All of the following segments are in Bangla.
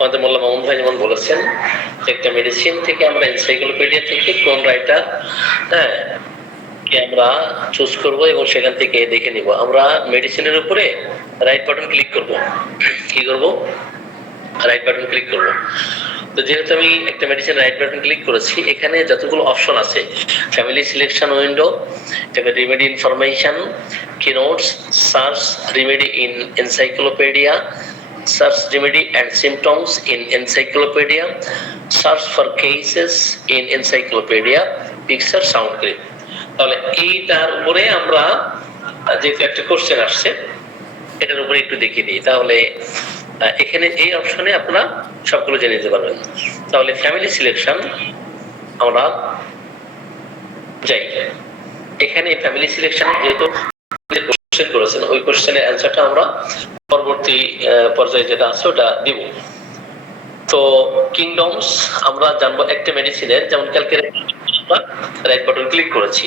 আমাদের মোল্লা মামুন ভাই যেমন বলেছেন, একটা মেডিসিন থেকে আমরা এনসাইক্লোপিডিয়া থেকে কোন রাইটার কে আমরা চুজ করব এবং সেখান থেকে দেখে নিব। আমরা মেডিসিনের উপরে রাইট বাটন ক্লিক করব। কি করব? রাইট বাটন ক্লিক করব। তো যেহেতু আমি একটা মেডিসিন রাইট বাটন ক্লিক করেছি, এখানে যতগুলো অপশন আছে, ফ্যামিলি সিলেকশন উইন্ডো, তারপর remedy information, keynotes, search remedy in encyclopedia, search remedy and symptoms in encyclopedia, search for cases in encyclopedia, picture sound clip। তাহলে এইটার উপরে আমরা যেহেতু একটা কোশ্চেন আসছে, এটার উপরে একটু দেখিয়ে দিই। তাহলে এখানে এই অপশনে আপনারা সবগুলো জেনে নিতে পারবেন। তাহলে ফ্যামিলি সিলেকশন আমরা যাই। এখানে ফ্যামিলি সিলেকশন যেহেতু কোশ্চেন করেছেন, ওই কোশ্চেনের অ্যান্সারটা আমরা পরবর্তী পর্যায়ে যেটা আছে ওটা দিব। তো কিংডমস আমরা জানবো একটা মেডিসিনের, যেমন ক্যালকুলেট রাইট বাটন ক্লিক করেছি,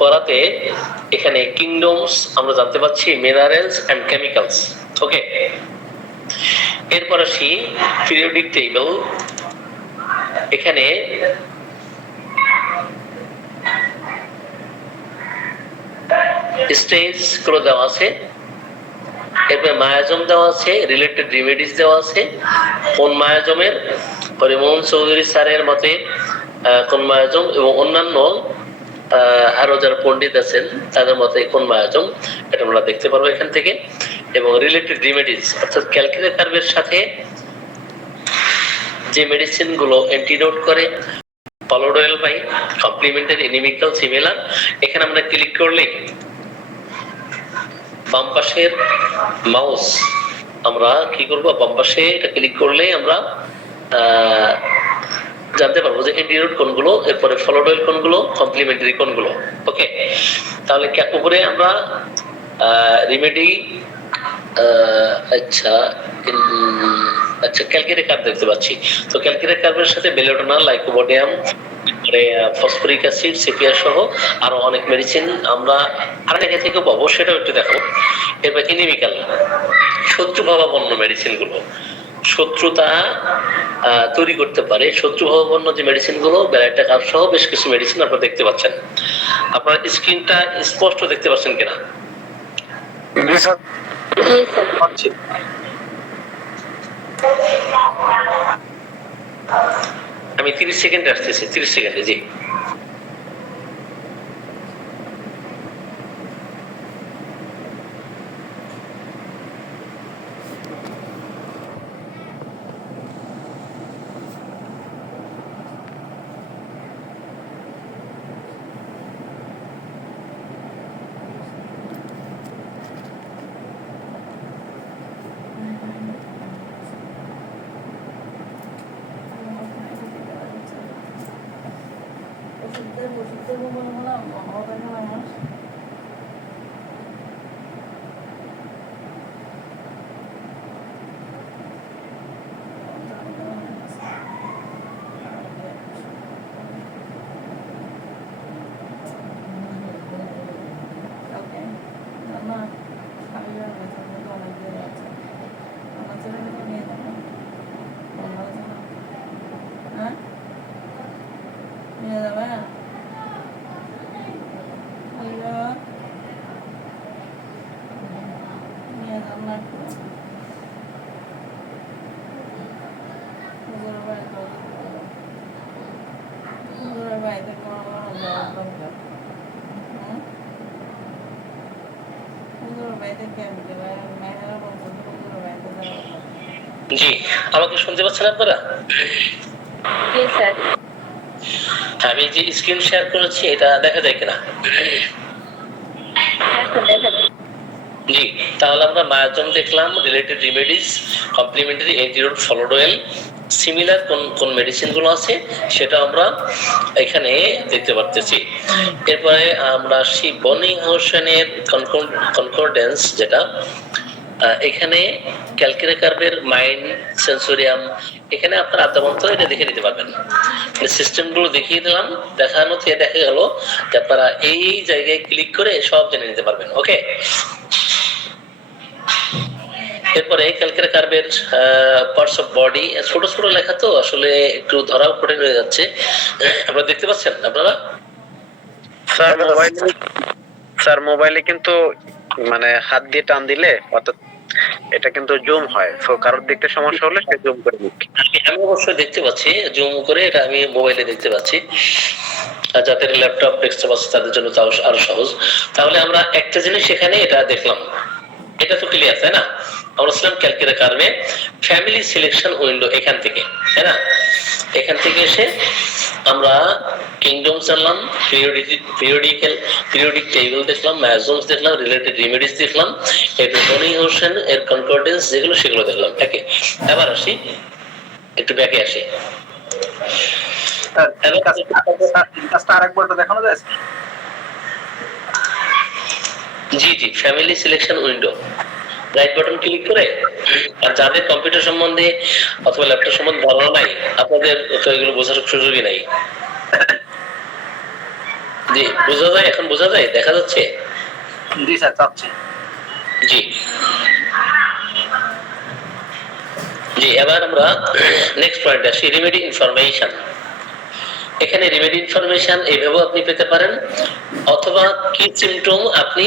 করাতে এখানে কিংডমস আমরা জানতে পারছি মিনারেলস এন্ড কেমিক্যালস। ওকে, এরপর আসি পিরিয়ডিক টেবিল। এখানে স্টেজ গুলো দেওয়া আছে, এরপরে মায়াজম দেওয়া আছে, রিলেটেড রিমেডিস দেওয়া আছে, কোন মায়াজমের পরিমোহন চৌধুরী স্যারের মতে কোন মায়াজম এবং অন্যান্য আরো যারা পণ্ডিত আছেন তাদের মতে কোন মায়াজম, এটা আমরা দেখতে পারবো এখান থেকে। এবং রিলেটেড রিমেডিস অর্থাৎ ক্যালকুলেট কার্ভের সাথে যে মেডিসিন গুলো অ্যান্টিডোট করে, ফলোডয়েল বাই কমপ্লিমেন্টারি ইনিমিক্যাল সিমিলার, এখানে আমরা ক্লিক করলেই বাম পাশের মাউস আমরা কি করব, বাম পাশে এটা ক্লিক করলেই আমরা জানতে পারবো যে অ্যান্টিডোট কোনগুলো, এরপরে ফলোডয়েল কোনগুলো, কমপ্লিমেন্টারি কোনগুলো। ওকে, তাহলে উপরে আমরা রিমেডি আচ্ছা ক্যালকুলেট কার্ভ দেখতে পাচ্ছি। তো ক্যালকুলেট কার্ভের সাথে belladonna, lycopodium, phosphoric acid, CPR সহ আরো অনেক মেডিসিন আমরা আর জায়গা থেকে পাবো, সেটাও একটু দেখাবো। এরপর ইনিমিক্যাল, শত্রুভাবাপন্ন মেডিসিন গুলো, শত্রুতা তৈরি করতে পারে, শত্রুভাবাপন্ন যে মেডিসিন গুলো, ব্যারাইটা কার্ভ সহ বেশ কিছু মেডিসিন আপনারা দেখতে পাচ্ছেন। আপনারা স্ক্রিনটা স্পষ্ট দেখতে পাচ্ছেন কিনা? আমি 30 সেকেন্ড আসতেছি, 30 সেকেন্ডে। জি, জি, আমাকে শুনতে পাচ্ছেন আপনারা? জি স্যার। আমি যে স্ক্রিন শেয়ার করেছি এটা দেখা যায় কিনা? জি, তাহলে আমরা মায়াজম দেখলাম, related remedies, complimentary, antidote, ফলোডয়েল, similar কোন কোন মেডিসিন গুলো আছে সেটা আমরা এখানে দেখতে পাচ্ছি। এরপরে আমরা আসি বনিংহাউসেনের কনকর্ডেন্স, যেটা এখানে ক্যালকুলেট কার্ভের মাইন্ড, সেন্সোরিয়াম, এখানে আপনারা আদ্যাবন্ত এটা দেখে নিতে পারবেন। সিস্টেম গুলো দেখিয়ে দিলাম, দেখানো থেকে দেখা গেল যে আপনারা এই জায়গায় ক্লিক করে সব জেনে নিতে পারবেন। ওকে, এরপরে ক্যালকুলেটর কার্ভের পার্টস অফ বডি ছোট ছোট লেখা তো আসলে একটু ধরাও কঠিন হয়ে যাচ্ছে। আপনারা দেখতে পাচ্ছেন আপনারা? স্যার মোবাইলে কিন্তু মানে হাত দিয়ে টান দিলে অর্থাৎ এটা কিন্তু জুম হয়, তো কারোর দেখতে সমস্যা হলে সে জুম করে নিক। আমি অবশ্যই দেখতে পাচ্ছি জুম করে, এটা আমি মোবাইলে দেখতে পাচ্ছি। আর যাদের ল্যাপটপ ডেস্কটপ আছে তাদের জন্য তাও আরো সহজ। তাহলে আমরা একটা জিনিস এখানে এটা দেখলাম, এটা তো ক্লিয়ার তাই না? আমরা ছিলাম ক্যালকুলেটর কার্ভে ফ্যামিলি সিলেকশন উইন্ডো, এখান থেকে তাই না? এখান থেকে এসে আমরা কিংডম জানলাম, পিরিয়ডিক টেবিল দেখলাম, ম্যাজমস দেখলাম, রিলেটেড রেমেডিস দেখলাম, এর কনজুগেশন এর কনকর্ডেন্স যেগুলো সেগুলো দেখলাম। ওকে, এবার আসি একটু ব্যাকে আসি। জি জি, family selection window right button click করে, আর যাদের কম্পিউটার সম্বন্ধে অথবা ল্যাপটপ সম্বন্ধে ধারণা নাই আপনাদের তো এগুলো বোঝার সুযোগই নাই। জি বোঝা যায়, এখন বোঝা যায়, দেখা যাচ্ছে? জি স্যার চাচ্ছি। জি জি, এবার আমরা নেক্সট পয়েন্ট আসি, রেমেডি ইনফরমেশন। এখানে রেমেডি ইনফরমেশন এইভাবে আপনি পেতে পারেন, অথবা কি সিমটম আপনি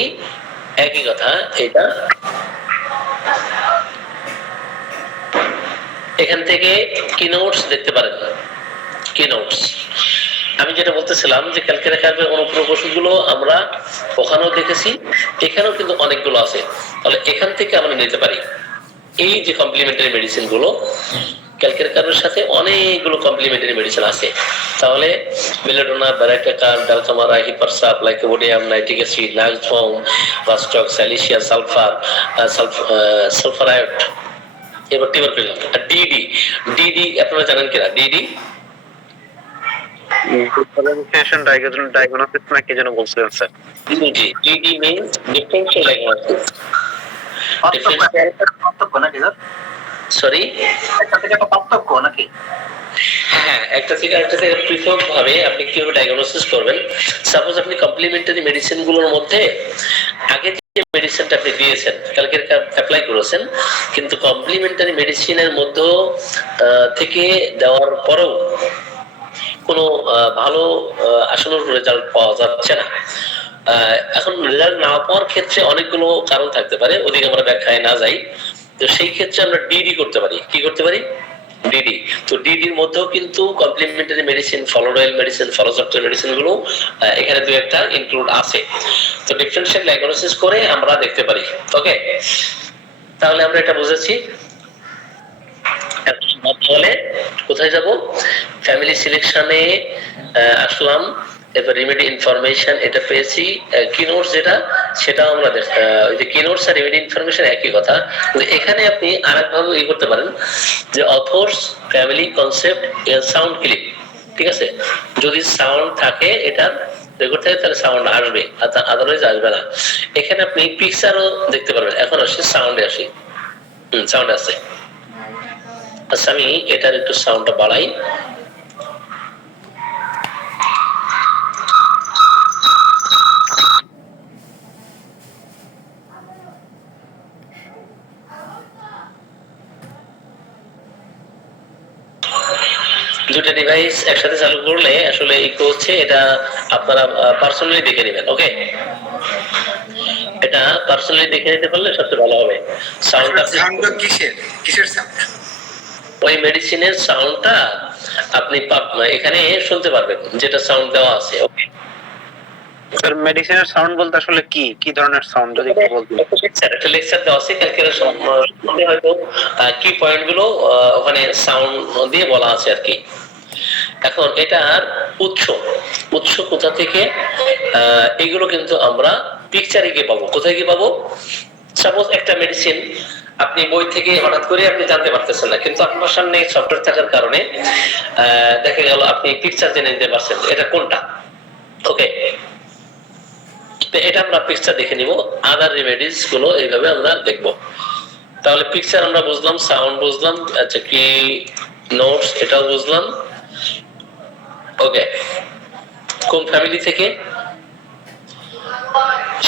একই কথা এটা এখান থেকে কি নোটস দেখতে পারেন। কি নোটস আমি যেটা বলতেছিলাম যে ক্যালকুলেটর কার্ভের অনুপ্রবেশ ওষুধগুলো আমরা ওখানেও দেখেছি, এখানেও কিন্তু অনেকগুলো আছে। তাহলে এখান থেকে আমরা নিতে পারি এই যে কমপ্লিমেন্টারি মেডিসিন গুলো, ক্যালকুলেটর কার্ভের সাথে অনেকগুলো কমপ্লিমেন্টারি মেডিসিন আছে। তাহলে belladonna, baryta carb, dulcamara, hepar sulph, lycopodium, nitric acid, নাইট্রোম, ভাস্টক, স্যালিসিয়া, সালফার, সালফারাইড, এবার টিবার পেলাম। আর ডিডি, ডিডি আপনারা জানেন কিনা? ডিডি ডিফারেন্সিয়েশন ডায়াগনোসিস না কি যেন বলছিলেন স্যার? জি, ডিডি মিন্স ডিফারেনশিয়াল ডায়াগনোসিস। পার্থক্য নাকি স্যার? সরি, একটা থেকে একটা পার্থক্য নাকি? হ্যাঁ, একটা থেকে আরেকটা থেকে পৃথক ভাবে আপনি কিভাবে ডায়াগনোসিস করবেন। সাপোজ আপনি কমপ্লিমেন্টারি মেডিসিন গুলোর মধ্যে আগে যে মেডিসিনটা আপনি দিয়েছেন, কালকে অ্যাপ্লাই করেছেন, কিন্তু কমপ্লিমেন্টারি মেডিসিনের মধ্যে থেকে দেওয়ার পরেও কোনো ভালো আসলে রেজাল্ট পাওয়া যাচ্ছে না। এখন রেজাল্ট না পাওয়ার ক্ষেত্রে অনেকগুলো কারণ থাকতে পারে, ওদিকে আমরা ব্যাখ্যায় না যাই। তো সেই ক্ষেত্রে আমরা ডিডি করতে পারি। কি করতে পারি? ডিডি। তো ডিডির মধ্যেও কিন্তু কমপ্লিমেন্টারি মেডিসিন, ফলোরয়েল মেডিসিন, ফলোসফটওয়্যার মেডিসিন গুলো এখানে দুই একটা ইনক্লুড আছে। তো ডিফারেনশিয়াল ডায়াগনোসিস করে আমরা দেখতে পারি। ওকে, তাহলে আমরা এটা বুঝেছি। তাহলে কোথায় যাব? ফ্যামিলি সিলেকশনে আসলাম, এরপর রেমেডি ইনফরমেশন এটা পেয়েছি। কি নোটস যেটা, সেটাও আমরা ওই যে কি নোটস আর রেমেডি ইনফরমেশন একই কথা, কিন্তু এখানে আপনি আরেকভাবে ই করতে পারেন যে authors, family concept, sound clip. ঠিক আছে, যদি সাউন্ড থাকে এটা রেকর্ড থাকে তাহলে সাউন্ড আসবে, আদারওয়াইজ আসবে না। এখানে আপনি পিকচারও দেখতে পারবেন। এখন আসি সাউন্ডে আসি। সাউন্ড আছে। আচ্ছা, আমি এটার একটু সাউন্ডটা বাড়াই। দুটো ডিভাইস একসাথে চালু করলে আসলে ইকো হচ্ছে, এটা আপনারা পার্সোনালি দেখে নেবেন। ওকে, এটা পার্সোনালি দেখে নিতে পারলে সবচেয়ে ভালো হবে। সাউন্ডটা কিসের সাউন্ড? ওই মেডিসিনের সাউন্ডটা আপনি এখানে শুনতে পারবেন, যেটা সাউন্ড দেওয়া আছে। ওকে স্যার, মেডিসিনের সাউন্ড বলতে আসলে কি কি ধরনের সাউন্ড যদি একটু বলতেন? একটা লেকচার দেওয়া আছে ক্যালকুলেশন, হয়তো কি পয়েন্ট গুলো ওখানে সাউন্ড দিয়ে বলা আছে আর কি। এখন এটার উৎস কোথা থেকে, এগুলো কিন্তু আমরা পিকচারে গিয়ে পাবো। কোথায় গিয়ে পাবো? সাপোজ একটা মেডিসিন আপনি বই থেকে হঠাৎ করে আপনি জানতে পারতেছেন না, কিন্তু আপনার সামনে সফটওয়্যার থাকার কারণে দেখা গেল আপনি পিকচার জেনে নিতে পারছেন এটা কোনটা। ওকে, এটা আমরা পিকচার দেখে নিব। আদার রেমেডিস গুলো এইভাবে আমরা দেখব। তাহলে পিকচার আমরা বুঝলাম, সাউন্ড বুঝলাম, আচ্ছা কি নোটস এটাও বুঝলাম। ওকে, কোন ফ্যামিলি থেকে?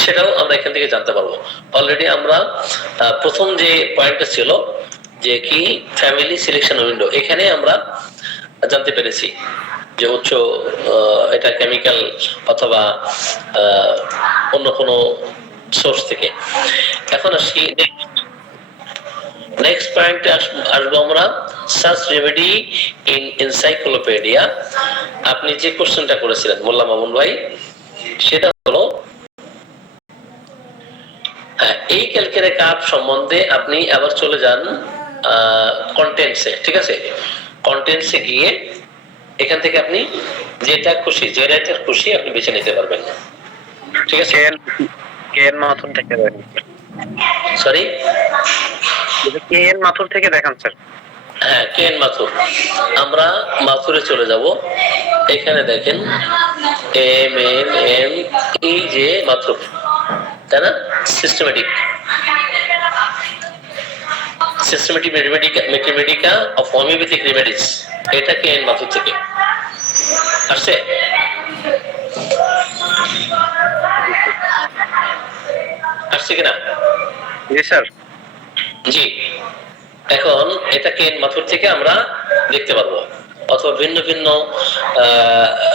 সেটাও আমরা এখান থেকে জানতে পারবো। অলরেডি আমরা প্রথম যে পয়েন্টটা ছিল যে কি ফ্যামিলি সিলেকশন উইন্ডো, এখানে আমরা জানতে পেরেছি যে উচ্চ এটা কেমিক্যাল অথবা অন্য কোনো সোর্স থেকে। এখন আসি নেক্সট পয়েন্টে আসবো আমরা, সার্চ রেমেডি ইন এনসাইক্লোপিডিয়া। আপনি যে কোশ্চেনটা করেছিলেন মোল্লা মামুন ভাই, সেটা হলো এই ক্যালকুলেটর কার্ভ সম্বন্ধে আপনি আবার চলে যান কন্টেন্টসে, ঠিক আছে? কন্টেন্টসে গিয়ে এখান থেকে আপনি যেটা খুশি, যে রাইটার খুশি আপনি বেছে নিতে পারবেন, ঠিক আছে? কেএন মাথুর থেকে দেখেন, সরি কেএন মাথুর থেকে দেখান স্যার। হ্যাঁ, কেএন মাথুর। আমরা মাথুরে চলে যাব। এখানে দেখেন MNMEJ মাথুর, তাই না? Systematic Mathematica of homeopathic remedies, এটা কেএন মাথুর থেকে আসছে। আসছে কিনা? জি স্যার। জি। এখন এটা কেএন মাথুর থেকে আমরা দেখতে পারবো, অথবা ভিন্ন ভিন্ন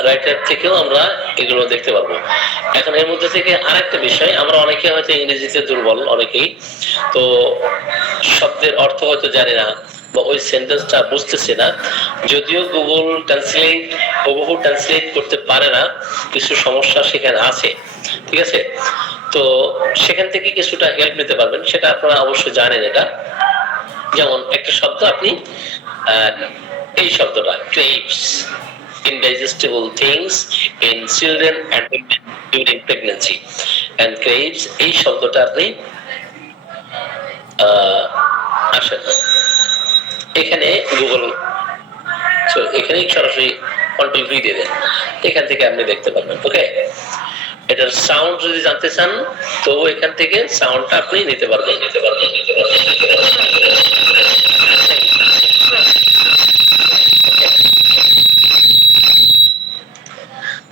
রাইটার থেকেও আমরা এগুলো দেখতে পারবো। এখন এর মধ্যে থেকে আরেকটা বিষয়, আমরা অনেকে হয়তো ইংরেজিতে দুর্বল, অনেকেই তো শব্দের অর্থ হয়তো জানি না বা ওই সেন্টেন্সটা বুঝতেছি না, যদিও গুগল ট্রান্সলেট হুবহু ট্রান্সলেট করতে পারে না, কিছু সমস্যা সেখানে আছে, ঠিক আছে? তো সেখান থেকে কিছুটা হেল্প নিতে পারবেন, সেটা আপনারা অবশ্যই জানেন। এটা যেমন একটা শব্দ আপনি এই শব্দটা craves, indigestible things in children and women during pregnancy and craves, এই শব্দটা আপনি আসেন এখানে গুগল, এখানে সরাসরি কন্ট্রোল ভি দিয়ে দেন, এখান থেকে আপনি দেখতে পারবেন। ওকে, এটার সাউন্ড যদি জানতে চান তো এখান থেকে সাউন্ডটা আপনি নিতে পারবেন।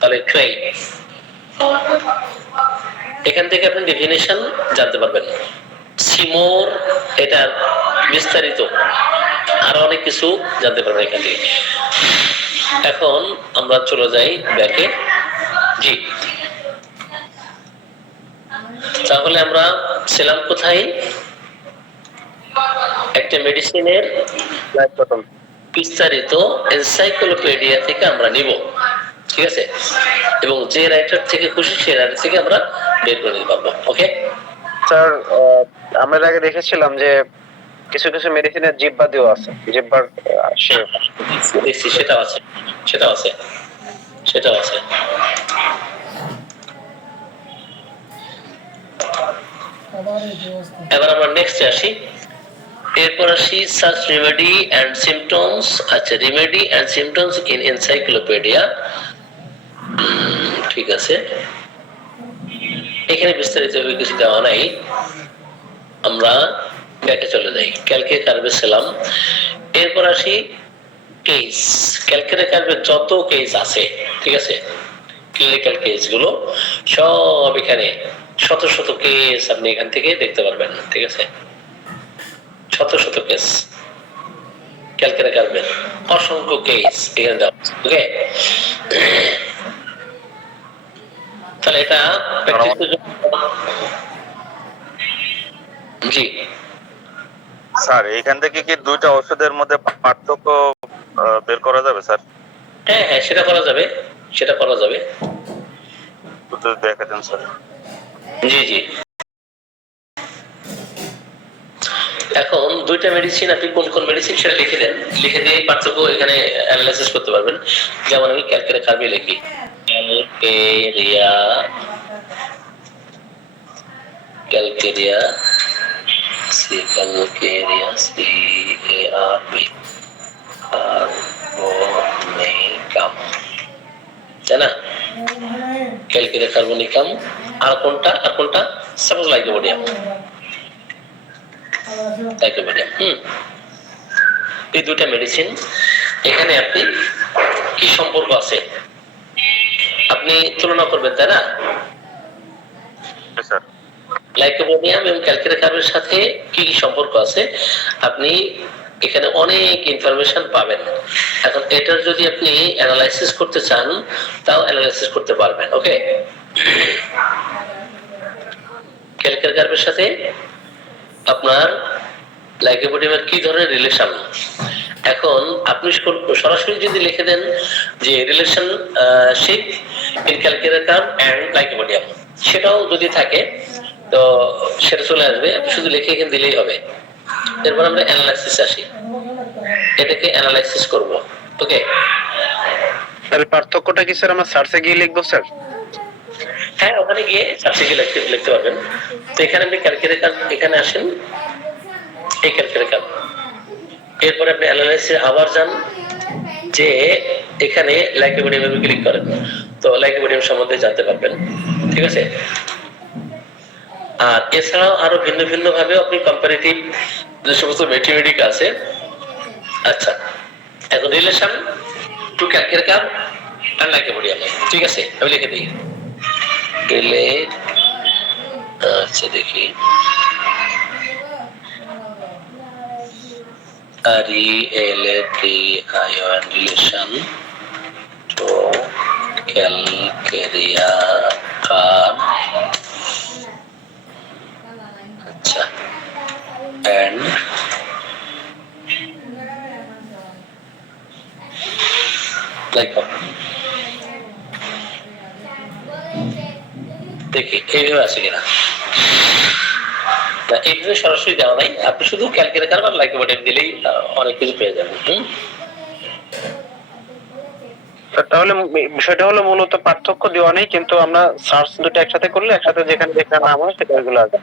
তাহলে ক্রাই, এখান থেকে আপনি ডেফিনেশন জানতে পারবেন। সিমোর, এটা বিস্তারিত আরো অনেক কিছু জানতে পারবেন এখান থেকে। এখন আমরা চলে যাই ব্যাকে। জি, তাহলে আমরা ছিলাম কোথায়? একটা মেডিসিনের বিস্তারিত এনসাইক্লোপিডিয়া থেকে আমরা নিব, ঠিক আছে? এবং যে রাইটার থেকে খুশি সেই রাইটার থেকে আমরা বের করে নিতে পারবো। ওকে স্যার, আমরা আগে দেখেছিলাম যে কিছু কিছু মেডিসিনের জিব্বা দিও আছে, জিব্বার দেখছি, সেটাও আছে, সেটাও আছে, সেটাও আছে। এবার আমরা নেক্সটে আসি। এরপর আসি সার্চ রেমেডি এন্ড সিমটমস। আচ্ছা, remedy and symptoms in encyclopedia, ঠিক আছে। এখানে বিস্তারিত কিছু দেওয়া নাই, আমরা ব্যাকে চলে যাই। ক্যালকুলেটর কার্ভে ছিলাম। এরপর আসি কেস। ক্যালকুলেটর কার্ভে যত কেস আছে, ঠিক আছে, ক্লিনিক্যাল কেস গুলো সব এখানে শত শত কেস আপনি এখান থেকে দেখতে পারবেন, ঠিক আছে? শত শত কেস ক্যালকুলেটর কার্ভে, অসংখ্য কেস এখানে দেওয়া। ওকে, তাহলে এটা জি স্যার, এখান থেকে কি দুইটা ওষুধের মধ্যে পার্থক্য বের করা যাবে স্যার? হ্যাঁ হ্যাঁ, সেটা করা যাবে, সেটা করা যাবে। একটু দেখে দেন স্যার। জি জি। এখন দুইটা মেডিসিন, আপনি কোন কোন মেডিসিন সেটা লিখে দেন, লিখে দিয়ে পার্থক্য এখানে অ্যানালাইসিস করতে পারবেন। যেমন আমি ক্যালকুলেটর কার্ভে লিখি ক্যালকেরিয়া কার্বোনিকাম, তাই না? ক্যালকেরিয়া কার্বোনিকাম। আর কোনটা, আর কোনটা? Suppose lycopodium, lycopodium. এই দুইটা মেডিসিন, এখানে আপনি কি সম্পর্ক আছে আপনি তুলনা করবেন, তাই না? লাইকোপোডিয়াম এবং ক্যালকেরিয়া কার্বের সাথে কি কি সম্পর্ক আছে আপনি এখানে অনেক ইনফরমেশন পাবেন। এখন এটার যদি আপনি অ্যানালাইসিস করতে চান তাও অ্যানালাইসিস করতে পারবেন। ওকে, ক্যালকেরিয়া কার্বের সাথে আপনার লাইকোপোডিয়ামের কি ধরনের রিলেশন, এখন আপনি সরাসরি যদি লিখে দেন যে relationship in calcarea carb and lycopodium, সেটাও যদি থাকে তো সেটা চলে আসবে, আপনি শুধু লিখে এখানে দিলেই হবে। এরপর আমরা অ্যানালাইসিস আসি, এটাকে অ্যানালাইসিস করব। ওকে, তাহলে পার্থক্যটা কি স্যার আমরা সার্চে গিয়ে লিখবো স্যার? হ্যাঁ, ওখানে গিয়ে সার্চে গিয়ে লিখতে পারবেন। তো এখানে আপনি ক্যালকেরিয়া কার্ব এখানে আসেন, এই ক্যালকেরিয়া কার্ব, এরপর আপনি অ্যানালাইসিস আবার যান, যে এখানে লাইকোপোডিয়ামে ক্লিক করেন, তো লাইকোপোডিয়াম সম্বন্ধে জানতে পারবেন। ঠিক আছে, আর এছাড়াও আরো ভিন্ন ভিন্ন ভাবে আপনি কম্পারেটিভ যে সমস্ত ম্যাথমেটিক আছে। আচ্ছা, এখন relation to calcarea carb and lycopodium, ঠিক আছে, আমি লিখে দিই রিলেট। আচ্ছা দেখি, RELATION relation to calcarea carb, আচ্ছা, and দেখি এইভাবে আছে কিনা। এইভাবে সরাসরি দেওয়া নাই, আপনি শুধু ক্যালকেরিয়া কার্ব আর লাইকোপোডিয়াম দিলেই অনেক কিছু পেয়ে যাবেন। তাহলে বিষয়টা হলো মূলত পার্থক্য দেওয়া নেই, কিন্তু আমরা সার্চ দুটো একসাথে করলে একসাথে যেখানে যেখানে নাম হয় সেটা এগুলো আসবে।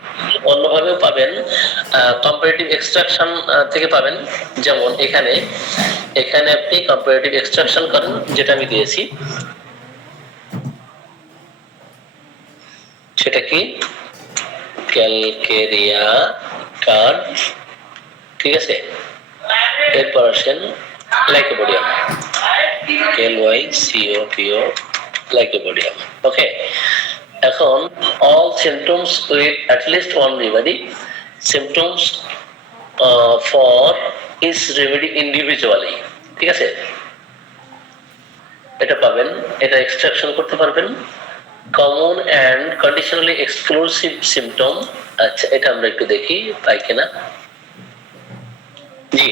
অন্যভাবেও পাবেন, কম্পারেটিভ এক্সট্রাকশন থেকে পাবেন। যেমন এখানে আপনি কম্পারেটিভ এক্সট্রাকশন করেন, যেটা আমি দিয়েছি, সেটা কি ক্যালকেরিয়া কার্ব, ঠিক আছে, এরপর আসেন লাইকোপোডিয়াম, LYCOPO লাইকোপোডিয়াম। ওকে, এখন all symptoms with at least one remedy, symptoms for each remedy individually, ঠিক আছে, এটা পাবেন, এটা এক্সট্রাকশন করতে পারবেন। Common and conditionally exclusive symptom, আচ্ছা এটা আমরা একটু দেখি পাই কিনা। জি,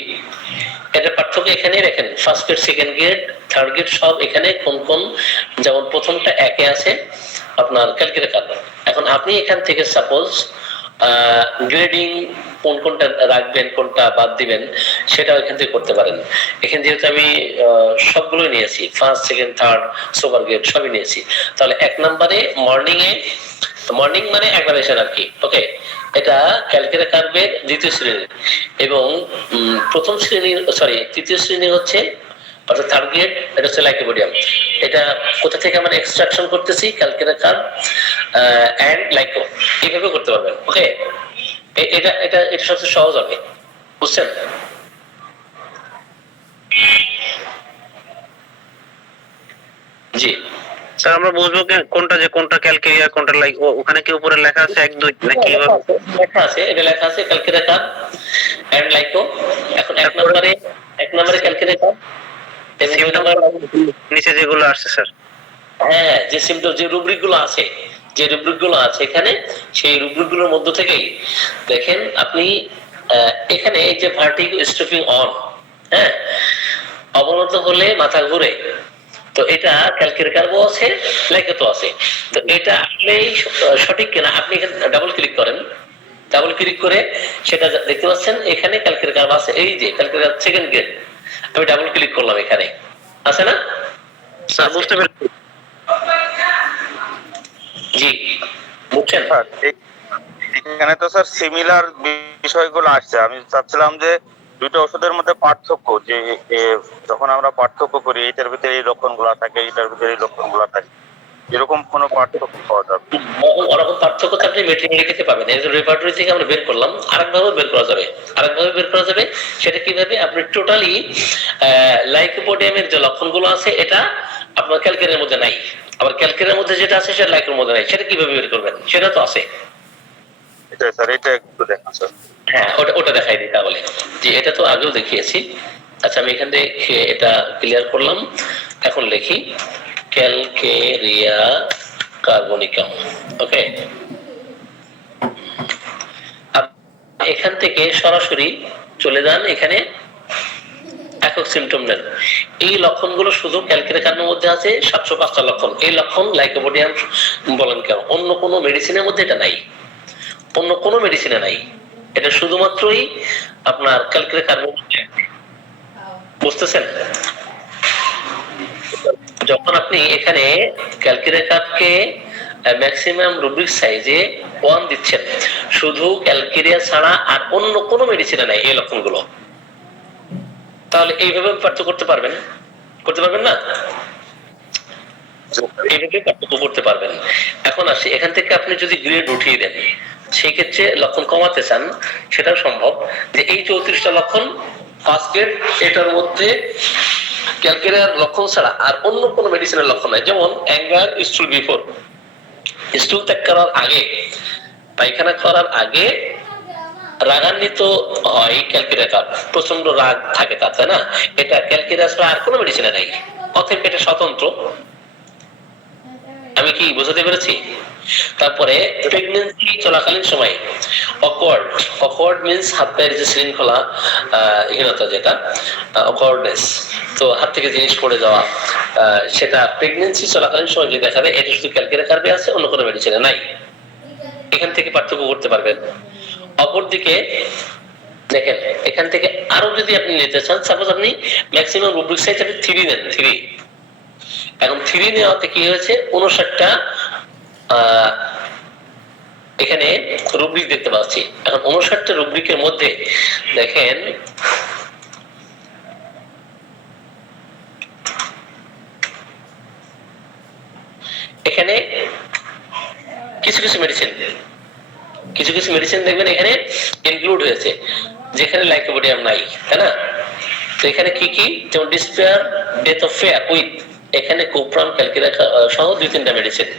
এটা পার্থক্য এখানেই রাখেন, first grade, second grade, third grade সব এখানে কোন কোন, যেমন প্রথমটা একে আছে আপনার ক্যালকেরিয়া কার্ব। এখন আপনি এখান থেকে সাপোজ গ্রেডিং কোন কোনটা রাখবেন, কোনটা বাদ দিবেন, সেটাও এখান থেকে করতে পারেন। এখানে যেহেতু আমি সবগুলোই নিয়েছি, first, second, third, super grade সবই নিয়েছি, তাহলে এক নম্বরে মর্নিং মানে অ্যাগ্রাভেশন আর কি। ওকে, এটা ক্যালকেরিয়া কার্বের দ্বিতীয় শ্রেণী, এবং প্রথম শ্রেণীর তৃতীয় শ্রেণী হচ্ছে অর্থাৎ থার্ড গ্রেড, এটা হচ্ছে লাইকোপোডিয়াম। এটা কোথা থেকে আমরা এক্সট্রাকশন করতেছি, ক্যালকেরিয়া কার্ব এন্ড লাইকো, এইভাবে করতে পারবেন। ওকে, এটা এটা এটা সবচেয়ে সহজ হবে, বুঝছেন? জি স্যার, আমরা বুঝবো কোনটা যে কোনটা ক্যালকেরিয়া কোনটা লাইক, ওখানে কি উপরে লেখা আছে 1 2 নাকি লেখা আছে? এটা লেখা আছে ক্যালকেরিয়া কার্ব এন্ড লাইকো। এখন এক নম্বরে ক্যালকেরিয়া কার্ব, নিচে যেগুলো আসছে স্যার, হ্যাঁ, যে সিম্পটম, যে রুব্রিক গুলো আছে, এখানে, সেই রুব্রিক গুলোর মধ্য থেকেই দেখেন আপনি এখানে এই যে ভার্টিগো স্টপিং অন, হ্যাঁ, অবনত হলে মাথা ঘুরে, তো এটা ক্যালকেরিয়া কার্বও আছে, লাইকোও আছে। তো এটা আসলেই সঠিক কিনা আপনি এখানে ডাবল ক্লিক করেন, ডাবল ক্লিক করে সেটা দেখতে পাচ্ছেন এখানে ক্যালকেরিয়া কার্ব আছে, এই যে ক্যালকেরিয়া সেকেন্ড গ্রেড, আমি ডাবল ক্লিক করলাম, এখানে আছে না স্যার? বুঝতে পেরেছি। জি, বুঝছেন? এখানে তো স্যার সিমিলার বিষয়গুলো আসছে, আমি চাচ্ছিলাম যে দুটো ওষুধের মধ্যে পার্থক্য, যে যখন আমরা পার্থক্য করি এইটার ভিতরে এই লক্ষণগুলো থাকে, এইটার ভিতরে এই লক্ষণগুলো থাকে, এরকম কোনো পার্থক্য পাওয়া যাবে? ওরকম পার্থক্য তো আপনি ভেটেরিনারি থেকে পাবেন, এই যে রেপার্টরি থেকে আমরা বের করলাম, আরেকভাবে বের করা যাবে। সেটা কিভাবে? আপনি টোটালি লাইকোপোডিয়ামের যে লক্ষণগুলো আছে এটা আপনার ক্যালকেরিয়ার মধ্যে নাই, আবার ক্যালকেরিয়ার মধ্যে যেটা আছে সেটা লাইকোর মধ্যে নাই, সেটা কিভাবে বের করবেন? সেটা তো আছে, এটা স্যার এটা একটু দেখান স্যার। হ্যাঁ, ওটা ওটা দেখাই দিই তাহলে। যে এটা তো আগেও দেখিয়েছি। আচ্ছা, আমি এখান থেকে এটা ক্লিয়ার করলাম। এখন লিখি ক্যালকেরিয়া কার্বনিকাম। ওকে, এখান থেকে সরাসরি চলে যান এখানে একক সিমটম নেন। এই লক্ষণগুলো শুধু ক্যালকেরিয়া কার্বনের মধ্যে আছে 705টা লক্ষণ। এই লক্ষণ লাইকোপোডিয়াম বলেন কেন, অন্য কোনো মেডিসিনের মধ্যে এটা নাই, অন্য কোনো মেডিসিনে নাই, এটা শুধুমাত্রই আপনার ক্যালকেরিয়া কার্বন। বুঝতেছেন? যখন আপনি এখানে ক্যালকেরিয়া কার্বকে ম্যাক্সিমাম রুব্রিক সাইজে 1 দিচ্ছেন, শুধু ক্যালকেরিয়া ছাড়া আর অন্য কোনো মেডিসিনে নাই এই লক্ষণগুলো, তাহলে এইভাবে পার্থক্য করতে পারবেন? করতে পারবেন না? এইভাবে পার্থক্য করতে পারবেন। এখন আসি, এখান থেকে আপনি যদি গ্রেড উঠিয়ে দেন, সেই ক্ষেত্রে লক্ষণ কমাতে চান, সেটাও সম্ভব। যে এই 34টা লক্ষণ ফার্স্ট গ্রেড, এটার মধ্যে ক্যালকেরিয়ার লক্ষণ ছাড়া আর অন্য কোনো মেডিসিনের লক্ষণ নাই। যেমন অ্যাঙ্গার স্টুল বিফোর, স্টুল ত্যাগ করার আগে, পায়খানা করার আগে রাগান্বিত হয় ক্যালকেরিয়া কার্ব, প্রচন্ড রাগ থাকে তার, তাই না? এটা ক্যালকেরিয়া ছাড়া আর কোনো মেডিসিনে নাই, অতএব এটা স্বতন্ত্র। আমি কি বোঝাতে পেরেছি? তারপরে প্রেগন্যান্সি চলাকালীন সময় অকওয়ার্ড, অকওয়ার্ড মিন্স হাত পায়ের যে শৃঙ্খলা হীনতা, যেটা অকওয়ার্ডনেস, তো হাত থেকে জিনিস পড়ে যাওয়া, সেটা প্রেগন্যান্সি চলাকালীন সময় যে দেখা যায়, এটা শুধু ক্যালকেরিয়া কার্বে আছে, অন্য কোনো মেডিসিনে নাই। এখান থেকে পার্থক্য করতে পারবেন। অপরদিকে দেখেন, এখান থেকে আরো যদি আপনি নিতে চান, সাপোজ আপনি ম্যাক্সিমাম রুব্রিক সাইজ আপনি 3 নেন, 3, এখন 3 নেওয়াতে কি হয়েছে, 59টা এখানে রুব্রিক দেখতে পাচ্ছি। এখন 59টা রুব্রিকের মধ্যে দেখেন এখানে কিছু কিছু মেডিসিন, কিছু কিছু মেডিসিন দেখবেন এখানে ইনক্লুড হয়েছে, যেখানে লাইকোপোডিয়াম নাই, তাই না? তো এখানে কি কি, যেমন despair, death of fair with, এখানে কোপ্রাম, ক্যালকেরিয়া সহ 2-3টা মেডিসিন।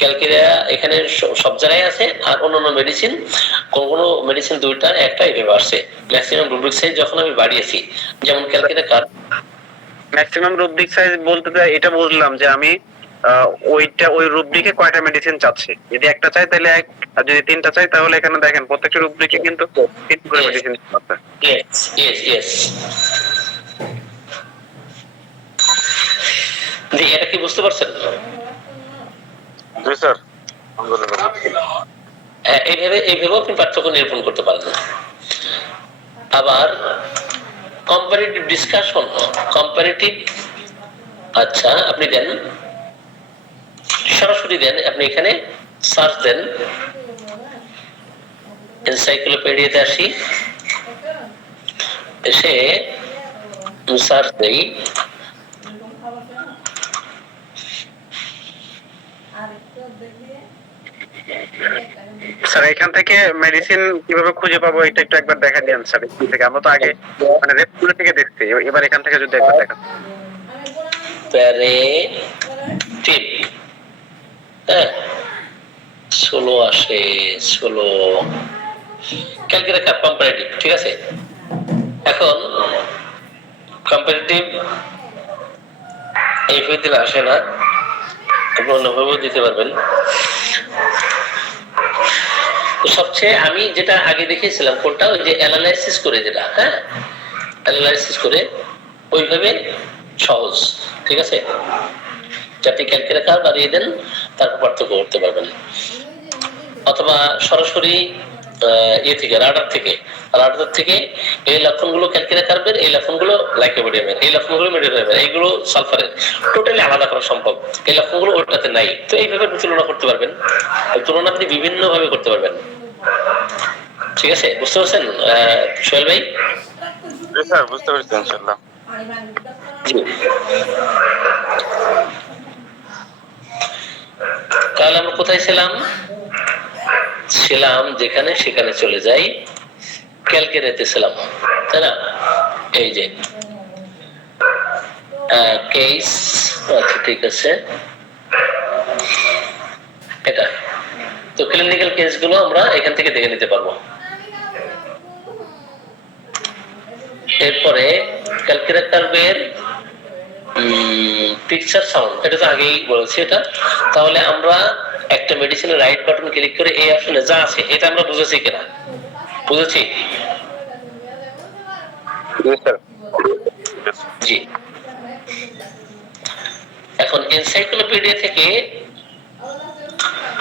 ক্যালকেরিয়া এখানে সব জায়গায় আছে, আর অন্যান্য মেডিসিন, কোন কোন মেডিসিন 2টা, একটা এইভাবে আসছে। ম্যাক্সিমাম রুব্রিক সাইজ যখন আমি বাড়িয়েছি, যেমন calcarea carb maximum rubric size বলতে এটা বুঝলাম যে আমি ওইটা ওই রুব্রিকে কয়টা মেডিসিন চাচ্ছি। যদি একটা চাই তাহলে এক, আর যদি 3টা চাই তাহলে এখানে দেখেন প্রত্যেকটা রুব্রিকে কিন্তু 3 করে মেডিসিন আছে। Yes yes yes. জি, এটা কি বুঝতে পারছেন? জি স্যার। এইভাবে এইভাবেও আপনি পার্থক্য নিরূপণ করতে পারেন। আবার কম্পারেটিভ ডিসকাশন, কম্পারেটিভ, আচ্ছা আপনি দেন, সরাসরি দেন, আপনি এখানে সার্চ দেন, এনসাইক্লোপিডিয়াতে আসি, এসে সার্চ দেই, স্যার এখান থেকে মেডিসিন কিভাবে খুঁজে পাবো এটা একটু একবার দেখা দিন স্যার। এখান থেকে আমরা তো আগে মানে রেপগুলো থেকে দেখছি, এবার এখান থেকে যদি একবার দেখা। প্যারেটিভ, হ্যাঁ 16 আসে, 16 ক্যালকেরিয়া কার্ব কম্পারেটিভ, ঠিক আছে? এখন কম্পারেটিভ এইভাবে দিলে আসে না, আপনি অন্যভাবেও দিতে পারবেন। সবচেয়ে আমি যেটা আগে দেখিয়েছিলাম কোনটা, ওই যে অ্যানালাইসিস করে, যেটা হ্যাঁ অ্যানালাইসিস করে ওইভাবে সহজ, ঠিক আছে? আপনি ক্যালকেরিয়া কার্ব বাড়িয়ে দেন, তারপর পার্থক্য করতে পারবেন। অথবা সরাসরি ইয়ে থেকে, রাডার থেকে এই লক্ষণগুলো ক্যালকেরিয়া কার্বের, এই লক্ষণগুলো লাইকোপোডিয়ামের, এই লক্ষণগুলো মেডিসিনের, এইগুলো সালফারের, টোটালি আলাদা করা সম্ভব। এই লক্ষণগুলো ওটাতে নাই, তো এইভাবে তুলনা করতে পারবেন। তুলনা আপনি বিভিন্ন ভাবে করতে পারবেন, ঠিক আছে? বুঝতে পারছেন সোহেল ভাই? জি স্যার, বুঝতে পেরেছি ইনশাআল্লাহ। তাহলে আমরা কোথায় ছিলাম? যেখানে, সেখানে চলে যাই, ক্যালকেরিয়াতে ছিলাম, তাই না? এই যে কেস, আচ্ছা ঠিক আছে, এটা তো ক্লিনিক্যাল কেসগুলো আমরা এখান থেকে দেখে নিতে পারবো। এরপরে ক্যালকুলেটর কার্ভের পিকচার সাউন্ড, এটা তো আগেই বলেছি এটা। তাহলে আমরা একটা মেডিসিনের রাইট বাটন ক্লিক করে এই অপশনে যা আছে এটা আমরা বুঝেছি কিনা? বুঝেছি? জি। এখন এনসাইক্লোপিডিয়া থেকে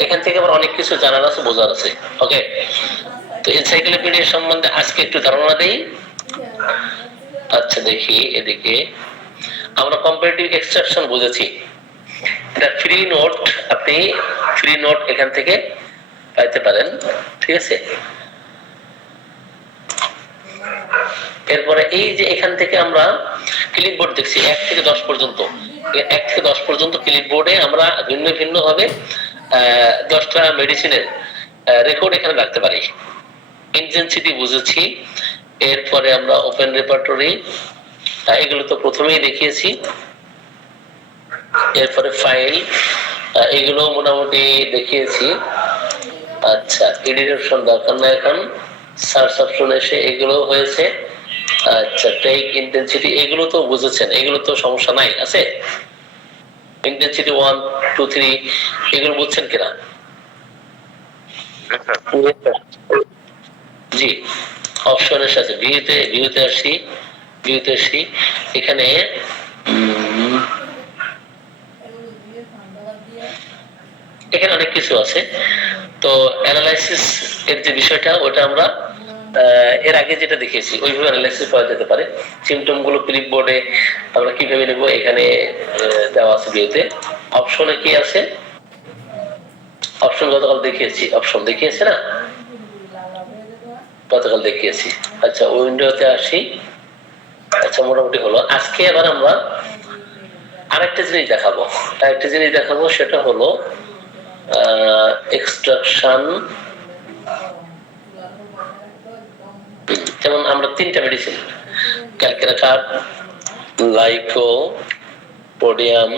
এখান থেকে আবার অনেক কিছু জানার আছে, বোঝার আছে। ওকে, তো এনসাইক্লোপিডিয়া সম্বন্ধে আজকে একটু ধারণা দেই। আচ্ছা দেখি, এদিকে আমরা কম্পারেটিভ এক্সট্রাকশন বুঝেছি। এটা ফ্রি নোট, আপনি ফ্রি নোট এখান থেকে পাইতে পারেন, ঠিক আছে? এরপরে এই যে এখান থেকে আমরা ক্লিপবোর্ড দেখছি 1 থেকে 10 পর্যন্ত, 1 থেকে 10 পর্যন্ত ক্লিপবোর্ডে আমরা ভিন্ন ভিন্ন ভাবে 10টা মেডিসিনের রেকর্ড এখানে রাখতে পারি। ইনটেনসিটি বুঝেছি। এরপরে আমরা ওপেন রেপার্টরি, এগুলো তো প্রথমেই দেখিয়েছি। এরপরে ফাইল, এগুলো মোটামুটি দেখিয়েছি। আচ্ছা, এডিট অপশন দরকার না এখন, সার্চ অপশন এসে এগুলো হয়েছে। আচ্ছা, টেক ইনটেনসিটি এগুলো তো বুঝেছেন, এগুলো তো সমস্যা নাই, আছে? ইনটেনসিটি 1 2 3 এগুলো বুঝছেন কিনা? জি, অপশনের সাথে ভিউতে আসি। এখানে এখানে অনেক কিছু আছে। তো অ্যানালাইসিস এর যে বিষয়টা, ওটা আমরা এর আগে যেটা দেখিয়েছি ওইভাবে অ্যানালাইসিস করা যেতে পারে। সিম্পটম গুলো ক্লিপবোর্ডে আমরা কিভাবে নেব এখানে দেওয়া আছে ভিউতে। অপশনে কি আছে? অপশন গতকাল দেখিয়েছি, অপশন দেখিয়েছি না? গতকাল দেখিয়েছি। আচ্ছা, উইন্ডোতে আসি। আচ্ছা, মোটামুটি হলো। আজকে আবার আমরা আরেকটা জিনিস দেখাবো, সেটা হলো এক্সট্রাকশন। যেমন আমরা 3টা medicine, calculator, lycopodium,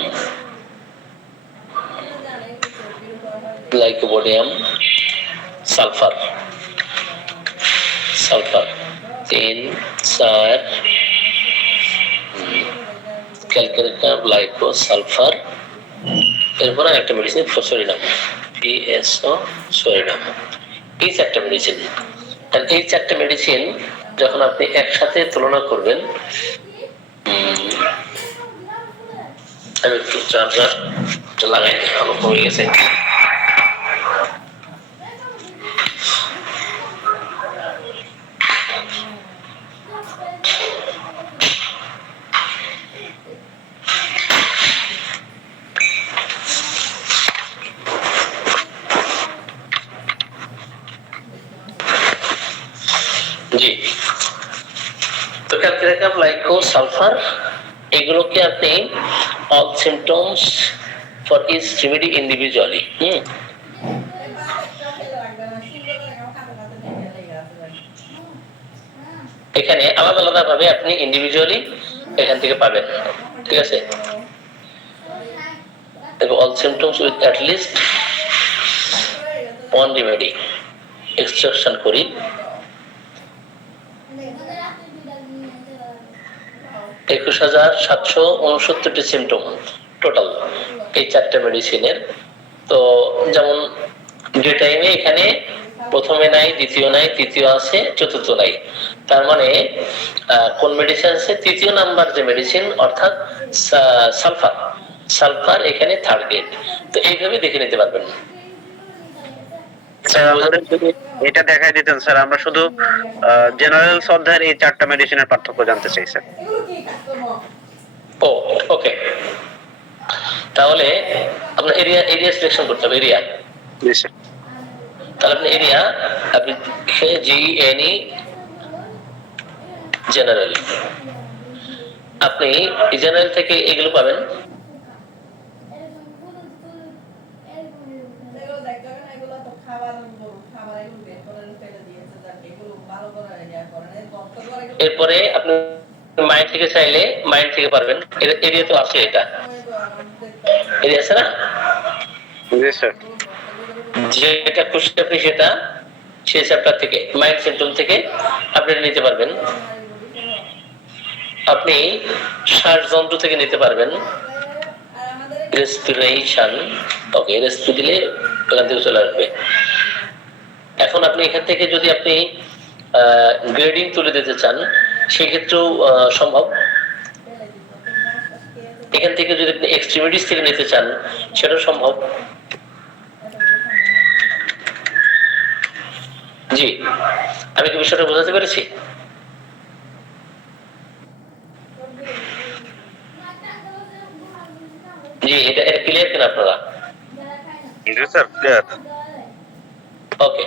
sulphur 3 4, calculator, lyco, sulphur. এরপরে একটা মেডিসিন ফসফরিনাম, PSO সোরিনাম। এই 4টা মেডিসিন, আর এই 4টা মেডিসিন যখন আপনি একসাথে তুলনা করবেন, আমি একটু চার্জার লাগাই, আলো কমে গেছে। জি, তো ক্যালকুলেটর, লাইকো, সালফার এগুলোকে আপনি all symptoms for each remedy individually, এখানে আলাদা আলাদা ভাবে আপনি ইন্ডিভিজুয়ালি এখান থেকে পাবেন, ঠিক আছে? All symptoms with at least 1 remedy extraction করি। = 21,769টি সিম্পটম টোটাল এই 4টা মেডিসিনের। তো যেমন যে টাইমে এখানে প্রথমে নাই, দ্বিতীয় নাই, তৃতীয় আছে, চতুর্থ নাই, তার মানে কোন মেডিসিন আছে? 3য় নাম্বার যে মেডিসিন, অর্থাৎ সালফার এখানে 3rd গ্রেড। তো এইভাবে দেখে নিতে পারবেন। স্যার আমাদের যদি এটা দেখাই দিতেন স্যার, আমরা শুধু জেনারেল অধ্যায়ের এই 4টা মেডিসিনের পার্থক্য জানতে চাই স্যার। ও ওকে, তাহলে আপনার এরিয়া সিলেকশন করতে হবে। এরিয়া, জি স্যার। তাহলে আপনি এরিয়া, আপনি GENE জেনারেল, আপনি জেনারেল থেকে এগুলো পাবেন। এরপরে আপনি মাইন্ড থেকে চাইলে মাইন্ড থেকে পারবেন। এরিয়া তো আছে, এটা এরিয়া আছে না? জি স্যার। যেটা খুশি আপনি সেটা সেই চ্যাপ্টার থেকে মাইন্ড সিম্পটম থেকে আপনি নিতে পারবেন। আপনি শ্বাসযন্ত্র থেকে নিতে পারবেন, রেসপিরেশন। ওকে, রেসপি দিলে ওখান থেকে চলে আসবে। এখন আপনি এখান থেকে যদি আপনি গ্রেডিং তুলে দিতে চান সেক্ষেত্রেও সম্ভব। এখান থেকে যদি আপনি এক্সট্রিমিটিস থেকে নিতে চান সেটাও সম্ভব। জি, আমি কি বিষয়টা বোঝাতে পেরেছি? জি, এটা ক্লিয়ার কিনা আপনারা? জি স্যার, ক্লিয়ার। ওকে,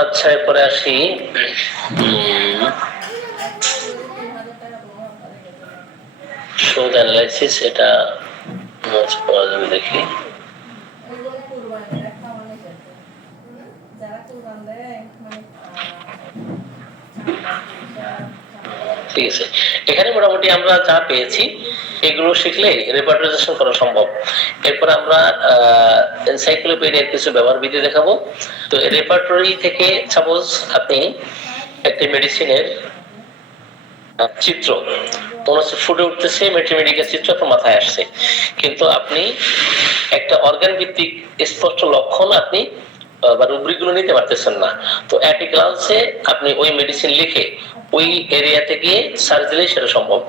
আচ্ছা এরপরে আসি শোধ অ্যানালাইসিস। এটা করা যাবে দেখি। ঠিক আছে, এখানে মোটামুটি আমরা যা পেয়েছি এগুলো শিখলে রেপার্টাইজেশন করা সম্ভব। এরপর আমরা এনসাইক্লোপিডিয়ার কিছু ব্যবহার বিধি দেখাবো। তো রেপার্টরি থেকে সাপোজ আপনি একটা মেডিসিনের চিত্র মনে হচ্ছে ফুটে উঠতেছে, ম্যাথমেটিক্যাল চিত্র আপনার মাথায় আসছে, কিন্তু আপনি একটা অর্গান ভিত্তিক স্পষ্ট লক্ষণ আপনি বা রুব্রিকগুলো নিতে পারতেছেন না। তো অ্যাট এ গ্লান্সে আপনি ওই মেডিসিন লিখে ওই এরিয়াতে গিয়ে সার্চ দিলে সেটা সম্ভব।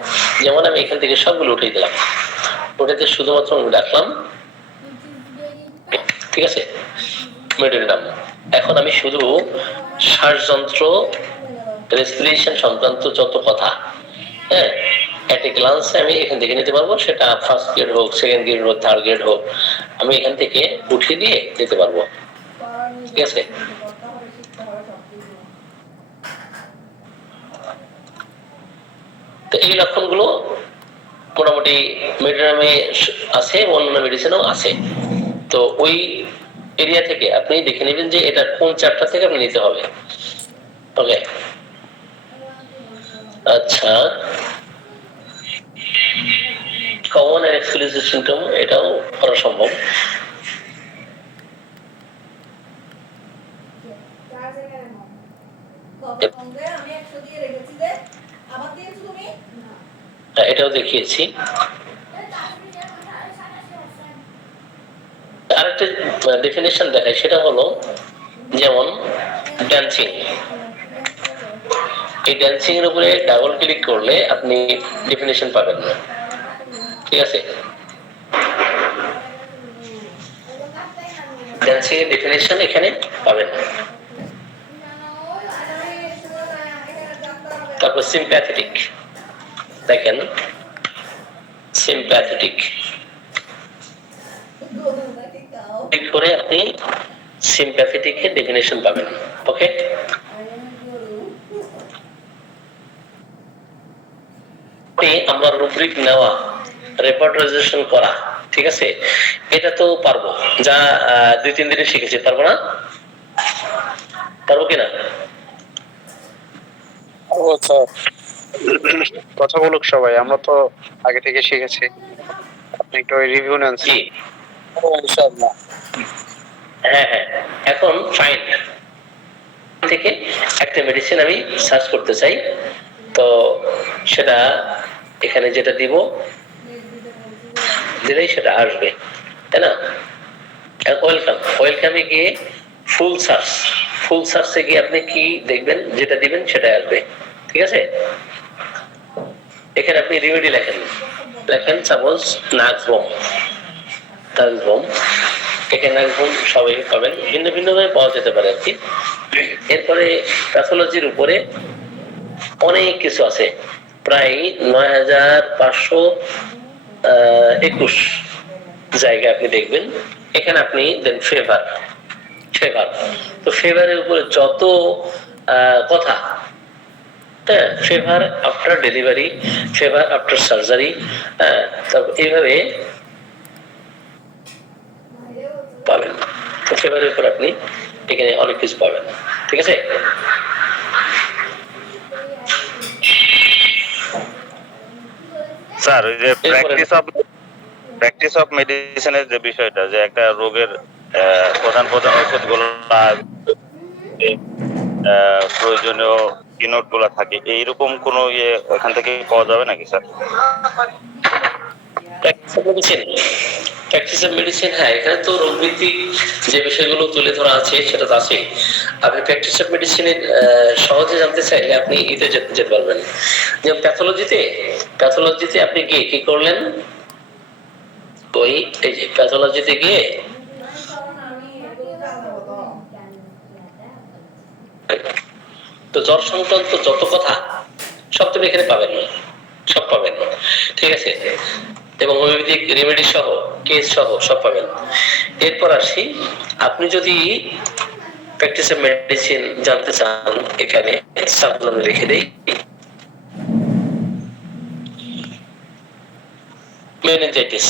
যেমন আমি এখান থেকে সবগুলো উঠিয়ে দিলাম, ওটাতে শুধুমাত্র আমি রাখলাম, ঠিক আছে, মেডির নাম। এখন আমি শুধু শ্বাসযন্ত্র, রেসপিরেশন সংক্রান্ত যত কথা, হ্যাঁ, অ্যাট এ গ্লান্সে আমি এখান থেকে নিতে পারবো। সেটা ফার্স্ট গ্রেড হোক, সেকেন্ড গ্রেড হোক, থার্ড গ্রেড হোক, আমি এখান থেকে উঠিয়ে দিয়ে দিতে পারবো। ঠিক আছে, তো এই লক্ষণগুলো মোটামুটি মেডিনামে আছে, অন্যান্য মেডিসিনেও আছে। তো ওই এরিয়া থেকে আপনি দেখে নেবেন যে এটা কোন চ্যাপ্টার থেকে আপনি নিতে হবে। ওকে, আচ্ছা, কমন আর এক্সক্লুসিভ সিম্পটম এটাও করা সম্ভব। এটাও দেখিয়েছি। আরেকটা ডেফিনেশন দেখায়, সেটা হলো যেমন ড্যান্সিং। এই ড্যান্সিং এর উপরে ডাবল ক্লিক করলে আপনি ডেফিনেশন পাবেন না। ঠিক আছে, ড্যান্সিং এর ডেফিনেশন এখানে পাবেন না। তারপর সিম্প্যাথেটিক, দেখেন সিম্প্যাথেটিক ক্লিক করে আপনি সিম্প্যাথেটিক এর ডেফিনেশন পাবেন। ওকে, আমরা রুব্রিক নেওয়া, রেপার্টাইজেশন করা, ঠিক আছে, এটা তো পারবো, যা 2-3 দিনে শিখেছি। পারবো না? পারবো কিনা? কথা বলুক সবাই, আমরা তো আগে থেকে শিখেছি। আপনি একটু রিভিউ নেন। জি, ইনশাআল্লাহ। হ্যাঁ হ্যাঁ, এখন ফাইন থেকে একটা মেডিসিন আমি সার্চ করতে চাই, তো সেটা এখানে যেটা দিব দিলেই সেটা আসবে, তাই না? ওয়েলকাম, ওয়েলকামে গিয়ে ফুল সার্চ, ফুল সার্চে গিয়ে আপনি কি দেখবেন, যেটা দিবেন সেটা আসবে। ঠিক আছে, এখানে আপনি রিমেডি লেখেন, লেখেন সাপোজ নাকভোম, নাকভোম, এখানে নাকভোম সবাই পাবেন, ভিন্ন ভিন্ন ভাবে পাওয়া যেতে পারে আর কি। এরপরে প্যাথোলজির উপরে অনেক কিছু আছে, প্রায় 9521 জায়গায় আপনি দেখবেন। এখানে আপনি দেন ফেভার, ফেভার, তো ফেভারের উপরে যত কথা, হ্যাঁ, fever after delivery, fever after surgery, এইভাবে পাবেন। তো ফেভারের উপর আপনি এখানে অনেক কিছু পাবেন। ঠিক আছে, স্যার ওই যে প্র্যাকটিস অফ প্র্যাকটিস অফ মেডিসিনের যে বিষয়টা, যে একটা রোগের প্রধান প্রধান ওষুধগুলো প্রয়োজনীয় কি নোট গুলা থাকে, এইরকম কোন ইয়ে এখান থেকে পাওয়া যাবে নাকি স্যার? প্র্যাকটিস অফ মেডিসিন, হ্যাঁ, এখানে তো রোগভিত্তিক যে বিষয়গুলো তুলে ধরা আছে সেটা তো আছে। আপনি প্র্যাকটিস অফ মেডিসিনের সহজে জানতে চাইলে আপনি যেতে যেতে পারবেন। যেমন প্যাথোলজিতে আপনি গিয়ে কি করলেন, ওই এই যে প্যাথোলজিতে গিয়ে তো জ্বর সংক্রান্ত যত কথা সব তুমি এখানে পাবেন না, সব পাবেন না, ঠিক আছে, এবং হোমিওপ্যাথিক রেমেডি সহ কেস সহ সব পাবেন। এরপর আসি, আপনি যদি প্র্যাকটিস অফ মেডিসিন জানতে চান, এখানে সাবধানে রেখে দেই মেনিনজাইটিস।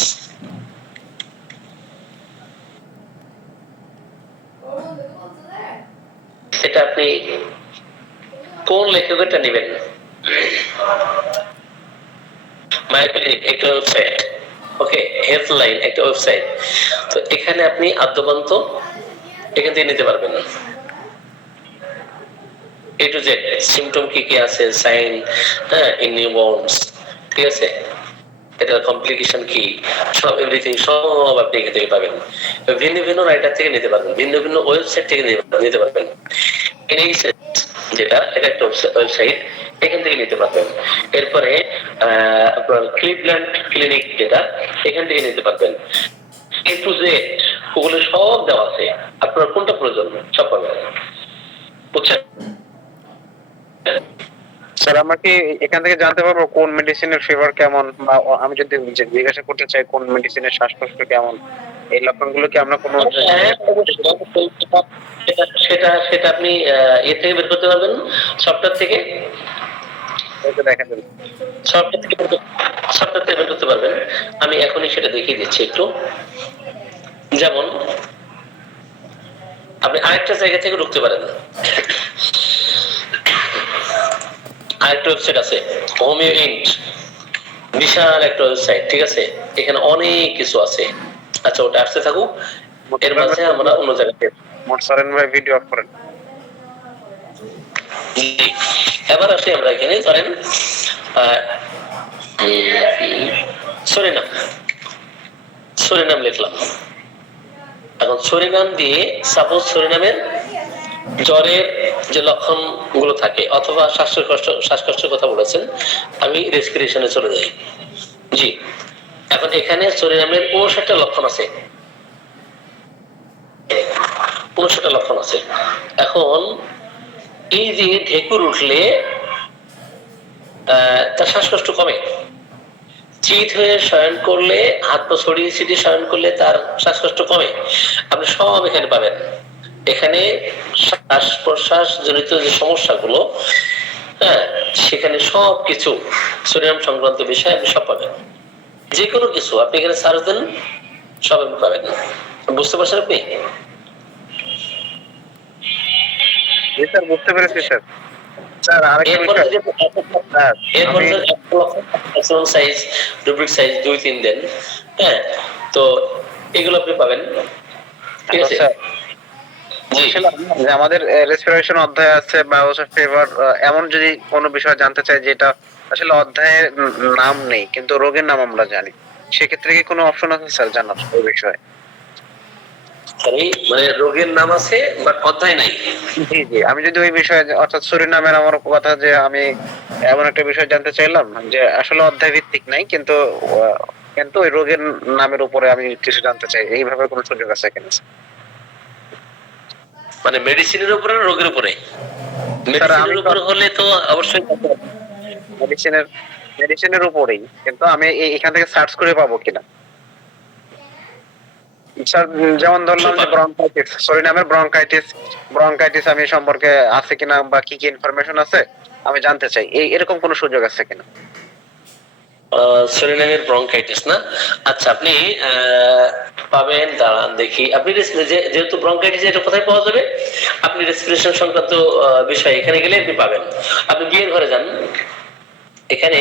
এটা আপনি কোন লেখকটা নেবেন? মাইক্লিনিক একটা ওয়েবসাইট, ওকে, হেল্পলাইন একটা ওয়েবসাইট। তো এখানে আপনি আদ্যপান্ত এখান থেকে নিতে পারবেন না, এ টু জেড সিমটম কি কি আছে, সাইন, হ্যাঁ, ইন নিউবর্নস, ঠিক আছে, এটা কমপ্লিকেশন কি, সব এভরিথিং সব আপনি এখান থেকে পাবেন। ভিন্ন ভিন্ন রাইটার থেকে নিতে পারবেন, ভিন্ন ভিন্ন ওয়েবসাইট থেকে নিতে পারবেন। যেটা এটা একটা ওয়েবসাইট, এখান থেকে নিতে পারবেন। এরপরে আপনার ক্লিভল্যান্ড ক্লিনিক, যেটা এখান থেকে নিতে পারবেন। এ টু জেড ওগুলো সব দেওয়া আছে, আপনার কোনটা প্রয়োজন সব পাবেন, বুঝছেন? স্যার আমরা কি এখান থেকে জানতে পারবো কোন মেডিসিনের ফেভার কেমন, বা আমি যদি জিজ্ঞাসা করতে চাই কোন মেডিসিনের শ্বাসকষ্ট কেমন, এই লক্ষণগুলো কি আমরা কোনো সেটা সেটা আপনি এ থেকে বের করতে পারবেন, সফটওয়্যার থেকে, দেখা যাবে? সফটওয়্যার থেকে বের করতে পারবেন। আমি এখনই সেটা দেখিয়ে দিচ্ছি একটু। যেমন আপনি আরেকটা জায়গা থেকে ঢুকতে পারেন, আরেকটা ওয়েবসাইট আছে হোমিও ইন্ট, বিশাল একটা ওয়েবসাইট, ঠিক আছে, এখানে অনেক কিছু আছে। আচ্ছা, ওটা আসতে থাকুক, এর মাঝে আমরা অন্য জায়গাতে মোটসারেন ভাই ভিডিও অফ করেন। এবার আসি আমরা এখানে, ধরেন সরিনাম লিখলাম। এখন সরিনাম দিয়ে সাপোজ সরিনামের জ্বরের যে লক্ষণ গুলো থাকে, অথবা শ্বাসকষ্টের কথা বলেছেন, আমি রেসপিরেশনে চলে যাই। জি, এখন এখানে সরিনামের ৫৯টা লক্ষণ আছে, ৫৯টা লক্ষণ আছে। এখন এই যে ঢেকুর উঠলে তার শ্বাসকষ্ট কমে, চিত হয়ে শয়ন করলে, হাত পা ছড়িয়ে ছিটিয়ে শয়ন করলে তার শ্বাসকষ্ট কমে, আপনি সব এখানে পাবেন। এখানে শ্বাস প্রশ্বাস জনিত যে সমস্যাগুলো, হ্যাঁ, সেখানে সব কিছু সরিনাম সংক্রান্ত বিষয় আপনি সব পাবেন। যে কোনো কিছু আপনি এখানে সার্চ দেন, সব আপনি পাবেন। বুঝতে পারছেন আপনি? স্যার বুঝতে পেরেছি স্যার। স্যার আরেকটা বিষয়, এরপরে ম্যাক্সিমাম সাইজ, রুব্রিক সাইজ ২-৩ দেন, হ্যাঁ, তো এগুলো আপনি পাবেন, ঠিক আছে। যে আমাদের রেসপিরেশন অধ্যায় আছে বা ফেভার, এমন যদি কোনো বিষয় জানতে চাই যেটা আসলে অধ্যায়ের নাম নেই কিন্তু রোগের নাম আমরা জানি, সেক্ষেত্রে কি কোনো অপশন আছে স্যার জানার ওই বিষয়ে? মানে রোগের নাম আছে বাট অধ্যায় নাই। জি জি, আমি যদি ওই বিষয়ে, অর্থাৎ সরিনামের আমার কথা, যে আমি এমন একটা বিষয় জানতে চাইলাম যে আসলে অধ্যায় ভিত্তিক নাই, কিন্তু কিন্তু ওই রোগের নামের উপরে আমি কিছু জানতে চাই, এইভাবে কোনো সুযোগ আছে কিনা? মানে মেডিসিনের উপরে, রোগের উপরে? মেডিসিনের উপরে হলে তো অবশ্যই মেডিসিনের উপরেই, কিন্তু আমি এখান থেকে সার্চ করে পাবো কিনা স্যার? যেমন ধরলাম যে ব্রঙ্কাইটিস, সরিনামের ব্রঙ্কাইটিস আমি সম্পর্কে আছে কিনা, বা কি কি ইনফরমেশন আছে আমি জানতে চাই, এরকম কোনো সুযোগ আছে কিনা? সরিনামের ব্রঙ্কাইটিস না? আচ্ছা, আপনি পাবেন, দাঁড়ান দেখি। আপনি যেহেতু ব্রঙ্কাইটিস, এটা কোথায় পাওয়া যাবে? আপনি রেসপিরেশন সংক্রান্ত বিষয় এখানে গেলে আপনি পাবেন। আপনি বিয়ের ঘরে যান, এখানে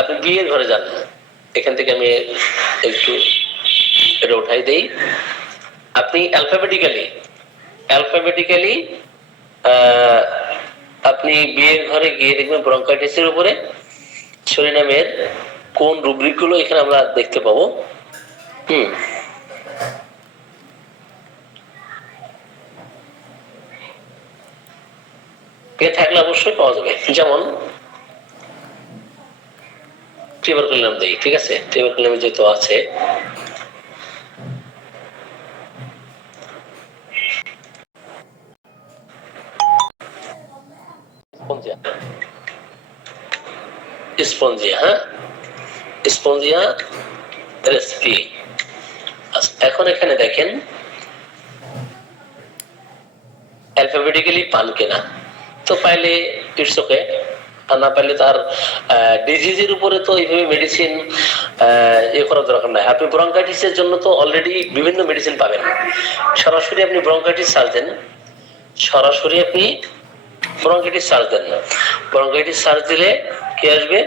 আপনি বিয়ের ঘরে যান, এখান থেকে আমি একটু এটা উঠাই দেই। আপনি অ্যালফাবেটিক্যালি আপনি বিয়ের ঘরে গিয়ে দেখবেন ব্রঙ্কাইটিসের উপরে শিরোনামের কোন রুব্রিক গুলো এখানে আমরা দেখতে পাবো। এ থাকলে অবশ্যই পাওয়া যাবে। যেমন টিউবারকুলাম দেই, ঠিক আছে, টিউবারকুলাম যেহেতু আছে স্পঞ্জিয়া, হ্যাঁ স্পঞ্জিয়া রেসিপি। এখন এখানে দেখেন অ্যালফাবেটিক্যালি পান কিনা, তো পাইলে ইটস ওকে, আর না পাইলে তার ডিজিজের উপরে তো এইভাবে মেডিসিন করার দরকার নাই। আপনি ব্রঙ্কাইটিসের জন্য তো অলরেডি বিভিন্ন মেডিসিন পাবেন। সরাসরি আপনি ব্রঙ্কাইটিস সার্চ দেন, ব্রঙ্কাইটিস সার্চ দিলে কি আসবে?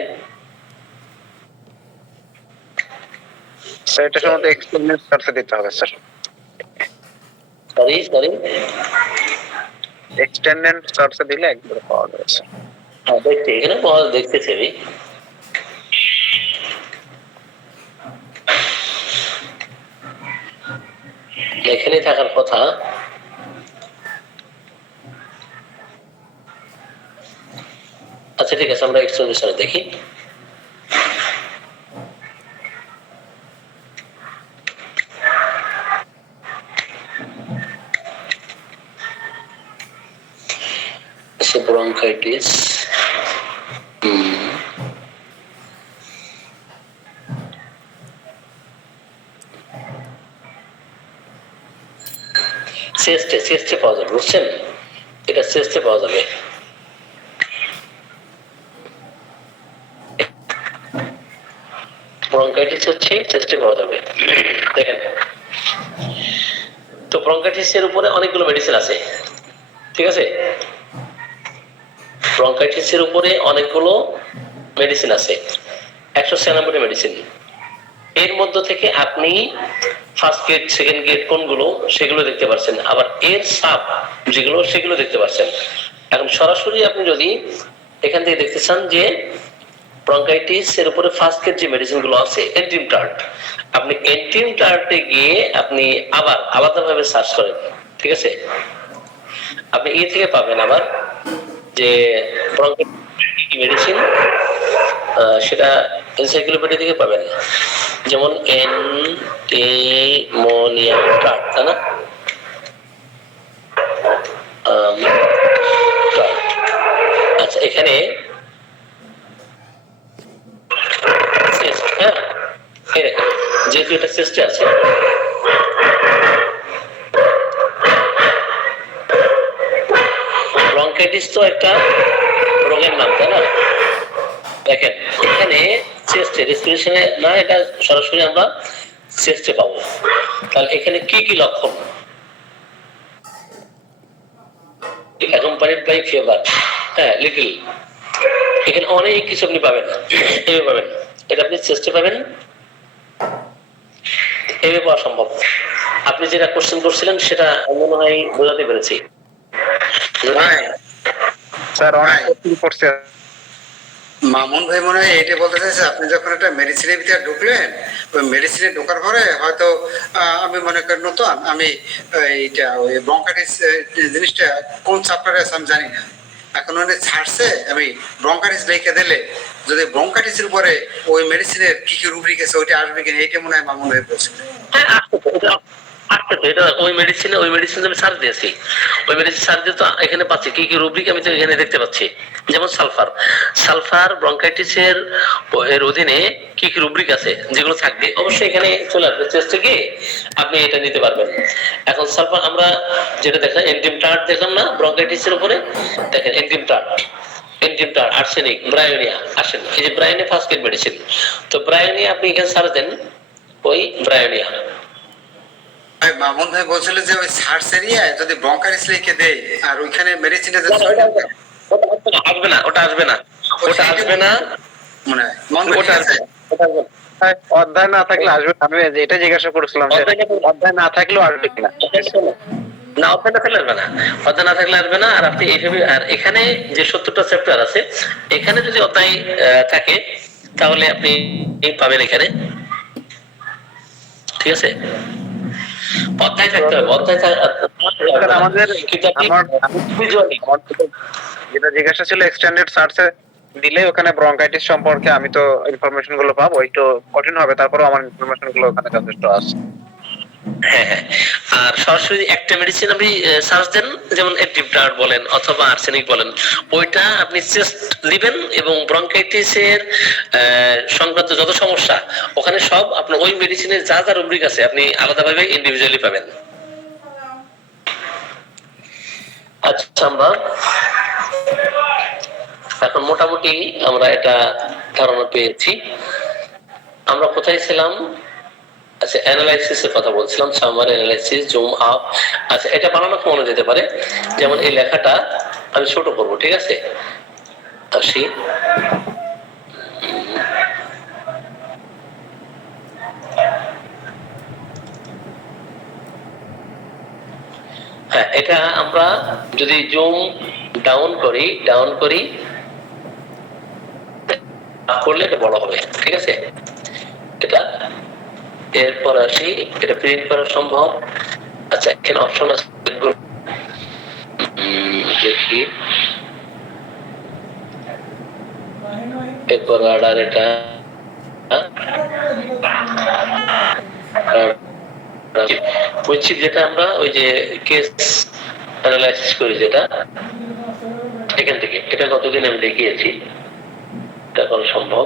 স্যার এটা সম্বন্ধে এক্সপেরিমেন্ট সার্চে দিতে হবে স্যার। সরি এক্সটেন্ডেড সার্চে দিলে একবার পাওয়া যাবে স্যার। হ্যাঁ দেখছি, এখানে পাওয়া দেখতেছি আমি। এখানে থাকার কথা। আচ্ছা ঠিক আছে, আমরা এক্সটেনশনে দেখি। ব্রঙ্কাইটিস চেস্টে পাওয়া যাবে, বুঝছেন? এটা চেস্টে পাওয়া যাবে। ব্রঙ্কাইটিস হচ্ছে চেস্টে পাওয়া যাবে। দেখেন তো ব্রঙ্কাইটিসের উপরে অনেকগুলো মেডিসিন আছে, ঠিক আছে, ব্রঙ্কাইটিসের উপরে অনেকগুলো মেডিসিন আছে, 196টি মেডিসিন। এর মধ্য থেকে আপনি ফার্স্ট গ্রেড সেকেন্ড গ্রেড কোনগুলো সেগুলো দেখতে পাচ্ছেন, আবার এর সাব যেগুলো সেগুলো দেখতে পাচ্ছেন। এখন সরাসরি আপনি যদি এখান থেকে দেখতে চান যে ব্রঙ্কাইটিস এর উপরে ফার্স্ট গ্রেড যে মেডিসিন গুলো আছে এন্টিমটার্ট, আপনি এন্টিমটার্টে গিয়ে আপনি আবার আলাদাভাবে সার্চ করেন, ঠিক আছে, আপনি এ থেকে পাবেন আবার যে ব্রঙ্কাইটিস মেডিসিন, সেটা এনসাইক্লোপিডিয়া থেকে পাবেন। যেমন অ্যান্টিমোনিয়াম টার্ট, তাই না? আচ্ছা এখানে যেহেতু এটা চেস্টে আছে, ব্রঙ্কাইটিস তো একটা রোগের নাম, তাই না? দেখেন এখানে চেস্টে রেসপিরেশনে না, এটা সরাসরি আমরা চেস্টে পাবো। তাহলে এখানে কি কি লক্ষণ? accompanied by fever, হ্যাঁ লিটল, এখানে অনেক কিছু আপনি পাবেন, এইভাবে পাবেন, এটা আপনি চেস্টে পাবেন, এইভাবে পাওয়া সম্ভব। আপনি যেটা কোশ্চেন করছিলেন সেটা মনে হয় বোঝাতে পেরেছি। স্যার অনেক কোশ্চেন করছে। মামুন ভাই মনে হয় এটা বলতে চাইছে, আপনি যখন একটা মেডিসিনের ভিতরে ঢুকলেন, ওই মেডিসিনে ঢোকার পরে হয়তো আমি মনে করি নতুন, আমি এইটা ওই ব্রঙ্কাইটিস জিনিসটা কোন চ্যাপ্টারে আছে আমি জানি না, এখন মানে ছাড়ছে, আমি ব্রঙ্কাইটিস লিখে দিলে যদি ব্রঙ্কাইটিসের উপরে ওই মেডিসিনের কি কি রুব্রিক আছে ওইটা আসবে কিনা, এইটা মনে হয় মামুন ভাই বলছে। এটা ওই মেডিসিনে আমি সার্চ দিয়েছি, ওই মেডিসিন সার্চ দিয়ে তো এখানে পাচ্ছি কি কি রুব্রিক, আমি তো এখানে দেখতে পাচ্ছি। যেমন সালফার ব্রঙ্কাইটিসের এর অধীনে কি কি রুব্রিক আছে যেগুলো থাকবে অবশ্যই এখানে চলে আসবে, চেষ্টা গিয়ে আপনি এটা নিতে পারবেন। এখন সালফার আমরা যেটা দেখলাম এন্টিমটার্ট দেখলাম না ব্রঙ্কাইটিসের উপরে, দেখেন এন্টিমটার্ট, আর্সেনিক, ব্রায়োনিয়া, আসেন এই যে ব্রায়োনিয়া ফার্স্ট এড মেডিসিন, তো ব্রায়োনিয়া আপনি এখানে সার্চ দেন, ওই ব্রায়োনিয়া। মামুন ভাই বলছিল যে ওই সার্চ এরিয়ায় যদি ব্রঙ্কাইটিস লিখে দেয় আর ওইখানে মেডিসিনে আসবে না, ওটা আসবে না মনে হয় ওটা আসবে না। অধ্যায় না থাকলে আসবে না। আমি এটা জিজ্ঞাসা করেছিলাম যে অধ্যায় না থাকলেও আসবে কিনা। না, অধ্যায় না থাকলে আসবে না, অধ্যায় না থাকলে আসবে না। আর আপনি এইভাবে, আর এখানে যে 70টা চ্যাপ্টার আছে, এখানে যদি অধ্যায় থাকে তাহলে আপনি পাবেন এখানে, ঠিক আছে? অধ্যায় থাকতে হবে, অধ্যায় স্যার, আমাদের কিন্তু আপনি যেটা জিজ্ঞাসা ছিল এক্সটেন্ডেড সার্চে দিলে ওখানে ব্রঙ্কাইটিস সম্পর্কে আমি তো ইনফরমেশন গুলো পাবো, একটু কঠিন হবে, তারপরেও আমার ইনফরমেশন গুলো ওখানে যথেষ্ট আছে। হ্যাঁ হ্যাঁ, আর সরাসরি একটা মেডিসিন আপনি সার্চ দেন, যেমন এডিপটার বলেন অথবা আর্সেনিক বলেন, ওইটা আপনি জাস্ট দিবেন এবং ব্রঙ্কাইটিসের সংক্রান্ত যত সমস্যা ওখানে সব আপনার ওই মেডিসিনের যা যা রুব্রিক আছে আপনি আলাদাভাবে ইন্ডিভিজুয়ালি পাবেন। আচ্ছা, আমরা এখন মোটামুটি আমরা এটা ধারণা পেয়েছি। আমরা কোথায় ছিলাম? আচ্ছা, অ্যানালাইসিসের কথা বলছিলাম, সামারি অ্যানালাইসিস, জুম আপ। আচ্ছা, এটা বানানো মনে যেতে পারে, যেমন এই লেখাটা আমি ছোট করব, ঠিক আছে? আসি, হ্যাঁ, এটা আমরা যদি জুম ডাউন করি করলে এটা বড় হবে, ঠিক আছে? এটা এরপর আসি, এটা প্রিন্ট করা সম্ভব। আচ্ছা, এখানে অপশন আছে, দেখি এরপর অর্ডার, এটা বলছি যেটা আমরা ওই যে কেস অ্যানালাইসিস করি যেটা এখান থেকে, এটা কতদিন আমি দেখিয়েছি, এটা করা সম্ভব।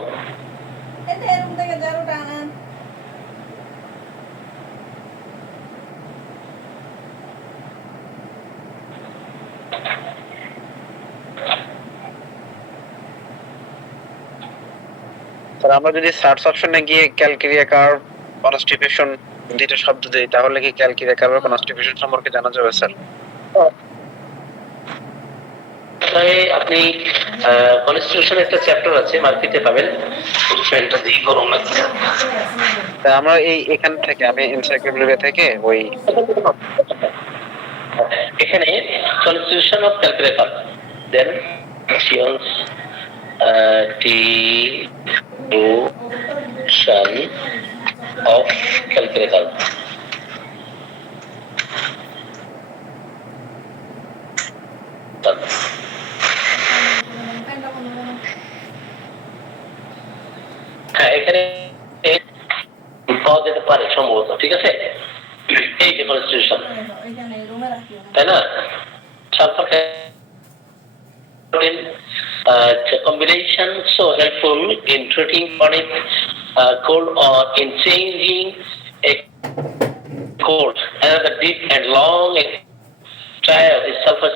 স্যার, আমরা যদি সার্চ অপশনে গিয়ে ক্যালকুলিয়া কার্ভ, কনস্টিটিউশন দুইটা শব্দ দেই, তাহলে কি ক্যালকুলিয়া কার্ভ আর কনস্টিটিউশন সম্পর্কে জানা যাবে স্যার? আপনি কনস্টিটিউশন একটা চ্যাপ্টার আছে, মার্কেটে পাবেন, পেনটা দিয়ে গরম লাগছে। আমরা এখান থেকে, আমি এনসাইক্লোপিডিয়া থেকে ওই এখানে constitution of calculator, then constitution of calculator, হ্যাঁ, এখানে পাওয়া যেতে পারে সম্ভবত, ঠিক আছে? এই যে কনস্টিটিউশন, তাই না? Sulphur combination so helpful in treating chronic cold or in changing a cold. Another deep and long trial is sulfur.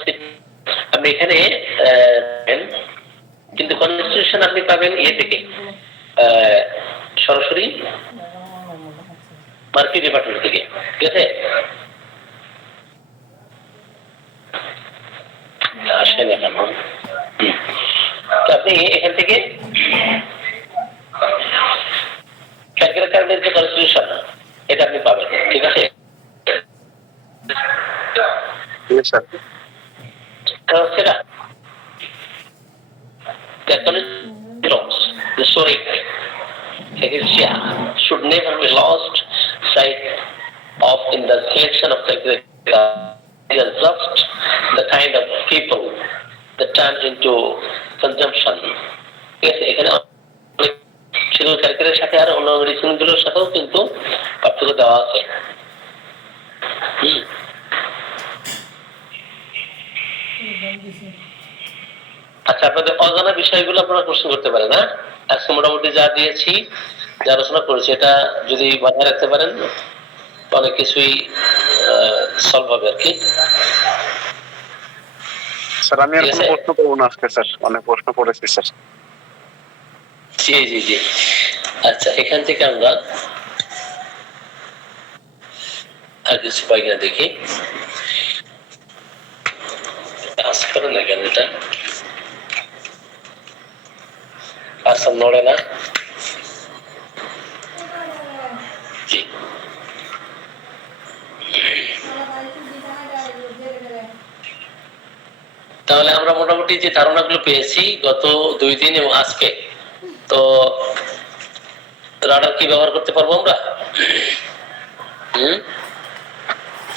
আপনি এখানে কিন্তু কনস্টিটিউশন আপনি পাবেন ইয়ে থেকে, সরাসরি মার্কেট ডিপার্টমেন্ট থেকে, ঠিক আছে? আসেন এখন, আপনি এখান থেকে ক্যালকুলেটরের যে কনস্টিটিউশন এটা আপনি পাবেন, ঠিক আছে? সেটা the soric should never be lost sight of in the selection of calculator. They are just the kind of people that turn into consumption. Yes, এখানে শুধু ক্যালকুলেটরের সাথে আর অন্য মেডিসিন গুলোর সাথেও কিন্তু পার্থক্য দেওয়া আছে। আচ্ছা, আপনাদের অজানা বিষয়গুলো আপনারা প্রশ্ন করতে পারেন। হ্যাঁ, আজকে মোটামুটি যা দিয়েছি, যা আলোচনা করেছি, এটা যদি মাথায় রাখতে পারেন অনেক কিছুই সলভ হবে আর কি। স্যার, আমি আর কোনো প্রশ্ন করবো না আজকে স্যার, অনেক প্রশ্ন করেছি স্যার। জি জি জি, আচ্ছা, এখান থেকে আমরা আর কিছু পাই কিনা দেখি। কাজ করে না কেন এটা? আচ্ছা, নড়ে না। তাহলে আমরা মোটামুটি যে ধারণাগুলো পেয়েছি গত 2 দিন এবং আজকে, তো রাডার কি ব্যবহার করতে পারবো আমরা?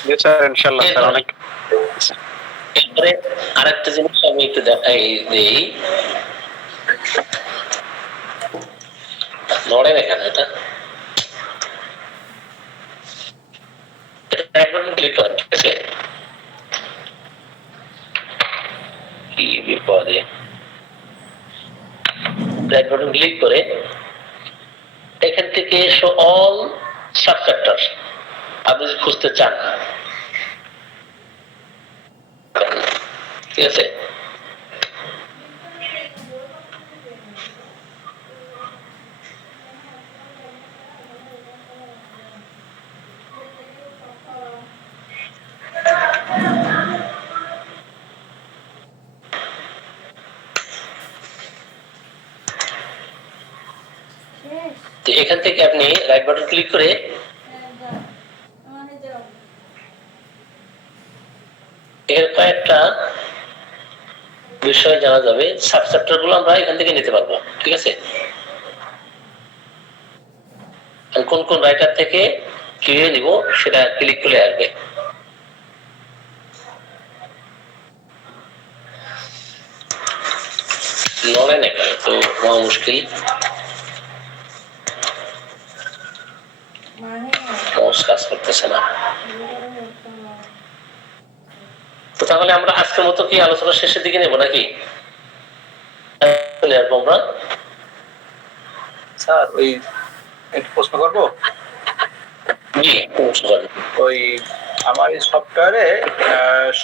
জি স্যার, ইনশাআল্লাহ স্যার। অনেক এরপরে আরেকটা জিনিস আমি একটু দেখাই দিই, নড়ে এখানে এটা একবার ক্লিক করেন, ঠিক আছে? কি বিপদে ব্যাক বাটন ক্লিক করে এখান থেকে শো অল সাবফ্যাক্টর আপনি যদি খুঁজতে চান, ঠিক আছে? তো এখান থেকে আপনি রাইট বাটন ক্লিক করে এর কয়েকটা বিষয় জানা যাবে, সাবসেক্টর গুলো আমরা এখান থেকে নিতে পারবো, ঠিক আছে? কোন কোন রাইটার থেকে কিনে নিব সেটা ক্লিক করে আসবে। নড়ে না কেন, তো মহা মুশকিল, মাউস কাজ করতেছে না। তো তাহলে আমরা আজকের মতো কি আলোচনা শেষের দিকে নেব নাকি? চলে আসবো আমরা। স্যার ওই একটু প্রশ্ন করবো। জি, প্রশ্ন করেন। ওই আমার এই সফটওয়্যারে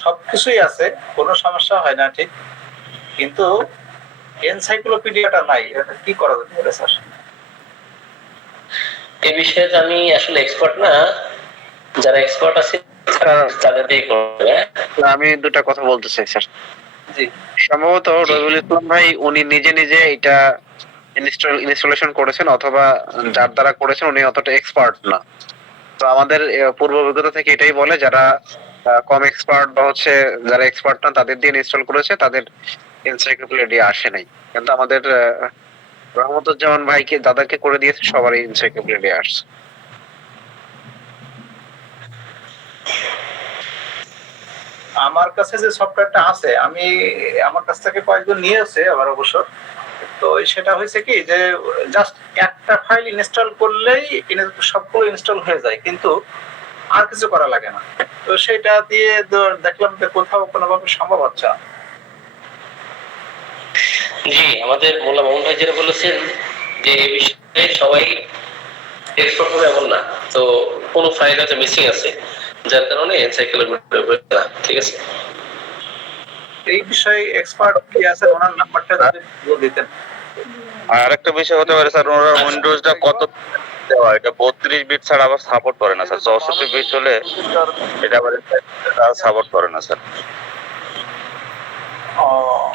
সবকিছুই আছে, কোনো সমস্যা হয় না ঠিক, কিন্তু এনসাইক্লোপিডিয়াটা নাই, এটা কি করা যেতে পারে স্যার? এই বিষয়ে তো আমি আসলে এক্সপার্ট না, যারা এক্সপার্ট আছে তাদের দিয়ে করবে। আমি দুটা কথা বলতে চাই স্যার। জি। সম্ভবত রবিউল ইসলাম ভাই উনি নিজে নিজে এটা ইনস্টলেশন করেছেন, অথবা যার দ্বারা করেছেন উনি অতটা এক্সপার্ট না। তো আমাদের পূর্ব অভিজ্ঞতা থেকে এটাই বলে, যারা কম এক্সপার্ট বা হচ্ছে যারা এক্সপার্ট না তাদের দিয়ে ইনস্টল করেছে তাদের এনসাইক্লোপিডিয়া আসে নাই। কিন্তু আমাদের রহমতুজ্জামান ভাইকে দাদাকে করে দিয়েছে, সবারই এনসাইক্লোপিডিয়া আসছে। আমার কাছে যে সফটওয়্যারটা আছে, আমি আমার কাছ থেকে কয়েকজন নিয়েছে আবার অবশ্য। তো সেটা হয়েছে কি যে জাস্ট একটা ফাইল ইনস্টল করলেই সবগুলো ইনস্টল হয়ে যায়, কিন্তু আর কিছু করা লাগে না। তো সেটা দিয়ে দেখলাম যে কোথাও কোনোভাবে সম্ভব হচ্ছে না। জি, আমাদের মোল্লা মামুন ভাই যেটা বলেছেন যে এই বিষয়ে সবাই এক্সপার্ট হবে এমন না, তো কোনো ফাইল হয়তো মিসিং আছে, যার কারণে এনসাইক্লোপিডিয়া, ঠিক আছে? এই বিষয়ে এক্সপার্ট কি আছে, ওনার নাম্বারটা যদি বলে দিতেন। আর একটা বিষয় হতে পারে স্যার, ওনারা উইন্ডোজটা কত দেওয়া, এটা 32 বিট ছাড়া আবার সাপোর্ট করে না স্যার। 64 বিট হলে এটা আবার সাপোর্ট করে না স্যার।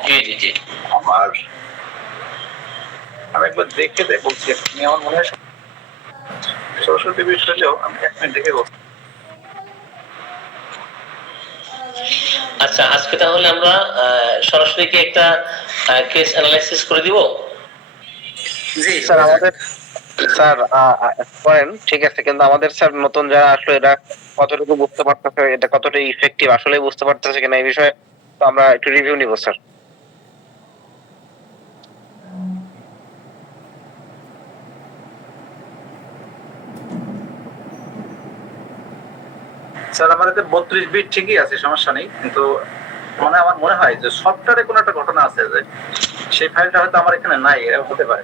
জি জি জি, আমি একবার দেখে বলছি, আমি আমার মনে হয় 64 বিট হলেও আমি এক মিনিট দেখে বলছি। আচ্ছা, আজকে তাহলে আমরা সরাসরি কি একটা কেস অ্যানালাইসিস করে দিব? জি স্যার আমাদের স্যার করেন, ঠিক আছে, কিন্তু আমাদের স্যার নতুন যারা আসলে এরা কতটুকু বুঝতে পারতেছে, এটা কতটা ইফেক্টিভ আসলে বুঝতে পারতেছে কিনা এই বিষয়ে তো আমরা একটু রিভিউ নিব স্যার। স্যার আমার এতে 32 বিট ঠিকই আছে, সমস্যা নেই, কিন্তু মানে আমার মনে হয় যে সফটওয়্যারে কোনো একটা ঘটনা আছে, যে সেই ফাইলটা হয়তো আমার এখানে নাই, এরকম হতে পারে।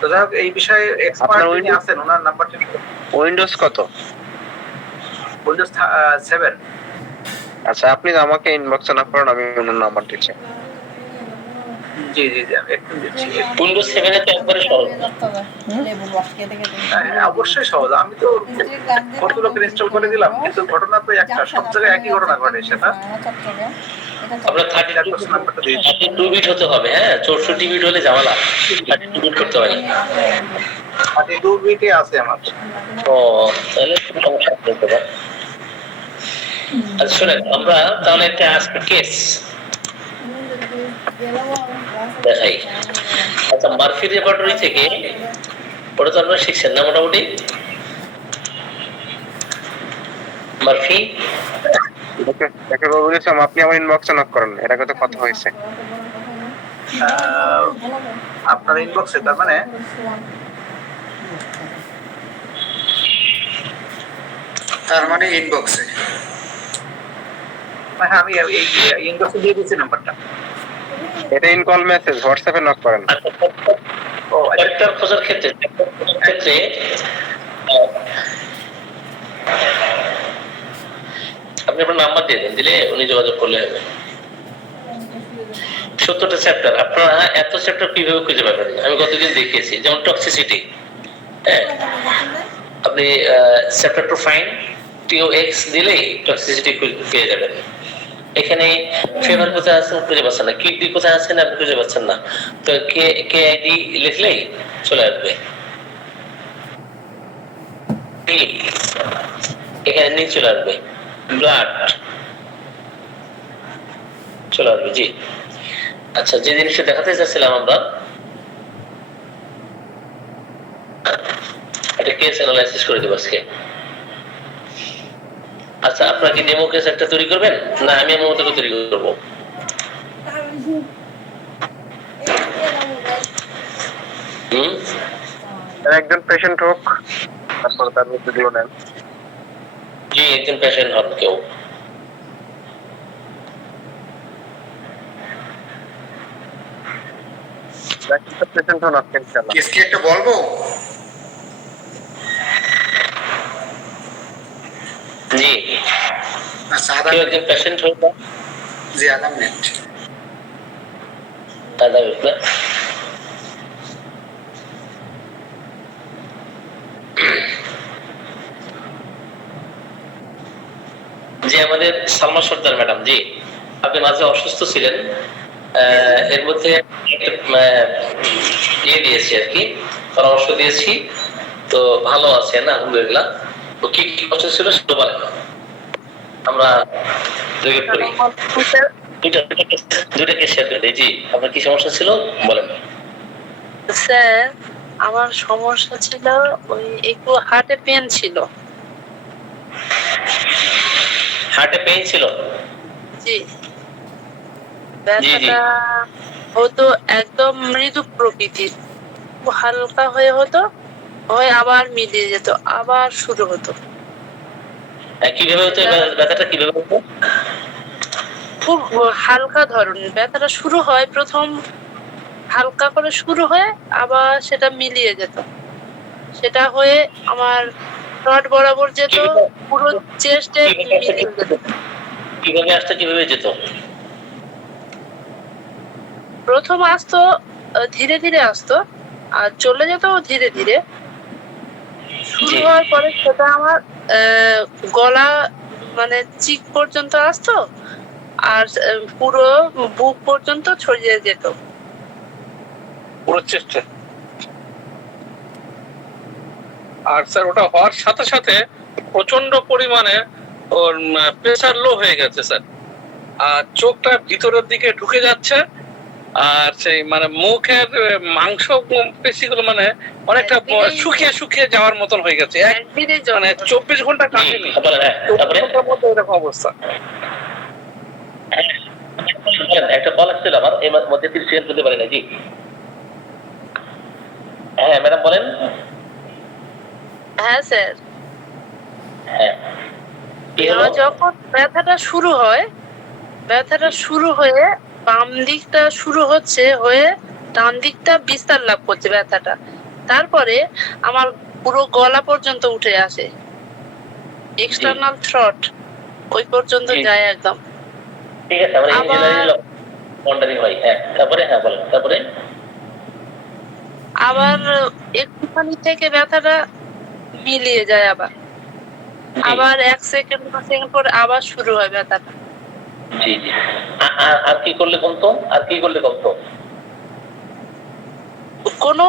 তো যাই হোক, এই বিষয়ে এক্সপার্ট যিনি আছেন ওনার নাম্বারটা উইন্ডোজ কত? উইন্ডোজ 7। আচ্ছা, আপনি আমাকে ইনবক্সে না করেন, আমি ওনার নাম্বার দিচ্ছি। জি জি জি, আমি একটু দিচ্ছি। উইন্ডোজ 7 এ তো একবারে সহজ। হ্যাঁ, অবশ্যই সহজ। আমি তো কত লোকের ইনস্টল করে দিলাম, কিন্তু ঘটনা তো একটা, সব জায়গায় একই ঘটনা ঘটে। সেটা আপনার 32 বিট হতে হবে, হ্যাঁ, 64 বিট হলে ঝামেলা, 32 বিট করতে হয়। 32 বিটে আছে আমার। ও, তাহলে সমস্যা হতে পারে। আচ্ছা শুনেন, আমরা তাহলে একটা কেস দেখাই। আচ্ছা, মার্ফি রেপার্টরি থেকে ওটা তো আপনারা শিখছেন না মোটামুটি? মার্ফি ডক্টর রবিউল ইসলাম, আপনি আমার ইনবক্সে নক করেন, এর আগে তো কথা হয়েছে। আপনার ইনবক্সে তার মানে ইনবক্সে। হ্যাঁ, আমি এই ইনবক্সে দিয়ে দিয়েছি নাম্বারটা। এটা ইন কল মেসেজ, হোয়াটসঅ্যাপে নক করেন। ও আচ্ছা, চ্যাপ্টার খোঁজার ক্ষেত্রে আহ, আপনি আপনার নাম্বার দিয়ে দেন, দিলে উনি যোগাযোগ করলে হবে। 70টা চ্যাপ্টার, আপনারা এত চ্যাপ্টার কিভাবে খুঁজে পাবেন? আমি গতদিন দেখিয়েছি, যেমন টক্সিসিটি, হ্যাঁ, আপনি চ্যাপ্টার টু ফাইন TOX দিলেই টক্সিসিটি পেয়ে যাবেন। এখানে ফেভার কোথায় আছেন খুঁজে পাচ্ছেন না, কিডনি কোথায় আছেন আপনি খুঁজে পাচ্ছেন না, তো KID লিখলেই চলে আসবে। এখানে নিয়ে চলে আসবে, ব্লাড চলে আসবে। জি আচ্ছা, যে জিনিসটা দেখাতে চাচ্ছিলাম আমরা, একটা কেস অ্যানালাইসিস করে দেবো আজকে। আচ্ছা, আপনারা কি ডেমো কেস একটা তৈরি করবেন, না আমি আমার মতো করে তৈরি করবো? একজন পেশেন্ট হোক, তারপর তার ভিডিও নেন। জি, একজন পেশেন্ট হন কেউ। পেশেন্ট হন আপনি, ইনশাআল্লাহ। কেস কি একটা বলবো? জি, আচ্ছা, কেউ একজন পেশেন্ট হন। জি, আধা মিনিট। দাদা বুঝলেন, জি আমাদের সালমা সর্দার ম্যাডাম, জি আপনি মাঝে অসুস্থ ছিলেন, এর মধ্যে ইয়ে দিয়েছি আর কি, পরামর্শ দিয়েছি, তো ভালো আছে না আলহামদুলিল্লাহ। তো কি কি কষ্ট ছিল সেটা বলেন, আমরা যোগাযোগ করি। দুইটা কেস শেয়ার করে। জি, আপনার কি সমস্যা ছিল বলেন। স্যার, আমার সমস্যা ছিল ওই একটু হার্টে পেন ছিল। হার্টে পেইন ছিল? জি, ব্যথাটা হতো একদম মৃদু প্রকৃতির, হালকা হয়ে হতো, হয় আবার মিলিয়ে যেত, আবার শুরু হতো। কিভাবে হতো ব্যথাটা, কিভাবে হতো? খুব হালকা ধরনের ব্যথাটা শুরু হয়, প্রথম হালকা করে শুরু হয়ে আবার সেটা মিলিয়ে যেত, সেটা হয়ে আমার রড বরাবর যেত, পুরো চেস্টে মিলিয়ে যেত। কিভাবে আসতো, কিভাবে যেত? প্রথম আসতো ধীরে ধীরে আসতো, আর চলে যেত ধীরে ধীরে। শুরু হওয়ার পরে সেটা আমার গলা মানে চিক পর্যন্ত আসতো, আর পুরো বুক পর্যন্ত ছড়িয়ে যেত, পুরো চেষ্টা। আর স্যার ওটা হওয়ার সাথে সাথে প্রচন্ড পরিমাণে ওর প্রেসার লো হয়ে গেছে স্যার, আর চোখটা ভিতরের দিকে ঢুকে যাচ্ছে, আর সেই মানে মুখের মাংস পেশিগুলো মানে অনেকটা শুকিয়ে শুকিয়ে যাওয়ার মতন হয়ে গেছে, একদিনে মানে 24 ঘন্টা কাটেনি, 24 ঘন্টার মধ্যে এরকম অবস্থা। একটা কল আসছিল আমার, এই মধ্যে 30 সেকেন্ড করতে পারি না। জি হ্যাঁ ম্যাডাম বলেন। হ্যাঁ স্যার, হ্যাঁ, কি হলো? যখন ব্যথাটা শুরু হয়ে বাম দিকটা শুরু হচ্ছে, হয়ে ডান দিকটা বিস্তার লাভ করছে ব্যথাটা, তারপরে আমার পুরো গলা পর্যন্ত উঠে আসে, এক্সটার্নাল থ্রট ওই পর্যন্ত যায় একদম। ঠিক আছে, আমরা ইঞ্জিনিয়ারিং বন্ডারিং হয়। হ্যাঁ, তারপরে হ্যাঁ বলেন, তারপরে আবার একটুখানি থেকে ব্যথাটা মিলিয়ে যায়, আবার 1 সেকেন্ড 2 সেকেন্ড পরে আবার শুরু হয় ব্যথাটা। জি জি, আর কি করলে কমতো, আর কি করলে কমতো? কোনো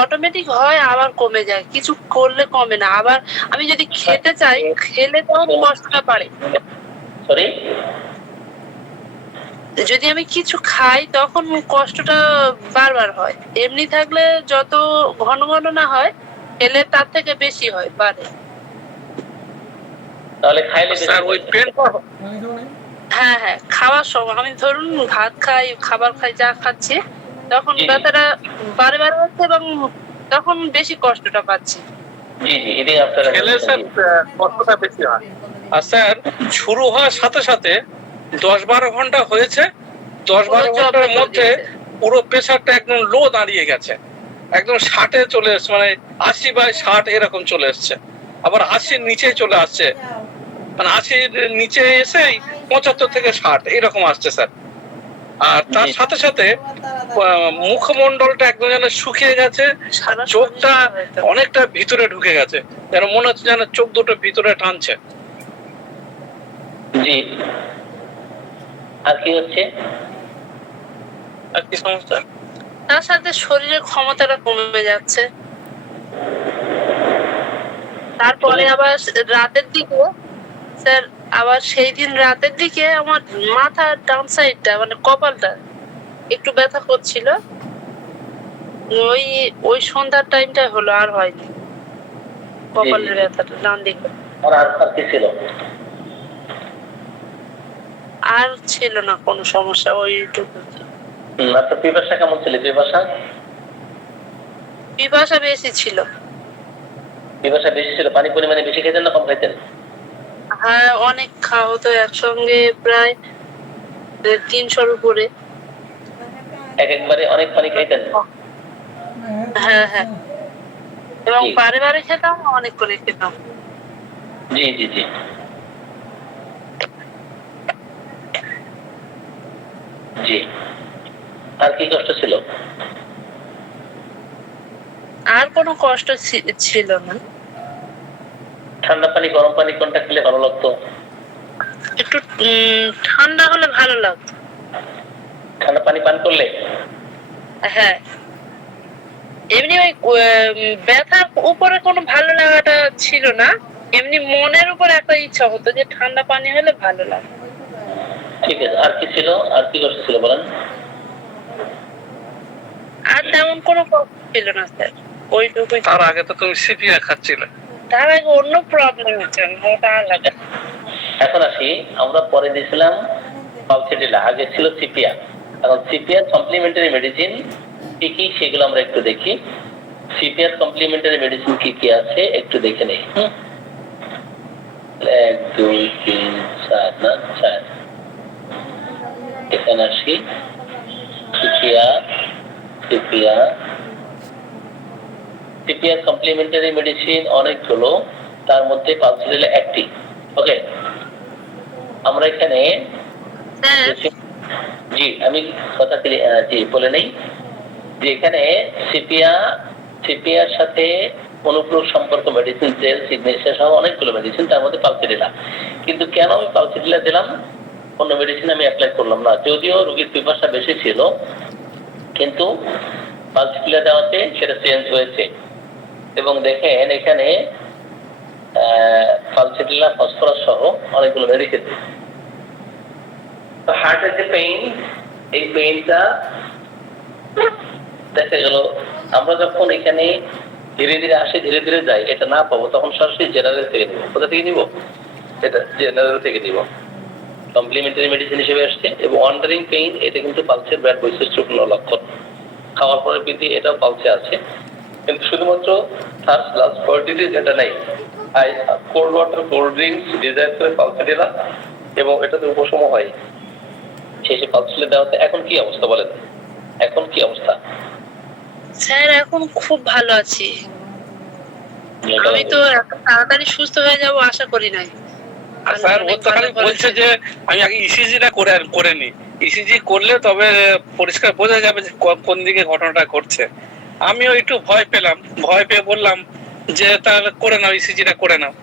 অটোমেটিক হয় আবার কমে যায়, কিছু করলে কমে না। আবার আমি যদি খেতে চাই, খেলে তখন কষ্টটা বাড়ে। সরি, যদি আমি কিছু খাই তখন কষ্টটা বারবার হয়। এমনি থাকলে যত ঘন ঘন না হয়, খেলে তার থেকে বেশি হয়, বাড়ে। তাহলে খাইলে বেশি স্যার ওই হয়। পেনটা হ্যাঁ হ্যাঁ, খাওয়ার সময় আমি ধরুন ভাত খাই, খাবার খাই, যা খাচ্ছি, তখন জি। ব্যথাটা বারে বারে হচ্ছে এবং তখন বেশি কষ্টটা পাচ্ছি। জি জি, এটাই আপনারা খেলে বলছেন, স্যার জি। কষ্টটা বেশি হয়। আর স্যার শুরু হওয়ার সাথে সাথে 10-12 ঘন্টা হয়েছে, 10-12 পুরো ঘন্টার জব্দ করে মধ্যে দিয়েছে। পুরো প্রেশারটা একদম লো দাঁড়িয়ে গেছে, একদম 60-এ চলে এসছে, মানে 80/60 এরকম চলে এসছে, আবার 80-র নিচে চলে আসছে, মানে 80-র নিচে এসেই 75 থেকে 60 এরকম আসছে স্যার। আর তার জি। সাথে সাথে মুখমণ্ডলটা একদম যেন শুকিয়ে গেছে, সারা চোখটা শরীরে ব্যথা। অনেকটা ভিতরে ঢুকে গেছে, যেন মনে হচ্ছে যেন চোখ দুটো ভিতরে টানছে। জি। আর কি হচ্ছে? আর কি সমস্যা? তার সাথে শরীরের ক্ষমতাটা কমে যাচ্ছে। তারপরে আবার রাতের দিকে, স্যার, আবার সেই দিন রাতের দিকে আমার মাথার ডান সাইডটা মানে কপালটা একটু ব্যথা করছিল। ওই ওই সন্ধ্যার টাইমটা হলো, আর হয়নি কপালের ব্যথাটা ডান দিকে। আর কি ছিল? আর ছিল না কোনো সমস্যা, ওইটুকু। আপনার পিপাসা কেমন ছিল? পিপাসা বেশি ছিল। পিপাসা বেশি ছিল, পানি পরিমাণে বেশি খেতেন না কম খাইতেন? হ্যাঁ, অনেক খাওয়া হতো একসঙ্গে, প্রায় 300-র উপরে। একবারে অনেক পানি খাইতেন? হ্যাঁ হ্যাঁ, এবং জি। বারে বারে খেতাম, অনেক করে খেতাম। জি জি জি। জি। আর কি কষ্ট ছিল? আর কোনো কষ্ট ছিল না। ঠান্ডা পানি গরম পানি কোনটা খেলে ভালো লাগতো? একটু ঠান্ডা হলে ভালো লাগতো। ঠান্ডা পানি পান করলে? হ্যাঁ, এমনি ওই ব্যথার উপরে কোনো ভালো লাগাটা ছিল না, এমনি মনের উপর একটা ইচ্ছা হতো যে ঠান্ডা পানি হলে ভালো লাগে। ঠিক আছে, আর কি ছিল? আর কি কষ্ট ছিল বলেন? আর তেমন কোনো কষ্ট ছিল না স্যার, ওইটুকুই। তার আগে তো তুমি সিপিআর খাচ্ছিলে। তার আগে অন্য প্রবলেম হচ্ছে, ওটা আলাদা। এখন আসি, আমরা পরে দিয়েছিলাম পালসেটিলা, আগে ছিল সিপিয়া। এখন সিপিআর কমপ্লিমেন্টারি মেডিসিন কি কি সেগুলো আমরা একটু দেখি। সিপিআর কমপ্লিমেন্টারি মেডিসিন কি কি আছে একটু দেখে নেই। 1 2 3 4 না 4। এখানে আসি, সিপিআর কমপ্লিমেন্টারি মেডিসিন অনেকগুলো, তার মধ্যে পালসেটিলা একটি। ওকে, আমরা এখানে স্যার, জি আমি কথা জি বলে নেই যে এখানে সিপিআর সাথে অনুপ্রয়োগ সম্পর্ক মেডিসিন, সেল সিগনেচার সহ অনেকগুলো মেডিসিন, তার মধ্যে পালসেটিলা। কিন্তু কেন আমি পালসেটিলা দিলাম, অন্য মেডিসিন আমি অ্যাপ্লাই করলাম না, যদিও রোগীর পিপাসা বেশি ছিল, কিন্তু পালসেটিলা দেওয়াতে সেটা চেঞ্জ হয়েছে। এবং দেখেন এখানে পালসেটিলা, ফসফরাস সহ অনেকগুলো মেডিসিন। হার্টের যে পেইন, এই পেইনটা দেখা গেল আমরা যখন এখানে ধীরে ধীরে আসি, ধীরে ধীরে যাই, এটা না পাবো তখন সরাসরি জেনারেল থেকে নিব। কোথা থেকে নিব? এটা জেনারেল থেকে নিব, কমপ্লিমেন্টারি মেডিসিন হিসেবে আসছে। এবং ওয়ান্ডারিং পেইন, এটা কিন্তু পালসের ব্যাড বৈশিষ্ট্যপূর্ণ লক্ষণ। খাওয়ার পরে বৃদ্ধি, এটাও পালসে আছে, কিন্তু শুধুমাত্র ফার্স্ট লাস্ট কোয়ালিটিতে যেটা নেই। Cold water, cold drinks desire করে পালসেটিলা, এবং এটাতে উপশম হয়। শেষে পালসেটিলা দেওয়াতে এখন কি অবস্থা বলেন? এখন কি অবস্থা? স্যার এখন খুব ভালো আছি। আমি তো এত তাড়াতাড়ি সুস্থ হয়ে যাব আশা করি নাই। আর স্যার ও তো খালি বলছে যে আমি আগে ইসিজিটা করে নি, ইসিজি করলে তবে পরিষ্কার বোঝা যাবে যে কোন দিকে ঘটনাটা ঘটছে। আমিও একটু ভয় পেলাম, ভয় পেয়ে বললাম যে তাহলে করে নাও, ইসিজিটা করে নাও।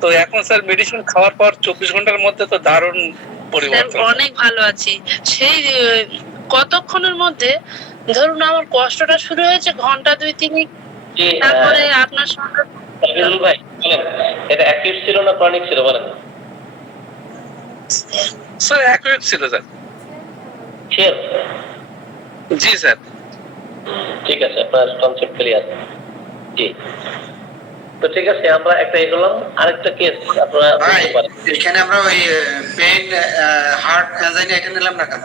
তো এখন স্যার মেডিসিন খাওয়ার পর 24 ঘন্টার মধ্যে তো দারুণ স্যার পরিবর্তন। অনেক ভালো আছি। সেই কতক্ষণের মধ্যে, ধরুন আমার কষ্টটা শুরু হয়েছে ঘন্টা 2-3, জি, তারপরে আপনার সঙ্গে সাবিরুল ভাই বলেন, এটা অ্যাকিউট ছিল না ক্রনিক ছিল বলেন? স্যার অ্যাকুরেট ছিল স্যার। শিওর? জি স্যার। ঠিক আছে, আপনার কনসেপ্ট ক্লিয়ার। জি, তো ঠিক আছে, আমরা একটা এগোলাম, আরেকটা কেস আপনারা ভাই বলতে পারেন। এখানে আমরা ওই পেইন হার্ট অ্যানজাইনা এটা নিলাম না কেন?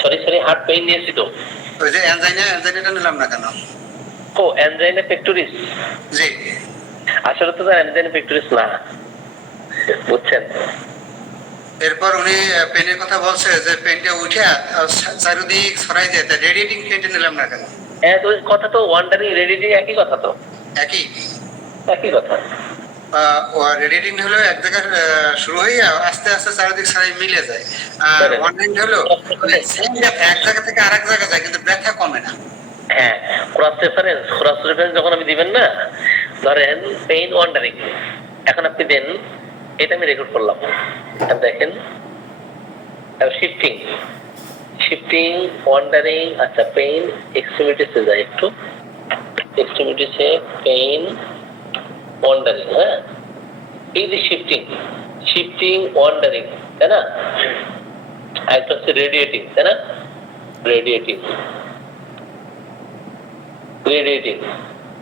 সরি, হার্ট পেইন নিয়েছি তো। ওই যে অ্যানজাইনাটা নিলাম না কেন? ও, অ্যানজাইনা পেক্টোরিস। জি, আসলে তো অ্যানজাইনা পেক্টোরিস না, বুঝছেন? এরপর উনি পেনের কথা বলছে যে পেনটা উঠে চারিদিক ছড়াই যায়, রেডিয়েটিং পেনটা নিলাম না কেন? হ্যাঁ, তো ওই কথা তো ওয়ান্ডারিং রেডিটিং একই কথা তো, একই একই কথা। রেডিয়েটিং হলো এক জায়গায় শুরু হয়ে আস্তে আস্তে চারিদিক ছড়াই মিলে যায়, আর ওয়ান্ডারিং হলো সেম ব্যথা এক জায়গা থেকে আরেক জায়গায় যায় কিন্তু ব্যথা কমে না। হ্যাঁ, ক্রস রেফারেন্স যখন আপনি দিবেন না, ধরেন পেইন ওয়ান্ডারিং, এখন আপনি দেন, এটা আমি রেকর্ড করলাম, আর দেখেন শিফটিং ওয়ান্ডারিং। আচ্ছা, পেইন এক্সট্রিমিটিসে যায়, একটু এক্সট্রিমিটিসে পেইন ওয়ান্ডারিং। হ্যাঁ, এই যে শিফটিং ওয়ান্ডারিং, তাই না? একটা হচ্ছে রেডিয়েটিং, তাই না? রেডিয়েটিং,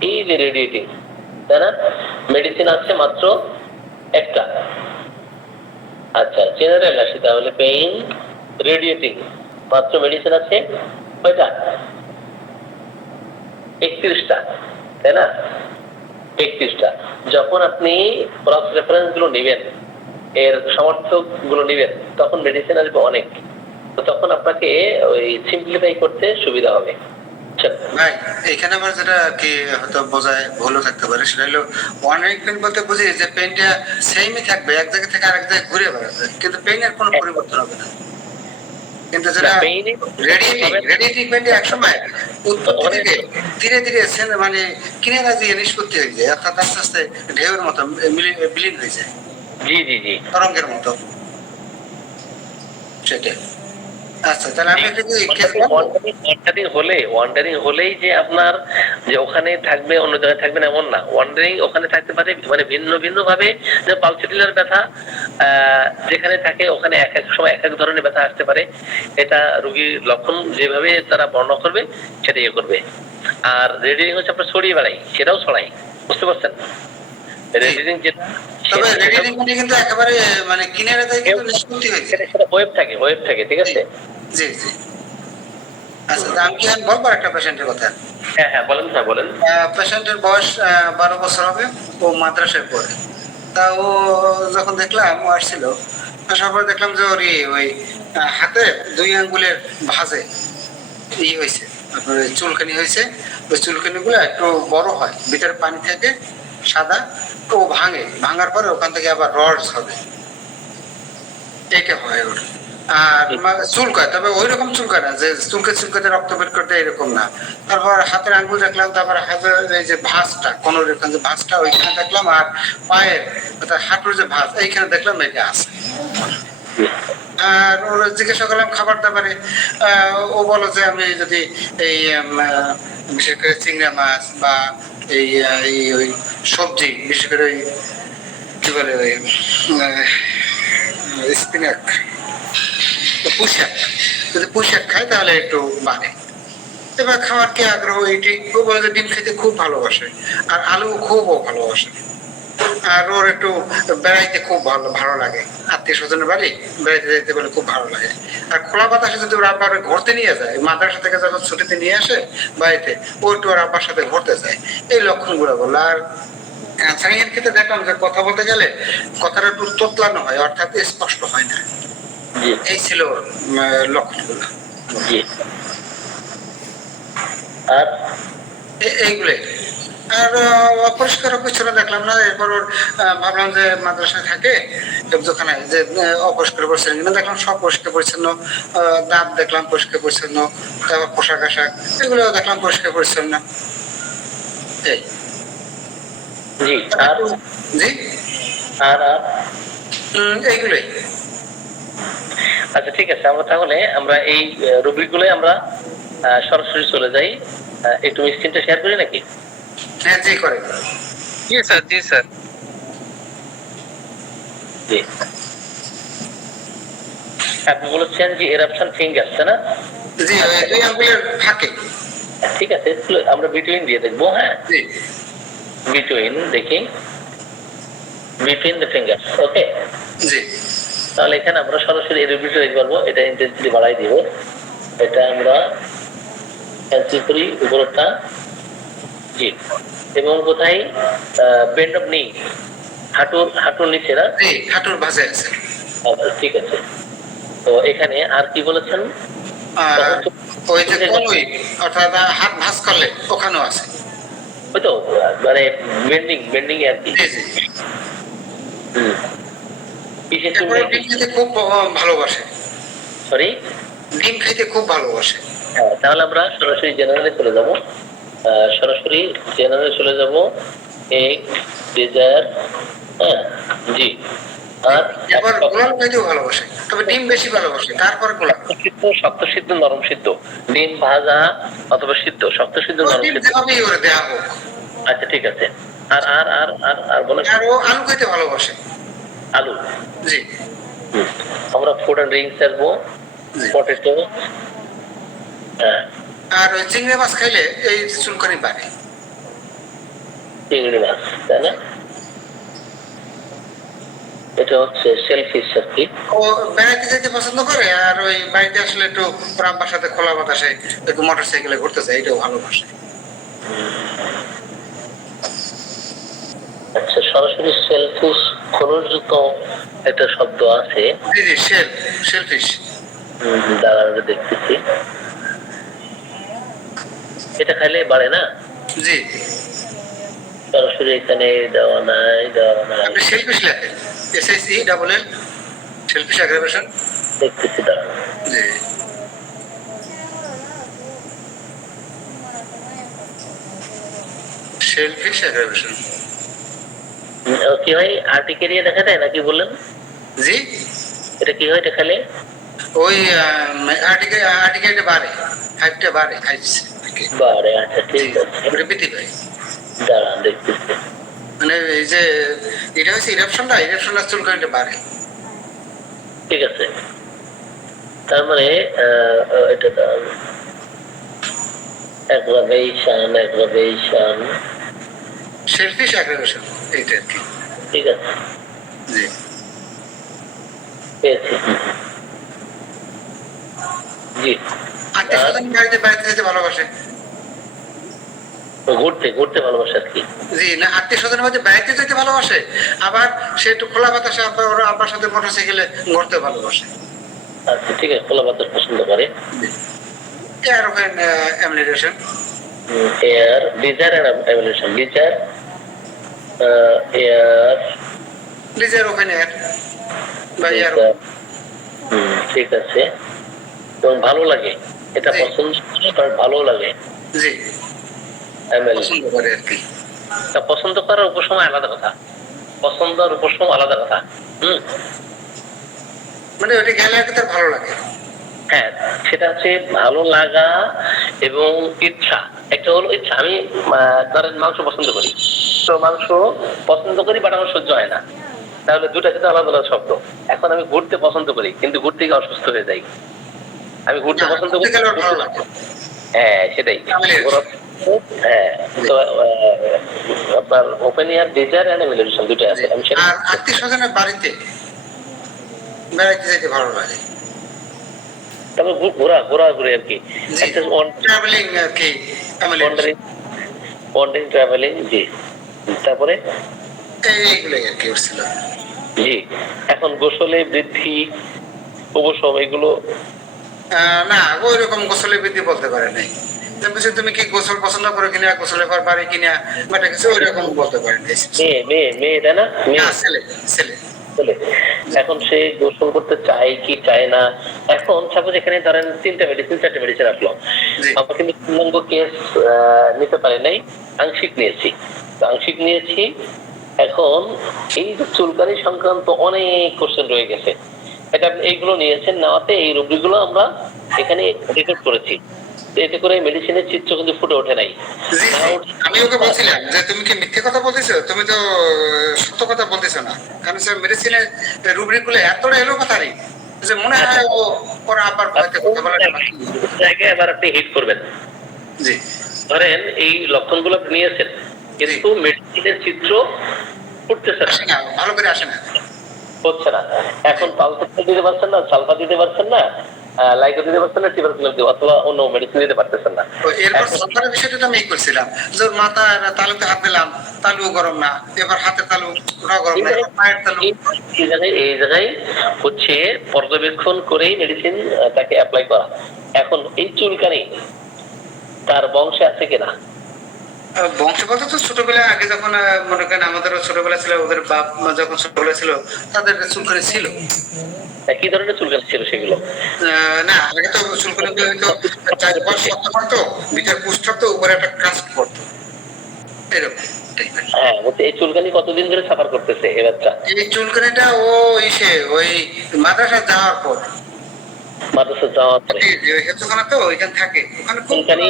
এই যে রেডিয়েটিং, তাই না? মেডিসিন আছে মাত্র একটা। আচ্ছা, জেনারেল আসি তাহলে, পেইন রেডিয়েটিং মাত্র মেডিসিন আছে কয়টা? 31টা, তাই না? 31টা। যখন আপনি ক্রস রেফারেন্স গুলো নেবেন, এর সমর্থক গুলো নেবেন, তখন মেডিসিন আসবে অনেক, তো তখন আপনাকে ওই সিম্পলিফাই করতে সুবিধা হবে। ভাই এখানে আমার যেটা কি হয়তো বোঝায় ভুলও থাকতে পারে, সেটা হলো ওয়ান্ডারিং পেন বলতে বুঝি যে পেনটা সেমই থাকবে, এক জায়গা থেকে আরেক জায়গায় ঘুরে বেড়াবে, কিন্তু পেনের কোনো পরিবর্তন হবে না। কিন্তু যেটা রেডিয়েটিং পেনটা একসময় উৎপত্তি থেকে ধীরে ধীরে মানে কিনারা দিয়ে নিষ্পত্তি হয়ে যায়, অর্থাৎ আস্তে আস্তে ঢেউয়ের মতো বিলীন হয়ে যায়, জি, তরঙ্গের মতো, সেটাই। আচ্ছা, তাহলে আমি একটা ওয়ান্ডারিং হলেই যে আপনার যে ওখানে থাকবে অন্য জায়গায় থাকবে না এমন না, ওয়ান্ডারিং ওখানে থাকতে পারে, মানে ভিন্ন ভিন্ন ভাবে, যে পালসিটিলার ব্যথা যেখানে থাকে ওখানে এক এক সময় এক এক ধরনের ব্যথা আসতে পারে, এটা রোগীর লক্ষণ যেভাবে তারা বর্ণনা করবে সেটা ইয়ে করবে। আর রেডিং হচ্ছে আপনার ছড়িয়ে বেড়াই, সেটাও ছড়াই, বুঝতে পারছেন? রেডিং যেটা, তবে রেডিয়েটিং মানে কিন্তু একেবারে মানে কিনারা যায় কিন্তু নিষ্পত্তি হয়ে যায়, সেটা ওয়েভ থাকে, ঠিক আছে? জি জি। আচ্ছা, আমি কি বলবো একটা পেশেন্টের কথা? হ্যাঁ, বলেন। পেশেন্টের বয়স 12 বছর হবে, ও মাদ্রাসায় পড়ে। তা ও যখন দেখলাম ও আসছিল, আসার পর দেখলাম যে ওর ওই হাতে 2 আঙ্গুলের ভাঁজে হয়েছে, আপনার চুলকানি হয়েছে। ওই চুলকানি গুলো একটু বড় হয়, ভিতরে পানি থেকে সাদা, তো ও ভাঙার পরে ওখান থেকে আবার রডস হবে, এটা হয় ওর। আর চুলকায়, তবে ওই রকম চুলকায় না যে চুলকাতে রক্ত বের করতে, এরকম না। তারপর হাতের আঙ্গুল দেখলাম, তারপর হাতের এই যে ভাঁজটা, কোন রকম যে ভাঁজটা ওইখানে দেখলাম, আর পায়ের অর্থাৎ হাঁটুর যে ভাঁজ এইখানে দেখলাম এটা আছে। আর ওর জিজ্ঞাসা করলাম খাবার দাবারে, ও বলো যে আমি যদি এই বিশেষ করে চিংড়া মাছ বা এই ওই সবজি, বিশেষ করে ওই কি বলে ওই স্পিনাক, পুঁইশাক, যদি পুঁইশাক খায় তাহলে একটু বাড়ে। এবার খাওয়ার কি আগ্রহ, এটি ও বলে যে ডিম খেতে খুব ভালোবাসে, আর আলু খুবও ভালোবাসে, আর ওর একটু বেড়াইতে খুব ভালো লাগে, আত্মীয় স্বজনের বাড়ি বেড়াইতে যেতে বলে খুব ভালো লাগে। আর খোলা বাতাসে যদি ওর আব্বার ঘুরতে নিয়ে যায়, মাদ্রাসা থেকে যখন ছুটিতে নিয়ে আসে বাড়িতে, ও একটু ওর আব্বার সাথে ঘুরতে যায়, এই লক্ষণগুলো বললো। আর কাউন্সেলিং ক্ষেত্রে দেখলাম যে কথা বলতে গেলে কথাটা একটু তোতলানো হয়, অর্থাৎ স্পষ্ট হয় না। এই ছিল লক্ষণগুলো। আর এইগুলোই। আর অপরিষ্কার কিছু দেখলাম না। এরপর ওর ভাবলাম যে মাদ্রাসায় থাকে দোকানে যে অপরিষ্কার পরিচ্ছন্ন কিনা, দেখলাম সব পরিষ্কার পরিচ্ছন্ন। দাঁত দেখলাম পরিষ্কার পরিচ্ছন্ন, তারপর পোশাক আশাক এগুলো দেখলাম পরিষ্কার পরিচ্ছন্ন। এই জি, আর এইগুলোই। আচ্ছা ঠিক আছে, আমরা তাহলে আমরা এই রুব্রিক গুলো আমরা সরাসরি চলে যাই। একটু স্ক্রিনটা শেয়ার করি নাকি? হ্যাঁ জি করে। জি স্যার, জি স্যার। জি, আপনি বলেছেন যে এরাপশন ফিঙ্গার, তাই না? জি ওই দুই আঙ্গুলের ফাঁকে। ঠিক আছে, আমরা বিটুইন দিয়ে দেখবো। হ্যাঁ, জি বিটুইন দেখি, বিটুইন দ্য ফিঙ্গার। ওকে, জি তাহলে এখানে আমরা সরাসরি এর ভিতরে দেখতে পারবো। এটা ইন্টেন্সিটি বাড়াই দিব, এটা আমরা ক্যান্সেল করি উপরটা। জি, এবং কোথায় বেন্ড অফ নি, হাঁটুর নিচে না? জি হাঁটুর ভাঁজে আছে। আচ্ছা, ঠিক আছে। তো এখানে আর কি বলেছেন? আর ওই যে কনুই অর্থাৎ হাত ভাঁজ করলে ওখানেও আছে। ওই তো মানে বেন্ডিং আর কি। জি জি। হুম, বিশেষ তারপরে ডিম খেতে খুব ভালোবাসে। সরি, ডিম খাইতে খুব ভালোবাসে। তাহলে আমরা সরাসরি জেনারেলে চলে যাব। সরাসরি জেনারেলে চলে যাব। এগ, ডিজায়ার, হ্যাঁ, জি। আর এবার গোলাপ খাইতেও ভালোবাসে, তবে ডিম বেশি ভালোবাসে, তারপরে গোলাপ। শক্ত সিদ্ধ, নরম সিদ্ধ, ডিম ভাজা অথবা সিদ্ধ, শক্ত সিদ্ধ, নরম ডিম সিদ্ধ। দেওয়াই ওরে দেয়া হোক। আচ্ছা ঠিক আছে। আর আর আর আর আর বলেন। আর ও আলু খাইতে ভালোবাসে। আলু, জি আমরা ফুড অ্যান্ড ড্রিঙ্কস আসবো। জি। পটেটো, হ্যাঁ, আর ওই চিংড়ি মাছ খাইলে এই চুলকানি বাড়ে। চিংড়ি মাছ, তাই না? এটা হচ্ছে সেলফিশ আর কি। ও বেড়াইতে যেতে পছন্দ করে, আর ওই বাড়িতে আসলে একটু রাম্বার সাথে খোলা বাতাসে একটু মোটর সাইকেলে ঘুরতে যায়, এটাও ভালোবাসে। আচ্ছা, সরাসরি সেলফিশ খরচযুক্ত একটা শব্দ আছে। জি জি শেলফিশ। দাঁড়ান, আমি দেখতেছি। এটা খাইলে বাড়ে না? জি সরাসরি এখানে দেওয়া নাই। আপনি শেলফিশ লেখেন, SIC double L, shellfish aggravation. দেখতেছি, দাঁড়ান। জি শেলফিশ অ্যাগ্রাভেশন। কি হয়, আর্টিকেরিয়া দেখা দেয় নাকি বললেন? জি এটা কি হয়, এটা খেলে? ওই আর্টিকেলটা বাড়ে, হাইটটা বাড়ে, হাইটস বাড়ে। আচ্ছা ঠিক আছে, ওটা বৃদ্ধি পায়। দাঁড়ান দেখতেছি। মানে এই যে এটা হচ্ছে ইরেপশনটা চুলকানিটা বাড়ে। ঠিক আছে, তার মানে এটা অ্যাগ্রাভেশন। শেলফিশ অ্যাগ্রাভেশন এইটা আর কি। ঠিক আছে, জি পেয়েছি। জি, আত্মীয় স্বজন বাড়িতে যেতে ভালোবাসে। ঘুরতে ভালোবাসে আর কি। জি না, আত্মীয় স্বজনের মধ্যে বেড়াইতে যেতে ভালোবাসে, আবার সে একটু খোলা বাতাসে ওর আব্বার সাথে মোটর সাইকেলে ঘুরতে ভালোবাসে। আচ্ছা ঠিক আছে, খোলা বাতাস পছন্দ করে। Aeroplane animation. Air, desire and evolution. Desire, air, desire open air বা এয়ার। ঠিক আছে। তো ভালো লাগে, এটা জি। পছন্দ করে, ভালো লাগে। জি ML, পছন্দ করে আর কি। তা পছন্দ করার উপসময় আলাদা কথা, পছন্দ আর উপশম আলাদা কথা। মানে ওইটা গেলে আর কি তার ভালো লাগে। হ্যাঁ, সেটা হচ্ছে ভালো লাগা এবং ইচ্ছা। একটা হলো ইচ্ছা, আমি ধরেন মাংস পছন্দ করি, তো মাংস পছন্দ করি বাট আমার সহ্য হয় না, তাহলে দুটা কিন্তু আলাদা আলাদা শব্দ। এখন আমি ঘুরতে পছন্দ করি কিন্তু ঘুরতে গিয়ে অসুস্থ হয়ে যাই। আমি ঘুরতে না, পছন্দ ঘুরতে করি, গেলে ওর ভালো লাগে। হ্যাঁ সেটাই। হ্যাঁ, তো আপনার ওপেন এয়ার, ডিজায়ার এন্ড এমিউলেশন দুটো আছে। আমি সেটা আর আত্মীয় স্বজনের বাড়িতে বেড়াইতে যেতে ভালো লাগে। তবে ঘোরাঘুরি আর কি, একটা ট্রাভেলিং আর কি, ওয়ান্ডারিং ট্রাভেলিং। জি, তারপরে এইগুলোই আর কি ছিল। জি, এখন গোসলে বৃদ্ধি, উপশম, এগুলো না ওই রকম গোসলের বৃদ্ধি বলতে পারে নাই। তুমি কি গোসল পছন্দ করো কিনা, গোসলের পর বাড়ি কিনা, বাটা কিছু ওই রকম বলতে পারে নাই। মেয়ে তাই না? মেয়ে, ছেলে ছেলে। ছেলে। এখন সে গোসল করতে চায় কি চায় না। এখন সাপোজ এখানে ধরেন 3টা মেডিসিন 4টা মেডিসিন আসলো, জি আমরা কিন্তু পূর্ণাঙ্গ কেস নিতে পারি নাই, আংশিক নিয়েছি। তো আংশিক নিয়েছি। এখন এই যে চুলকানি সংক্রান্ত অনেক কোশ্চেন রয়ে গেছে, এটা আপনি এইগুলো নিয়েছেন, নেওয়াতে এই রুব্রিকগুলো আমরা এখানে রেকর্ড করেছি। তো এতে করে মেডিসিনের চিত্র কিন্তু ফুটে ওঠে নাই। জি জি, আমি ওকে বলছিলাম যে তুমি কি মিথ্যে কথা বলতেছো, তুমি তো সত্য কথা বলতেছো না, কারণ স্যার মেডিসিনের রুব্রিক গুলো এতটা এলোপাতারি যে মনে হয় ও ওরা আবার ভয়তে কথা বলাটা বাকি। জায়গায় আবার আপনি হিট করবেন। জি ধরেন এই লক্ষণগুলো আপনি নিয়েছেন, কিন্তু মেডিসিনের চিত্র ফুটতেছে না, আসে না, ভালো করে আসে না। হচ্ছে না। এখন পালসেপ্টার দিতে পারছেন না, সালফা দিতে পারছেন না, লাইকো দিতে পারছেন না, টিবারকুলাম দিতে অথবা অন্য মেডিসিন দিতে পারতেছেন না। তো এরপর সালফারের বিষয়টা তো আমি ই করছিলাম যে ওর মাথা তালুতে হাত দিলাম, তালুও গরম না, এবার হাতে তালু ওটাও গরম না, এবার পায়ের তালু। এই জায়গায় হচ্ছে পর্যবেক্ষণ করেই মেডিসিন তাকে অ্যাপ্লাই করা। এখন এই চুলকানি তার বংশে আছে কিনা, বংশ বলতে তো ছোটবেলায় আগে যখন মনে করেন আমাদেরও ছোটবেলা ছিল, ওদের বাপ মা যখন ছোটবেলা ছিল তাদের চুলকানি ছিল। কি ধরনের চুলকানি ছিল সেগুলো? না আগে তো চুলকানি গুলো হয়তো চারপাশ শক্ত করতো, ভিতরে পুষ্ট থাকতো, উপরে একটা কাস্ট পড়তো, এরকম টাইপের। হ্যাঁ, বলতে এই চুলকানি কতদিন ধরে সাফার করতেছে এই বাচ্চা? এই চুলকানিটা ও ওই মাদ্রাসা যাওয়ার পর, মাদ্রাসা যাওয়ার পরে হেফজখানা তো ওইখানে থাকে, ওখানে খুব চুলকানি,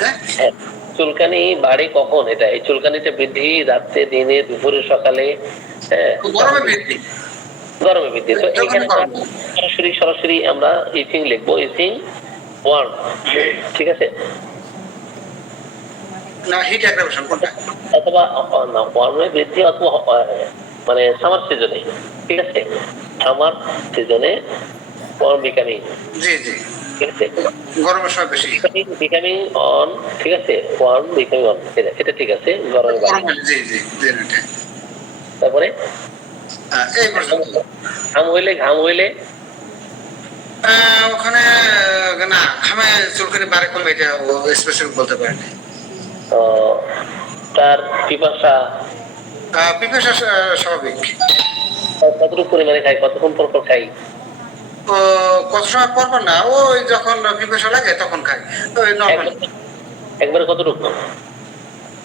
হ্যাঁ হ্যাঁ, চুলকানি বাড়ে কখন? এটা এই চুলকানিটা বৃদ্ধি রাত্রে, দিনে, দুপুরে, সকালে? হ্যাঁ, গরমে বৃদ্ধি। গরমে বৃদ্ধি। তো যখন এখানে গরম। সরাসরি আমরা ইচিং লিখবো, ইচিং ওয়ার্ম, ঠিক আছে? না হিট অ্যাগ্রাভেশন কোনটা? অথবা ওয়ার্মে বৃদ্ধি, অথবা মানে সামার সিজনে, ঠিক আছে? সামার সিজনে ওয়ার্ম বিকামিং, জি জি, ঠিক আছে? গরমের সময় বেশি। বিকামিং অন, ঠিক আছে? ওয়ার্ম বিকামিং অন, এটা ঠিক আছে, গরমে বাড়ে। গরমে জি জি জি এটা। তারপরে এই পর্যন্ত। ঘাম হইলে ওখানে না ঘামে চুলকানি বাড়ে কমে এটা ও স্পেশাল বলতে পারে না। তার পিপাসা পিপাসা স্বাভাবিক। কতটুকু পরিমাণে খাই, কতক্ষণ পর পর খাই? ও কত সময় পর পর না, ওই যখন পিপাসা লাগে তখন খাই, ওই নর্মাল। একবারে কতটুকু?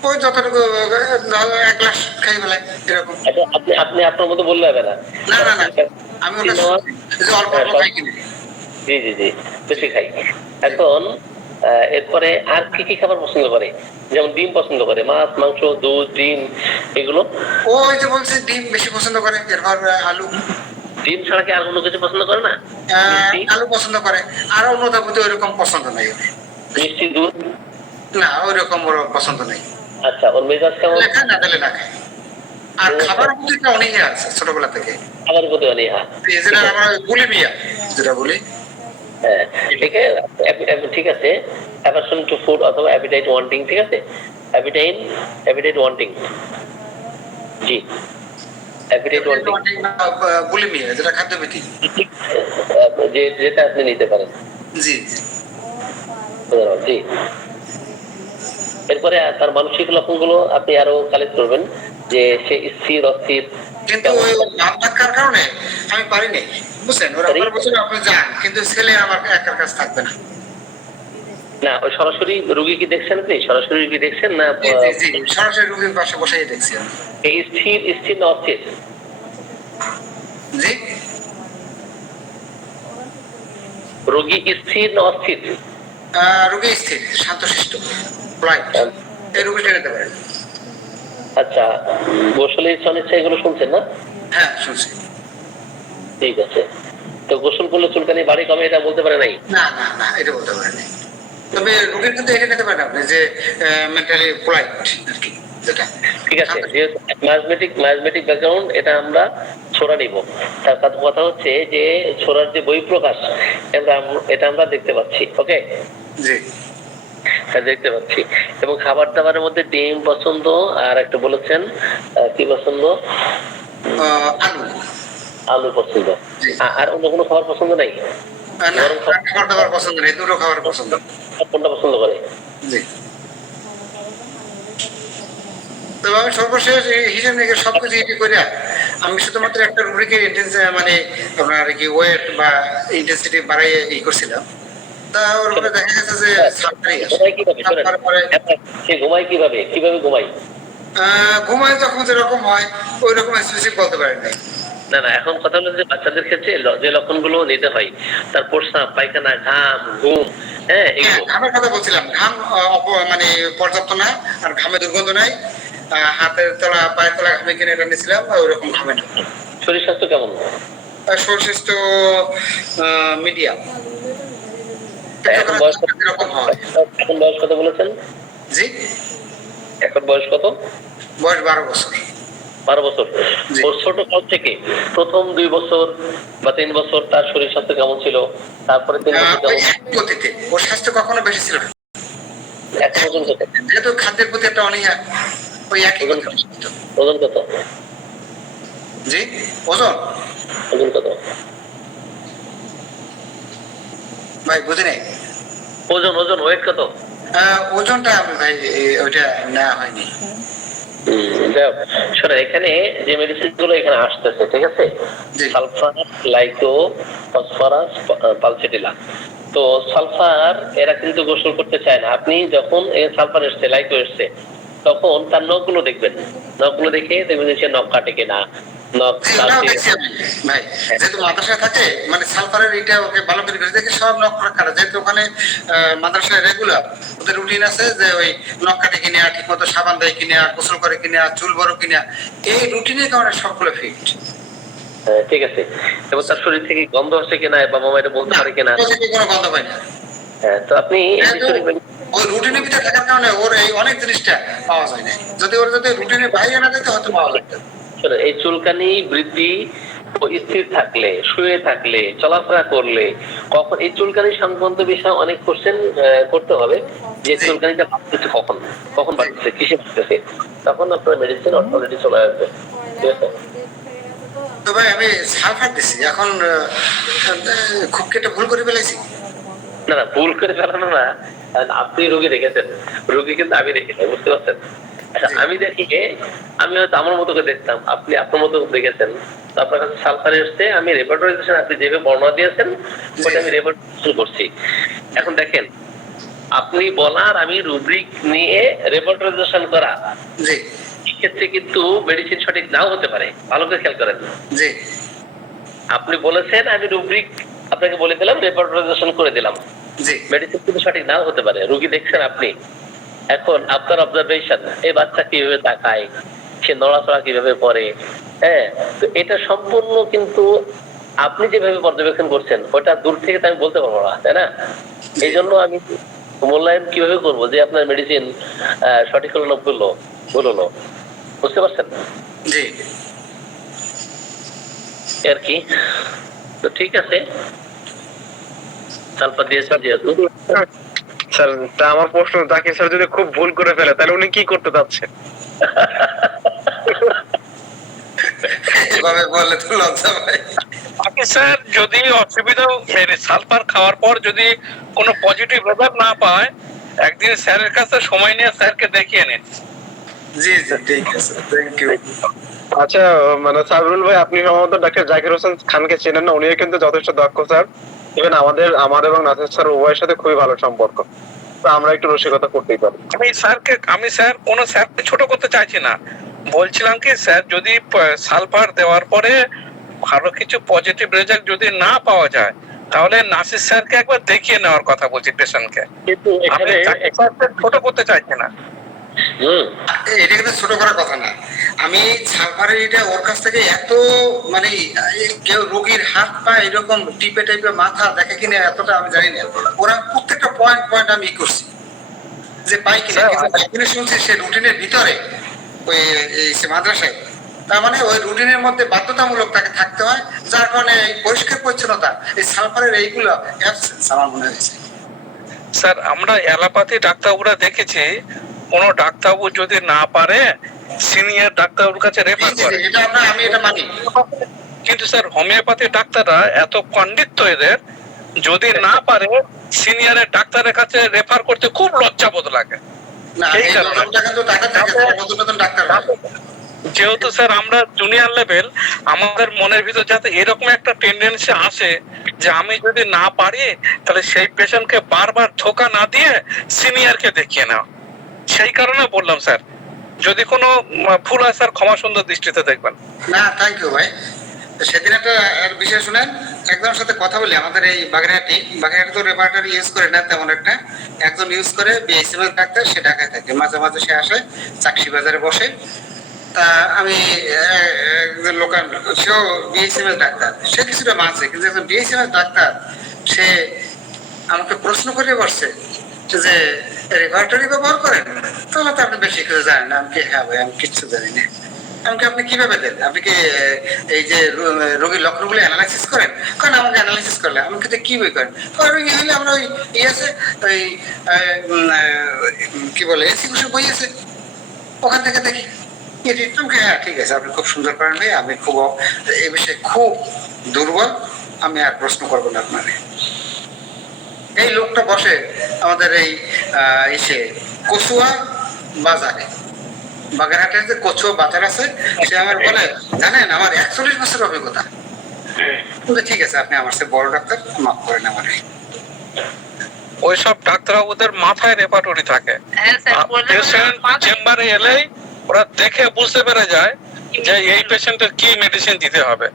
ওই যতটুকু 1 গ্লাস খাই ফেলাই এরকম। আপনি আপনি আপনার মতো বললে হবে না। না না না, আমি ওটা যে অল্প অল্প খাই কিনা। জি জি জি, বেশি খাই। এখন এরপরে আর কি কি খাবার পছন্দ করে? যেমন ডিম পছন্দ করে, মাছ, মাংস, দুধ, ডিম, এগুলো? ওই যে বলছে ডিম বেশি পছন্দ করে, এরপর আলু। ডিম ছাড়া কি আর কোনো কিছু পছন্দ করে না? আলু পছন্দ করে, আর অন্যটা প্রতি ওইরকম পছন্দ নাই। মিষ্টি, দুধ? না ওইরকম ওর পছন্দ নেই। আচ্ছা, ওর মেজাজ কেমন? খায় না দিলে না খায়। আর খাবার প্রতি একটা অনীহা আছে ছোটবেলা থেকে, খাবার প্রতি অনীহা, যেটা আমরা বুলিমিয়া যেটা বলি। হ্যাঁ, ঠিক আছে। অ্যাভারশন টু ফুড অথবা অ্যাপিটাইট ওয়ান্টিং, ঠিক আছে? অ্যাপিটাইট ওয়ান্টিং, জি, অ্যাপিটাইট ওয়ান্টিং, বুলিমিয়া যেটা খাদ্যভীতি। যেটা আপনি নিতে পারেন। জি জি। এরপরে তার মানসিক লক্ষণগুলো আপনি আরো কালেক্ট করবেন, যে সে স্থির, অস্থির। কিন্তু ওই ভাত থাকার কারণে আমি পারিনি, বুঝছেন? ওরা আমার বছর আপনি যান, কিন্তু ছেলে আমার একার কাছে থাকবে না। না, ওই সরাসরি রুগী কি দেখছেন? আপনি সরাসরি রুগী দেখছেন না? জি জি জি, সরাসরি রুগীর পাশে বসাই দেখছি আমি। এই স্থির না অস্থির? জি, রোগী স্থির না অস্থির? রুগী স্থির, শান্তশিষ্ট, রাইট, এই রুগীটা নিতে পারেন। আচ্ছা, গোসলের অনিচ্ছা এগুলো শুনছেন না? হ্যাঁ শুনছি। ঠিক আছে। তো গোসল করলে চুলকানি বাড়ি কমে, এটা বলতে পারে নাই? না না না, এটা বলতে পারেনি। তবে রুগীর কিন্তু এটা নিতে পারেন আপনি যে মেন্টালি পোলাইট আর কি, যেটা ঠিক আছে, যেহেতু ম্যাথমেটিক ব্যাকগ্রাউন্ড, এটা আমরা ছোড়া নিব। তার কথা হচ্ছে যে ছোড়ার যে বহিঃপ্রকাশ, এটা আমরা দেখতে পাচ্ছি। ওকে, জি দেখতে পাচ্ছি। এবং খাবার দাবারের মধ্যে ডিম পছন্দ, আর একটা বলেছেন কি পছন্দ? আলু, আলু পছন্দ। আর অন্য কোনো খাবার পছন্দ নাই? না খাবার দাবার পছন্দ নেই, দুটো খাবার পছন্দ। কোনটা পছন্দ করে? জি, তবে আমি সর্বশেষ হিসেব নিয়ে সবকিছু ইটি করে আমি শুধুমাত্র একটা রুব্রিকের মানে আপনার কি ওয়েট বা ইন্টেন্সিটি বাড়াইয়ে ই করছিলাম। তা ওর উপরে দেখা গেছে যে সে ঘুমায় কিভাবে ঘুমায়? ঘুমায় যখন যেরকম হয় ওই রকম স্পেসিফিক বলতে পারি নাই। না না, এখন কথা হলো যে বাচ্চাদের ক্ষেত্রে যে লক্ষণগুলো নিতে হয়, তার প্রস্রাব, পায়খানা, ঘাম, ঘুম, হ্যাঁ, হ্যাঁ, এগুলো। ঘামের কথা বলছিলাম, ঘাম মানে পর্যাপ্ত না, আর ঘামে দুর্গন্ধ নাই, হাতের তলা পায়ের তলা ঘামে কিনে এটা নিয়েছিলাম, ওইরকম ঘামে না। শরীর স্বাস্থ্য কেমন? শরীর তো মিডিয়াম। এখন বয়স কত? এরকম হয়। এখন বয়স কত বলেছেন? জি, এখন বয়স কত? বয়স 12 বছর। 12 বছর। জি। ওর ছোট কাল থেকে প্রথম 2 বছর বা 3 বছর তার শরীর স্বাস্থ্য কেমন ছিল? তারপরে 3 বছর ওই কেমন? একই গতিতে ওর স্বাস্থ্য কখনো বেশি ছিল না, এখন ওজন কত? যেহেতু খাদ্যের প্রতি একটা অনীহা, ওই একই ওজন গতিতে। ওজন কত? জি, ওজন ওজন কত? ভাই বুঝি নাই। ওজন ওয়েট কত? ওজনটা আমি ভাই ওইটা নেওয়া হয়নি। যাই হোক, শোনো, এখানে যে মেডিসিন গুলো এখানে আসতেছে, ঠিক আছে, জি। Sulphur, lyco, phosphorus, pulsatilla. তো সালফার এরা কিন্তু গোসল করতে চায় না। আপনি যখন সালফার এসছে, লাইকো এসছে, তখন তার নখগুলো দেখবেন। নখগুলো দেখে দেখবেন যে সে নখ কাটে কিনা, নখ জি, ওটাও কাটে। দেখছি আমি ভাই, যেহেতু মাদ্রাসায় থাকে, মানে সালফারের এটা ওকে ভালো করে দেখে সব নখ কাটা, যেহেতু ওখানে মাদ্রাসায় রেগুলার ওদের রুটিন আছে যে ওই নখ কাটে কিনা, ঠিক মতো সাবান দেয় কিনা, গোসল করে কিনা, চুল বড় কিনা, এই রুটিনের কারণে সবগুলো ফিট। ঠিক আছে, এবং তার শরীর থেকে গন্ধ আসে কিনা, বাবা মা এটা বলতে পারে কিনা। কোনো গন্ধ পাই না। হ্যাঁ, তো আপনি এই যেহেতু বিষয়ে ওই রুটিনের ভিতরে থাকার কারণে ওর এই অনেক জিনিসটা পাওয়া যায় না, যদি ওর যদি রুটিনের বাইরে না যেতে হয়তো পাওয়া যেত। শোনো, এই চুলকানি বৃদ্ধি ও স্থির থাকলে, শুয়ে থাকলে, চলাফেরা করলে, কখন এই চুলকানি সংক্রান্ত বিষয়ে অনেক কোশ্চেন করতে হবে, যে জি। চুলকানিটা বাড়তেছে কখন, কখন বাড়তেছে, কিসে বাড়তেছে, তখন আপনার মেডিসিন অলরেডি চলে আসবে। ঠিক আছে? তো ভাই আমি সালফার দিছি, এখন খুব কেটে ভুল করে ফেলেছি। না না, ভুল করে ফেলানো না। আর আপনি রোগী দেখেছেন, রোগী কিন্তু আমি দেখি নাই, বুঝতে পারছেন? আচ্ছা, জি। আমি দেখি, আমি হয়তো আমার মতো করে দেখতাম, আপনি আপনার মতো দেখেছেন। তো আপনার কাছে সালফার এসছে, আমি রেপার্টরাইজেশন আপনি যেভাবে বর্ণনা দিয়েছেন ওটা আমি রেপার্টরাইজেশন করছি। এখন দেখেন, আপনি বলার আমি রুব্রিক নিয়ে রেপার্টরাইজেশন করা, জি এক্ষেত্রে কিন্তু মেডিসিন সঠিক নাও হতে পারে। ভালো করে খেয়াল করেন। জি আপনি বলেছেন, আমি রুব্রিক আপনাকে বলে দিলাম, রেপার্টরাইজেশন করে দিলাম, জি মেডিসিন কিন্তু সঠিক নাও হতে পারে। রোগী দেখছেন আপনি, এখন আপনার অবজারভেশন, এই বাচ্চা কিভাবে তাকায়, সে নড়াচড়া কিভাবে করে, হ্যাঁ, তো এটা সম্পূর্ণ কিন্তু আপনি যেভাবে পর্যবেক্ষণ করছেন ওটা দূর থেকে তো আমি বলতে পারবো না, তাই না? এই জন্য আমি মূল্যায়ন কিভাবে করবো যে আপনার মেডিসিন সঠিক হলো না ভুল হলো, বুঝতে পারছেন? জি আর কি, তো ঠিক আছে, সালফার দিয়েছেন যেহেতু। স্যার, তা আমার প্রশ্ন, তাকে স্যার যদি খুব ভুল করে ফেলে তাহলে উনি কি করতে চাচ্ছেন? এভাবে বললে তো লজ্জা ভাই। বাকি স্যার যদি অসুবিধা সালফার খাওয়ার পর যদি কোনো পজিটিভ রেজাল্ট না পায়, একদিন স্যারের কাছে সময় নিয়ে স্যারকে দেখিয়ে নিন। জি জি ঠিক আছে, থ্যাংক ইউ। আচ্ছা, মানে সাবরুল ভাই, আপনি সম্ভবত ডাক্তার জাকির হোসেন খানকে চেনেন না? উনিও কিন্তু যথেষ্ট দক্ষ স্যার। ইভেন আমার এবং নাসির স্যার উভয়ের সাথে খুবই ভালো সম্পর্ক। তো আমরা একটু রসিকতা করতেই পারি। আমি স্যার কোন স্যারকে ছোট করতে চাইছি না, বলছিলাম কি স্যার, যদি সালফার দেওয়ার পরে ভালো কিছু পজিটিভ রেজাল্ট যদি না পাওয়া যায়, তাহলে নাসির স্যারকে একবার দেখিয়ে নেওয়ার কথা বলছি পেশেন্টকে। কিন্তু আমি এখানে জাকির স্যারকে ছোট করতে চাইছি না। এটা কিন্তু ছোট করার কথা না। আমি সালফারের এটা ওর কাছ থেকে এত মানে কেউ রোগীর হাত পা এরকম টিপে টিপে মাথা দেখে কিনা এতটা আমি জানি না। ওরা প্রত্যেকটা পয়েন্ট আমি করছি যে পাই কিনা, কিন্তু যখনই শুনছি সে রুটিনের ভিতরে ওই সে মাদ্রাসায়, তার মানে ওই রুটিনের মধ্যে বাধ্যতামূলক তাকে থাকতে হয়, যার কারণে এই পরিষ্কার পরিচ্ছন্নতা, এই সালফারের এইগুলো অ্যাবসেন্স আমার মনে হয়েছে। স্যার, আমরা অ্যালোপ্যাথি ডাক্তারবাবুরা দেখেছি, কোনো ডাক্তারবাবু যদি না পারে সিনিয়র ডাক্তারবাবুর কাছে রেফার করে। এটা আমি এটা মানি। কিন্তু স্যার হোমিওপ্যাথি ডাক্তাররা এত পণ্ডিত এদের, যদি না পারে সিনিয়রের ডাক্তারের কাছে রেফার করতে খুব লজ্জাবোধ লাগে। না, এই এই কারণে। লজ্জাটা কিন্তু তাদের থাকে, নতুন নতুন ডাক্তার হয়। যেহেতু স্যার আমরা জুনিয়র লেভেল, আমাদের মনের ভিতর যাতে এরকম একটা টেন্ডেন্সি আসে যে আমি যদি না পারি তাহলে সেই পেশেন্টকে বারবার ধোকা না দিয়ে সিনিয়রকে দেখিয়ে নাও। সেই কারণে বললাম স্যার, যদি কোনো ভুল হয় স্যার ক্ষমা সুন্দর দৃষ্টিতে দেখবেন। না থ্যাংক ইউ ভাই। তো সেদিন একটা বিষয় শুনেন, একজনের সাথে কথা বলি, আমাদের এই বাগেরহাটি তো রেপার্টারি ইউজ করে না তেমন একটা, একজন ইউজ করে বিএসএমএস ডাক্তার, সে ঢাকায় থাকে, মাঝে মাঝে সে আসে, চাকসি বাজারে বসে। তা আমি একজন লোকাল, সেও বিএসএমএস ডাক্তার, সে কিছুটা মানছে, কিন্তু একজন বিএসএমএস ডাক্তার সে আমাকে প্রশ্ন করে বসছে যে রেপার্টারি ব্যবহার করেন, তাহলে তো আপনি বেশি কিছু জানেন না। আমি কি, হ্যাঁ ভাই আমি কিচ্ছু জানি না। আমাকে আপনি কিভাবে দেন, আপনি কি এই যে রোগীর লক্ষণগুলো অ্যানালাইসিস করেন? কারণ আমাকে অ্যানালাইসিস করলে আমি কিন্তু কি বই করেন, কারণ হলে আমরা ওই আছে ওই কি বলে এসি কুসুর বই আছে, ওখান থেকে দেখি। হ্যাঁ ঠিক আছে, আপনি খুব সুন্দর করেন ভাই, আমি খুব এই বিষয়ে খুব দুর্বল, আমি আর প্রশ্ন করবো না আপনার। এই লোকটা বসে আমাদের এই ইসে কচুয়া বাজারে, বাগেরহাটের যে কচুয়া বাজার আছে, সে আমার বলে জানেন আমার 41 বছরের অভিজ্ঞতা। ঠিক আছে, আপনি আমার সে বড় ডাক্তার, মাফ করেন আমার। ওইসব ডাক্তারবাবুদের মাথায় রেপার্টরি থাকে, হ্যাঁ স্যার, পেশেন্ট চেম্বারে এলেই ওরা দেখে বুঝতে পেরে যায় যে এই পেশেন্টের কি মেডিসিন দিতে হবে।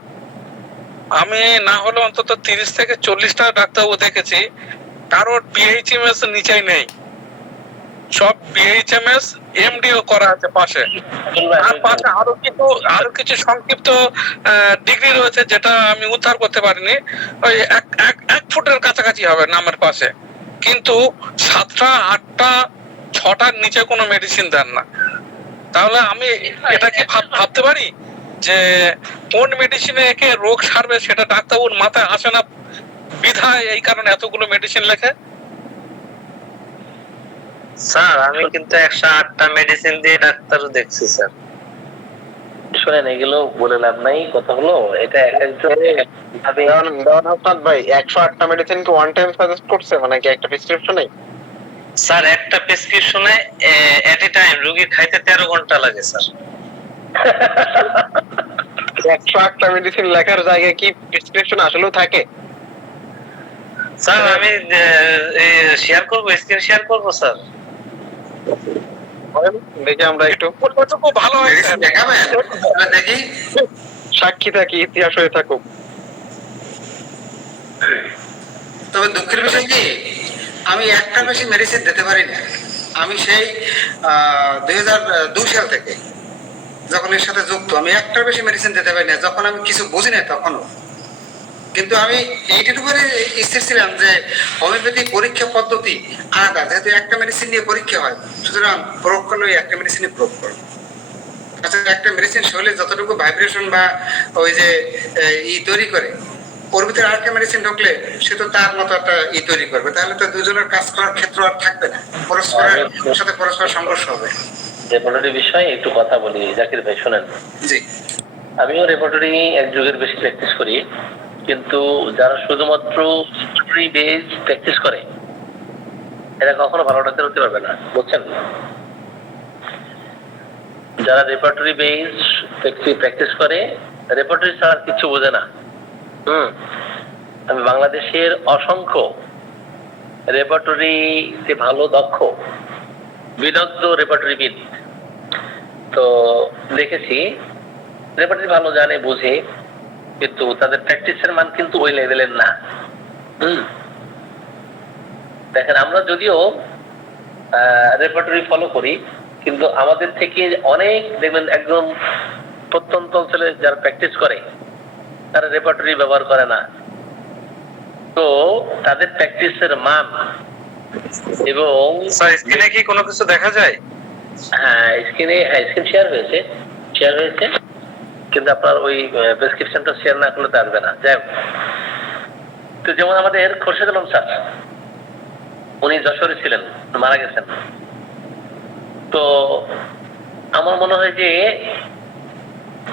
আমি না হলে অন্তত 30 থেকে 40টা ডাক্তারবাবু দেখেছি, কারোর বিএইচএমএস নিচেই নেই, সব বিএইচএমএস এমডিও করা আছে পাশে, আর পাশে আরো কিছু সংক্ষিপ্ত ডিগ্রি রয়েছে যেটা আমি উদ্ধার করতে পারিনি, ওই এক ফুটের কাছাকাছি হবে নামের পাশে, কিন্তু 7টা 8টা 6টার নিচে কোনো মেডিসিন দেন না। তাহলে আমি এটাকে ভাবতে পারি যে কোন মেডিসিনে একে রোগ সারবে সেটা ডাক্তারবাবুর মাথায় আসে না, বিধায় এই কারণে এতগুলো মেডিসিন লেখে। স্যার আমি কিন্তু 108টা মেডিসিন দিয়ে ডাক্তারও দেখছি স্যার। শোনেন, এগুলো বলে লাভ নাই, কথা হলো এটা এক একজন ভাই 108টা মেডিসিন কি ওয়ান টাইম সাজেস্ট করছে, মানে কি একটা প্রেসক্রিপশনে? স্যার একটা প্রেসক্রিপশনে এট এ টাইম রোগীর খাইতে 13 ঘন্টা লাগে স্যার। 108টা মেডিসিন লেখার জায়গায় কি প্রেসক্রিপশন আসলেও থাকে? স্যার আমি শেয়ার করব, স্ক্রিন শেয়ার করব স্যার। দেখি আমরা একটু খুব ভালো হয়েছে, দেখাবেন দেখি, সাক্ষী থাকি, ইতিহাস হয়ে থাকুক। তবে দুঃখের বিষয় কি, আমি একটা বেশি মেডিসিন দিতে পারি না। আমি সেই 2002 সাল থেকে যখন এর সাথে যুক্ত, আমি একটার বেশি মেডিসিন দিতে পারি না, যখন আমি কিছু বুঝি না তখনও। কিন্তু আমি এইটার উপরে স্থির ছিলাম যে হোমিওপ্যাথি পরীক্ষা পদ্ধতি আলাদা, যেহেতু একটা মেডিসিন নিয়ে পরীক্ষা হয়, সুতরাং প্রয়োগ করলে ওই একটা মেডিসিনে প্রয়োগ করো। আচ্ছা, একটা মেডিসিন শরীরে যতটুকু ভাইব্রেশন বা ওই যে তৈরি করে, ওর ভিতরে আরেকটা মেডিসিন ঢুকলে সে তো তার মতো একটা তৈরি করবে, তাহলে তো দুজনের কাজ করার ক্ষেত্র আর থাকবে না, পরস্পরের সাথে পরস্পর সংঘর্ষ হবে। রেপার্টরি বিষয়ে একটু কথা বলি জাকির ভাই, শোনেন। জি, আমিও রেপার্টরি এক যুগের বেশি প্র্যাকটিস করি, কিন্তু যারা শুধুমাত্র বেস প্র্যাকটিস করে এরা কখনো ভালো ডাক্তার হতে পারবে না, বুঝছেন? যারা রেপার্টরি বেস প্র্যাকটিস করে, রেপার্টরি ছাড়া কিছু বোঝে না। আমি বাংলাদেশের অসংখ্য রেপার্টরিতে ভালো দক্ষ বিদগ্ধ রেপার্টরিবিদ তো দেখেছি, রেপার্টরি ভালো জানে বুঝে, কিন্তু তাদের প্র্যাকটিসের মান কিন্তু ওই লেভেলের না। দেখেন, আমরা যদিও রেপার্টরি ফলো করি, কিন্তু আমাদের থেকে অনেক দেখবেন একদম প্রত্যন্ত অঞ্চলে যারা প্র্যাকটিস করে তারা রেপার্টরি ব্যবহার করে না। তো তাদের প্র্যাকটিসের মান এবং স্ক্রিনে কি কোনো কিছু দেখা যায়? স্ক্রিন শেয়ার হয়েছে, কিন্তু আপনার ওই প্রেসক্রিপশনটা শেয়ার না করলে তো আসবে না। যাই হোক, তো যেমন আমাদের খোরশেদ আলম স্যার, উনি যশোরে ছিলেন, মারা গেছেন। তো আমার মনে হয় যে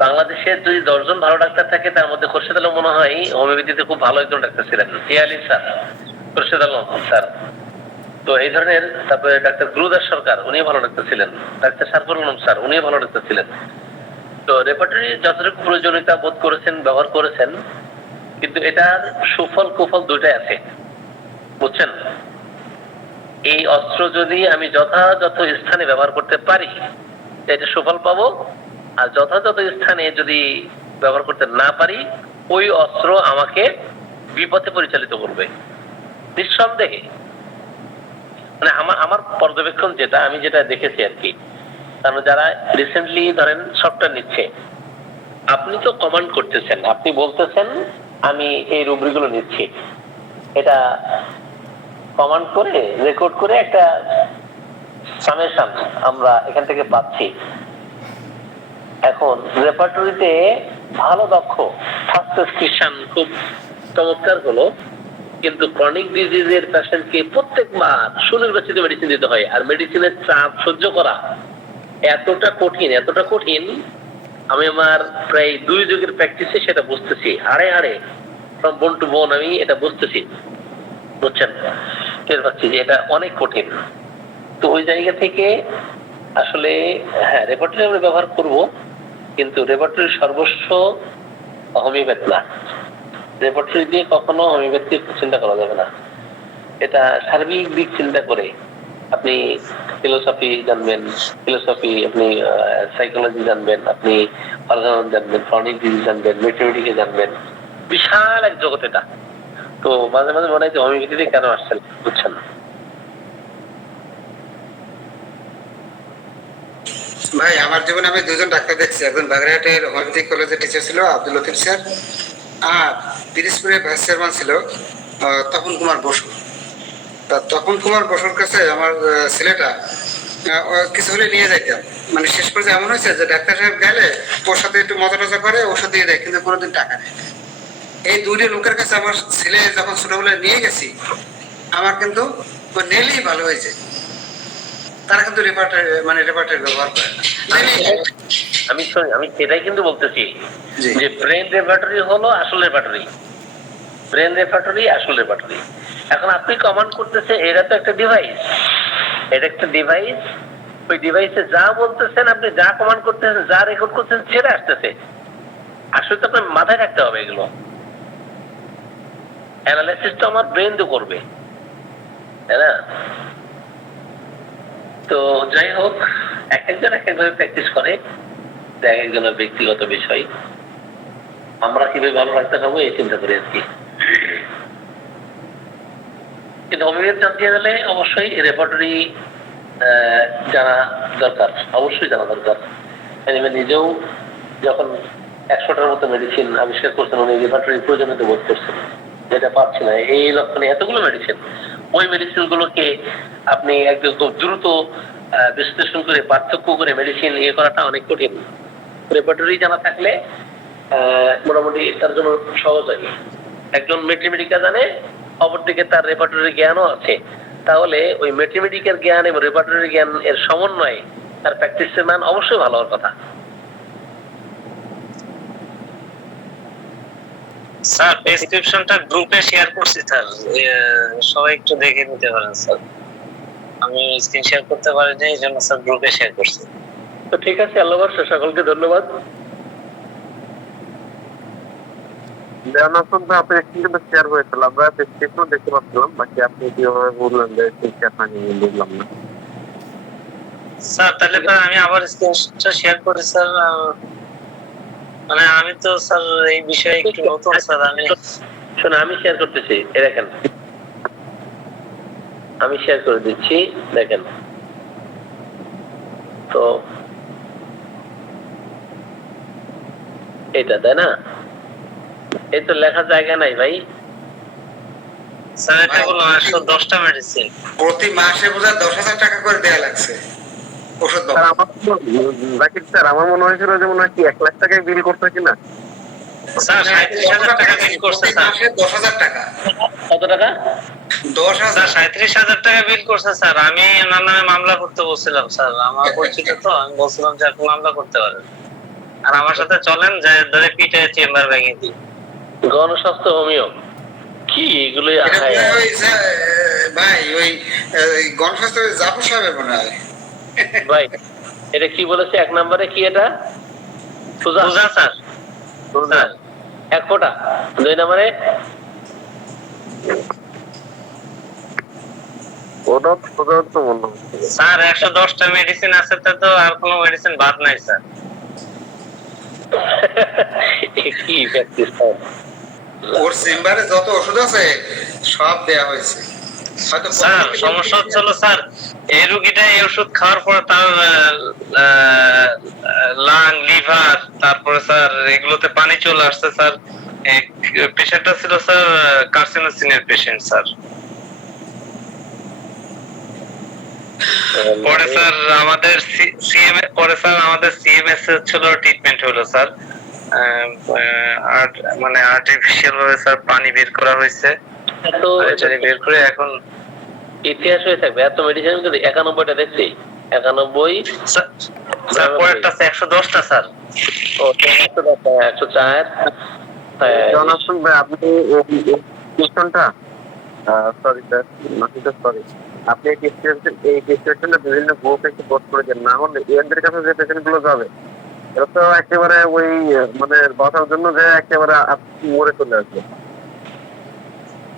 বাংলাদেশের যদি 10 জন ভালো ডাক্তার থাকে, তার মধ্যে খোরশেদ আলম মনে হয় হোমিওপ্যাথিতে খুব ভালো একজন ডাক্তার ছিলেন। আলী স্যার, খোরশেদ আলম স্যার, তো এই ধরনের। তারপরে ডাক্তার গুরুদাস সরকার, উনি ভালো ডাক্তার ছিলেন। ডাক্তার সারফুল আলম স্যার, উনি ভালো ডাক্তার ছিলেন। তো রেপার্টরি যতটুকু প্রয়োজনীয়তা বোধ করেছেন, ব্যবহার করেছেন, কিন্তু এটার সুফল কুফল দুইটাই আছে, বুঝছেন? এই অস্ত্র যদি আমি যথাযথ স্থানে ব্যবহার করতে পারি, এটা সুফল পাবো। আর যথাযথ স্থানে যদি ব্যবহার করতে না পারি, ওই অস্ত্র আমাকে বিপথে পরিচালিত করবে নিঃসন্দেহে। মানে আমার পর্যবেক্ষণ যেটা, আমি যেটা দেখেছি আর কি, কারণ যারা রিসেন্টলি ধরেন সফটওয়্যার নিচ্ছে, আপনি তো কমান্ড করতেছেন, আপনি বলতেছেন আমি এই রুব্রিকগুলো নিচ্ছি, এটা কমান্ড করে রেকর্ড করে একটা সামেশন আমরা এখান থেকে পাচ্ছি। এখন রেপার্টরিতে ভালো দক্ষ ফার্স্ট প্রেসক্রিপশন খুব চমৎকার হলো, কিন্তু ক্রনিক ডিজিজের পেশেন্টকে প্রত্যেকবার সুনির্বাচিত মেডিসিন দিতে হয়, আর মেডিসিনের চাপ সহ্য করা এতটা কঠিন। আমি আমার প্রায় 2 যুগের প্র্যাকটিসে সেটা বুঝতেছি, হাড়ে ফ্রম বোন টু বোন আমি এটা বুঝতেছি, বুঝছেন, টের পাচ্ছি যে এটা অনেক কঠিন। তো ওই জায়গা থেকে আসলে হ্যাঁ রেপার্টরি আমরা ব্যবহার করব, কিন্তু রেপার্টরির সর্বস্ব হোমিওপ্যাথ না। রেপার্টরি দিয়ে কখনো হোমিওপ্যাথি চিন্তা করা যাবে না। এটা সার্বিক দিক চিন্তা করে আপনি ফিলোসফি জানবেন, আপনি সাইকোলজি জানবেন, আপনি হরমোন জানবেন, ক্রনিক ডিজিজ জানবেন, ম্যাথমেটিক্স জানবেন, বিশাল এক জগৎ এটা। তো মাঝে মাঝে মনে হয় যে হোমিওপ্যাথিতে কেন আসছেন, বুঝছেন না। ভাই আমার জীবনে আমি 2জন ডাক্তার দেখছি, একজন বাগেরহাটের হোমিওপ্যাথি কলেজের টিচার ছিল আব্দুল লতিফ স্যার, আর পিরিজপুরের ভাইস চেয়ারম্যান ছিল তপন কুমার বসু। তা তপন কুমার বসুর কাছে আমার ছেলেটা কিছু হলে নিয়ে যাইতাম, মানে শেষ পর্যায়ে এমন হয়েছে যে ডাক্তার সাহেব গেলে ওর সাথে একটু মজা টজা করে, ওষুধ দিয়ে দেয়, কিন্তু কোনোদিন টাকা নেয়। এই 2টি লোকের কাছে আমার ছেলে যখন ছোটবেলায় নিয়ে গেছি, আমার কিন্তু নিলেই ভালো হয়েছে। তারা কিন্তু রেপার্টরি ব্যবহার করে না। আমি সেটাই কিন্তু বলতেছি জি। যে ব্রেন রেপার্টরি হলো আসল রেপার্টরি, ব্রেন রেপার্টরি আসল রেপার্টরি। এখন আপনি কমান্ড করতেছে, এটা তো একটা ডিভাইস, ওই ডিভাইসে যা বলতেছেন, আপনি যা কমান্ড করতেছেন, যা রেকর্ড করতেছেন, সেটা আসতেছে। আসলে তো আপনার মাথায় রাখতে হবে এগুলো, অ্যানালাইসিস তো আমার ব্রেন তো করবে, তাই না? তো যাই হোক, এক একজন এক একভাবে প্র্যাকটিস করে, এক একজনের ব্যক্তিগত বিষয়। আমরা কিভাবে ভালো রাখতে পারবো এই চিন্তা করি আর কি। কিন্তু হোমিওপ্যাথি জানতে গেলে অবশ্যই রেপার্টরি জানা দরকার, অবশ্যই জানা দরকার। নিজেও যখন 100টার মতো মেডিসিন আবিষ্কার করছেন, উনি রেপার্টরি প্রয়োজনীয়তা বোধ করছেন, যেটা পাচ্ছি না এই লক্ষণে এতগুলো মেডিসিন, ওই মেডিসিন গুলোকে আপনি একদম খুব দ্রুত বিশ্লেষণ করে পার্থক্য করে মেডিসিন করাটা অনেক কঠিন। রেপার্টরি জানা থাকলে মোটামুটি তার জন্য সহজ হয়। একজন ম্যাথমেটিক্যাল জানে, অপরদিকে তার রেপার্টরি জ্ঞানও আছে, তাহলে ওই ম্যাথমেটিক্যাল জ্ঞান এবং রেপার্টরি জ্ঞান এর সমন্বয়ে তার প্র্যাকটিসের মান অবশ্যই ভালো হওয়ার কথা। স্যার ডেসক্রিপশনটা গ্রুপে শেয়ার করছি স্যার, সবাই একটু দেখে নিতে পারেন স্যার। আমি স্ক্রিন শেয়ার করতে পারিনি, এই জন্য স্যার গ্রুপে শেয়ার করছি। তো ঠিক আছে, আল্লাহ হাফেজ, সকলকে ধন্যবাদ। আপনার কিন্তু শেয়ার হয়েছিল, আমরা ডেসক্রিপশন দেখতে পাচ্ছিলাম, বাকি আপনি কিভাবে বললেন যে বুঝলাম না স্যার। তাহলে আমি আবার স্ক্রিনটা শেয়ার করি স্যার। মানে আমি তো স্যার এই বিষয়ে একটু নতুন স্যার। আমি শেয়ার করতেছি, দেখেন আমি শেয়ার করে দিচ্ছি, দেখেন তো এটা, তাই না? এই তো লেখার জায়গা নাই ভাই। স্যার এটা হলো 110টা মেডিসিন, প্রতি মাসে বোধহয় 10,000 টাকা করে দেয়া লাগছে ওষুধ। স্যার আমার মনে হয়েছিল যে মনে হয় কি 1 লাখ টাকায় বিল করতে কিনা। স্যার 37,000 টাকা বিল করছে স্যার। 10,000 টাকা। কত টাকা? 10,000। 37,000 টাকা বিল করছে স্যার। আমি ওনার নামে মামলা করতে বলছিলাম স্যার, আমার পরিচিত তো, আমি বলছিলাম যে আপনি মামলা করতে পারেন, আর আমার সাথে চলেন, যে ধরে পিঠে চেম্বার ভেঙে দিই। গণস্বাস্থ্য হোমিও কি এগুলো? ভাই ওই গণস্বাস্থ্য জাফর সাহেবের মনে হয়। ভাই এটা কি বলেছে? 1 নম্বরে কি এটা? সুজা স্যার, সুজা 1 ফোঁটা। 2 নম্বরে ওটা তো মনে স্যার 110টা মেডিসিন আছে, তো আর কোনো মেডিসিন বাদ নাই স্যার। কি প্র্যাকটিস? ওর চেম্বারে যত ওষুধ আছে সব দেয়া হয়েছে। হয়তো স্যার সমস্যা হচ্ছিল স্যার, এই রুগীটা এই ওষুধ খাওয়ার পর তার লাং, লিভার, তারপরে স্যার এগুলোতে পানি চলে আসছে স্যার। পেশেন্টটা ছিল স্যার কার্সিনোসিনের পেশেন্ট স্যার। পরে স্যার আমাদের সিএমএস ছিল ট্রিটমেন্ট হলো স্যার। মানে আর্টিফিশিয়াল ভাবে স্যার পানি বের করা হয়েছে, তো বের করে এখন ইতিহাস হয়ে থাকবে। এত মেডিসিন কিন্তু 91টা দেখছি, 91 স্যার পরেরটা 110টা স্যার। ও 104 জনাসন ভাই, আপনি কোশ্চেনটা সরি স্যার, সরি, আপনি এই কোশ্চেনটা বিভিন্ন গ্রুপে একটু পোস্ট করে দেন, না হলে এদের কাছে যে পেশেন্ট গুলো যাবে এটা তো একেবারে ওই মানে বাঁচার জন্য যে একেবারে মরে চলে আসবে।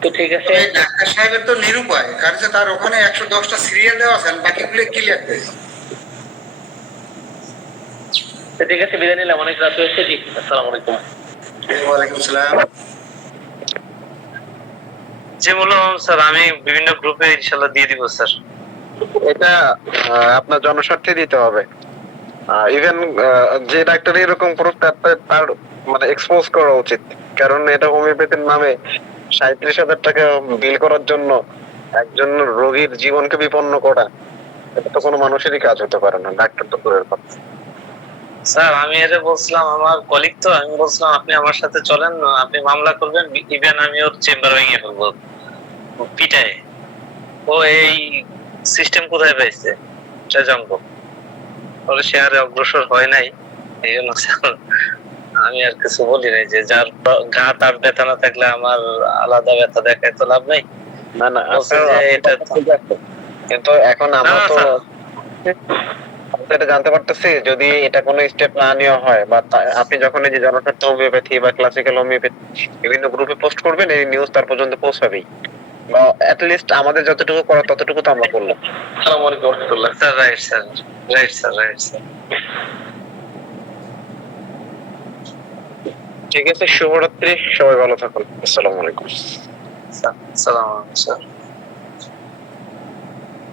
তো ঠিক আছে, তবে ডাক্তার সাহেবের তো নিরুপায়, কারণ যে তার ওখানে 110টা সিরিয়াল দেওয়া আছে, বাকিগুলো কি লিখবে? তো ঠিক আছে, বিদায় নিলাম, অনেক রাত হয়েছে। জি, আসসালামু আলাইকুম। ওয়ালাইকুম সালাম। যে বললাম স্যার, আমি বিভিন্ন গ্রুপে ইনশাআল্লাহ দিয়ে দিব স্যার। এটা আপনার জনস্বার্থে দিতে হবে। ইভেন যে ডাক্তার এরকম করুক তার মানে এক্সপোজ করা উচিত, কারণ এটা হোমিওপ্যাথির নামে 37,000 টাকা বিল করার জন্য একজন রোগীর জীবনকে বিপন্ন করা, এটা তো কোনো মানুষেরই কাজ হতে পারে না, ডাক্তার তো দূরের কথা। স্যার আমি এটা বলছিলাম, আমার কলিগ তো, আমি বলছিলাম আপনি আমার সাথে চলেন, আপনি মামলা করবেন, ইভেন আমি ওর চেম্বার ভেঙে ফেলবো পিটায়। ও এই সিস্টেম কোথায় পাইছে সেটা জানবো। বলে সে আর অগ্রসর হয় নাই, এই জন্য আমি আর কিছু বলি নাই, যে যার গা তার ব্যথা না থাকলে আমার আলাদা ব্যথা দেখায় তো লাভ নাই। না না, এটা কিন্তু এখন আমরা তো এটা জানতে পারতেছি, যদি এটা কোনো স্টেপ না নেওয়া হয় বা আপনি যখন এই যে জনস্বার্থ হোমিওপ্যাথি বা ক্লাসিক্যাল হোমিওপ্যাথি বিভিন্ন গ্রুপে পোস্ট করবেন, এই নিউজ তার পর্যন্ত পৌঁছাবেই, বা অ্যাটলিস্ট আমাদের যতটুকু করার ততটুকু তো আমরা করলাম। আসসালামু আলাইকুম ওয়া রাহমাতুল্লাহ। Sir right sir, right sir, right sir. ঠিক আছে, শুভরাত্রি, সবাই ভালো থাকুন, আসসালামু আলাইকুম। স্যার, আসসালামু আলাইকুম স্যার।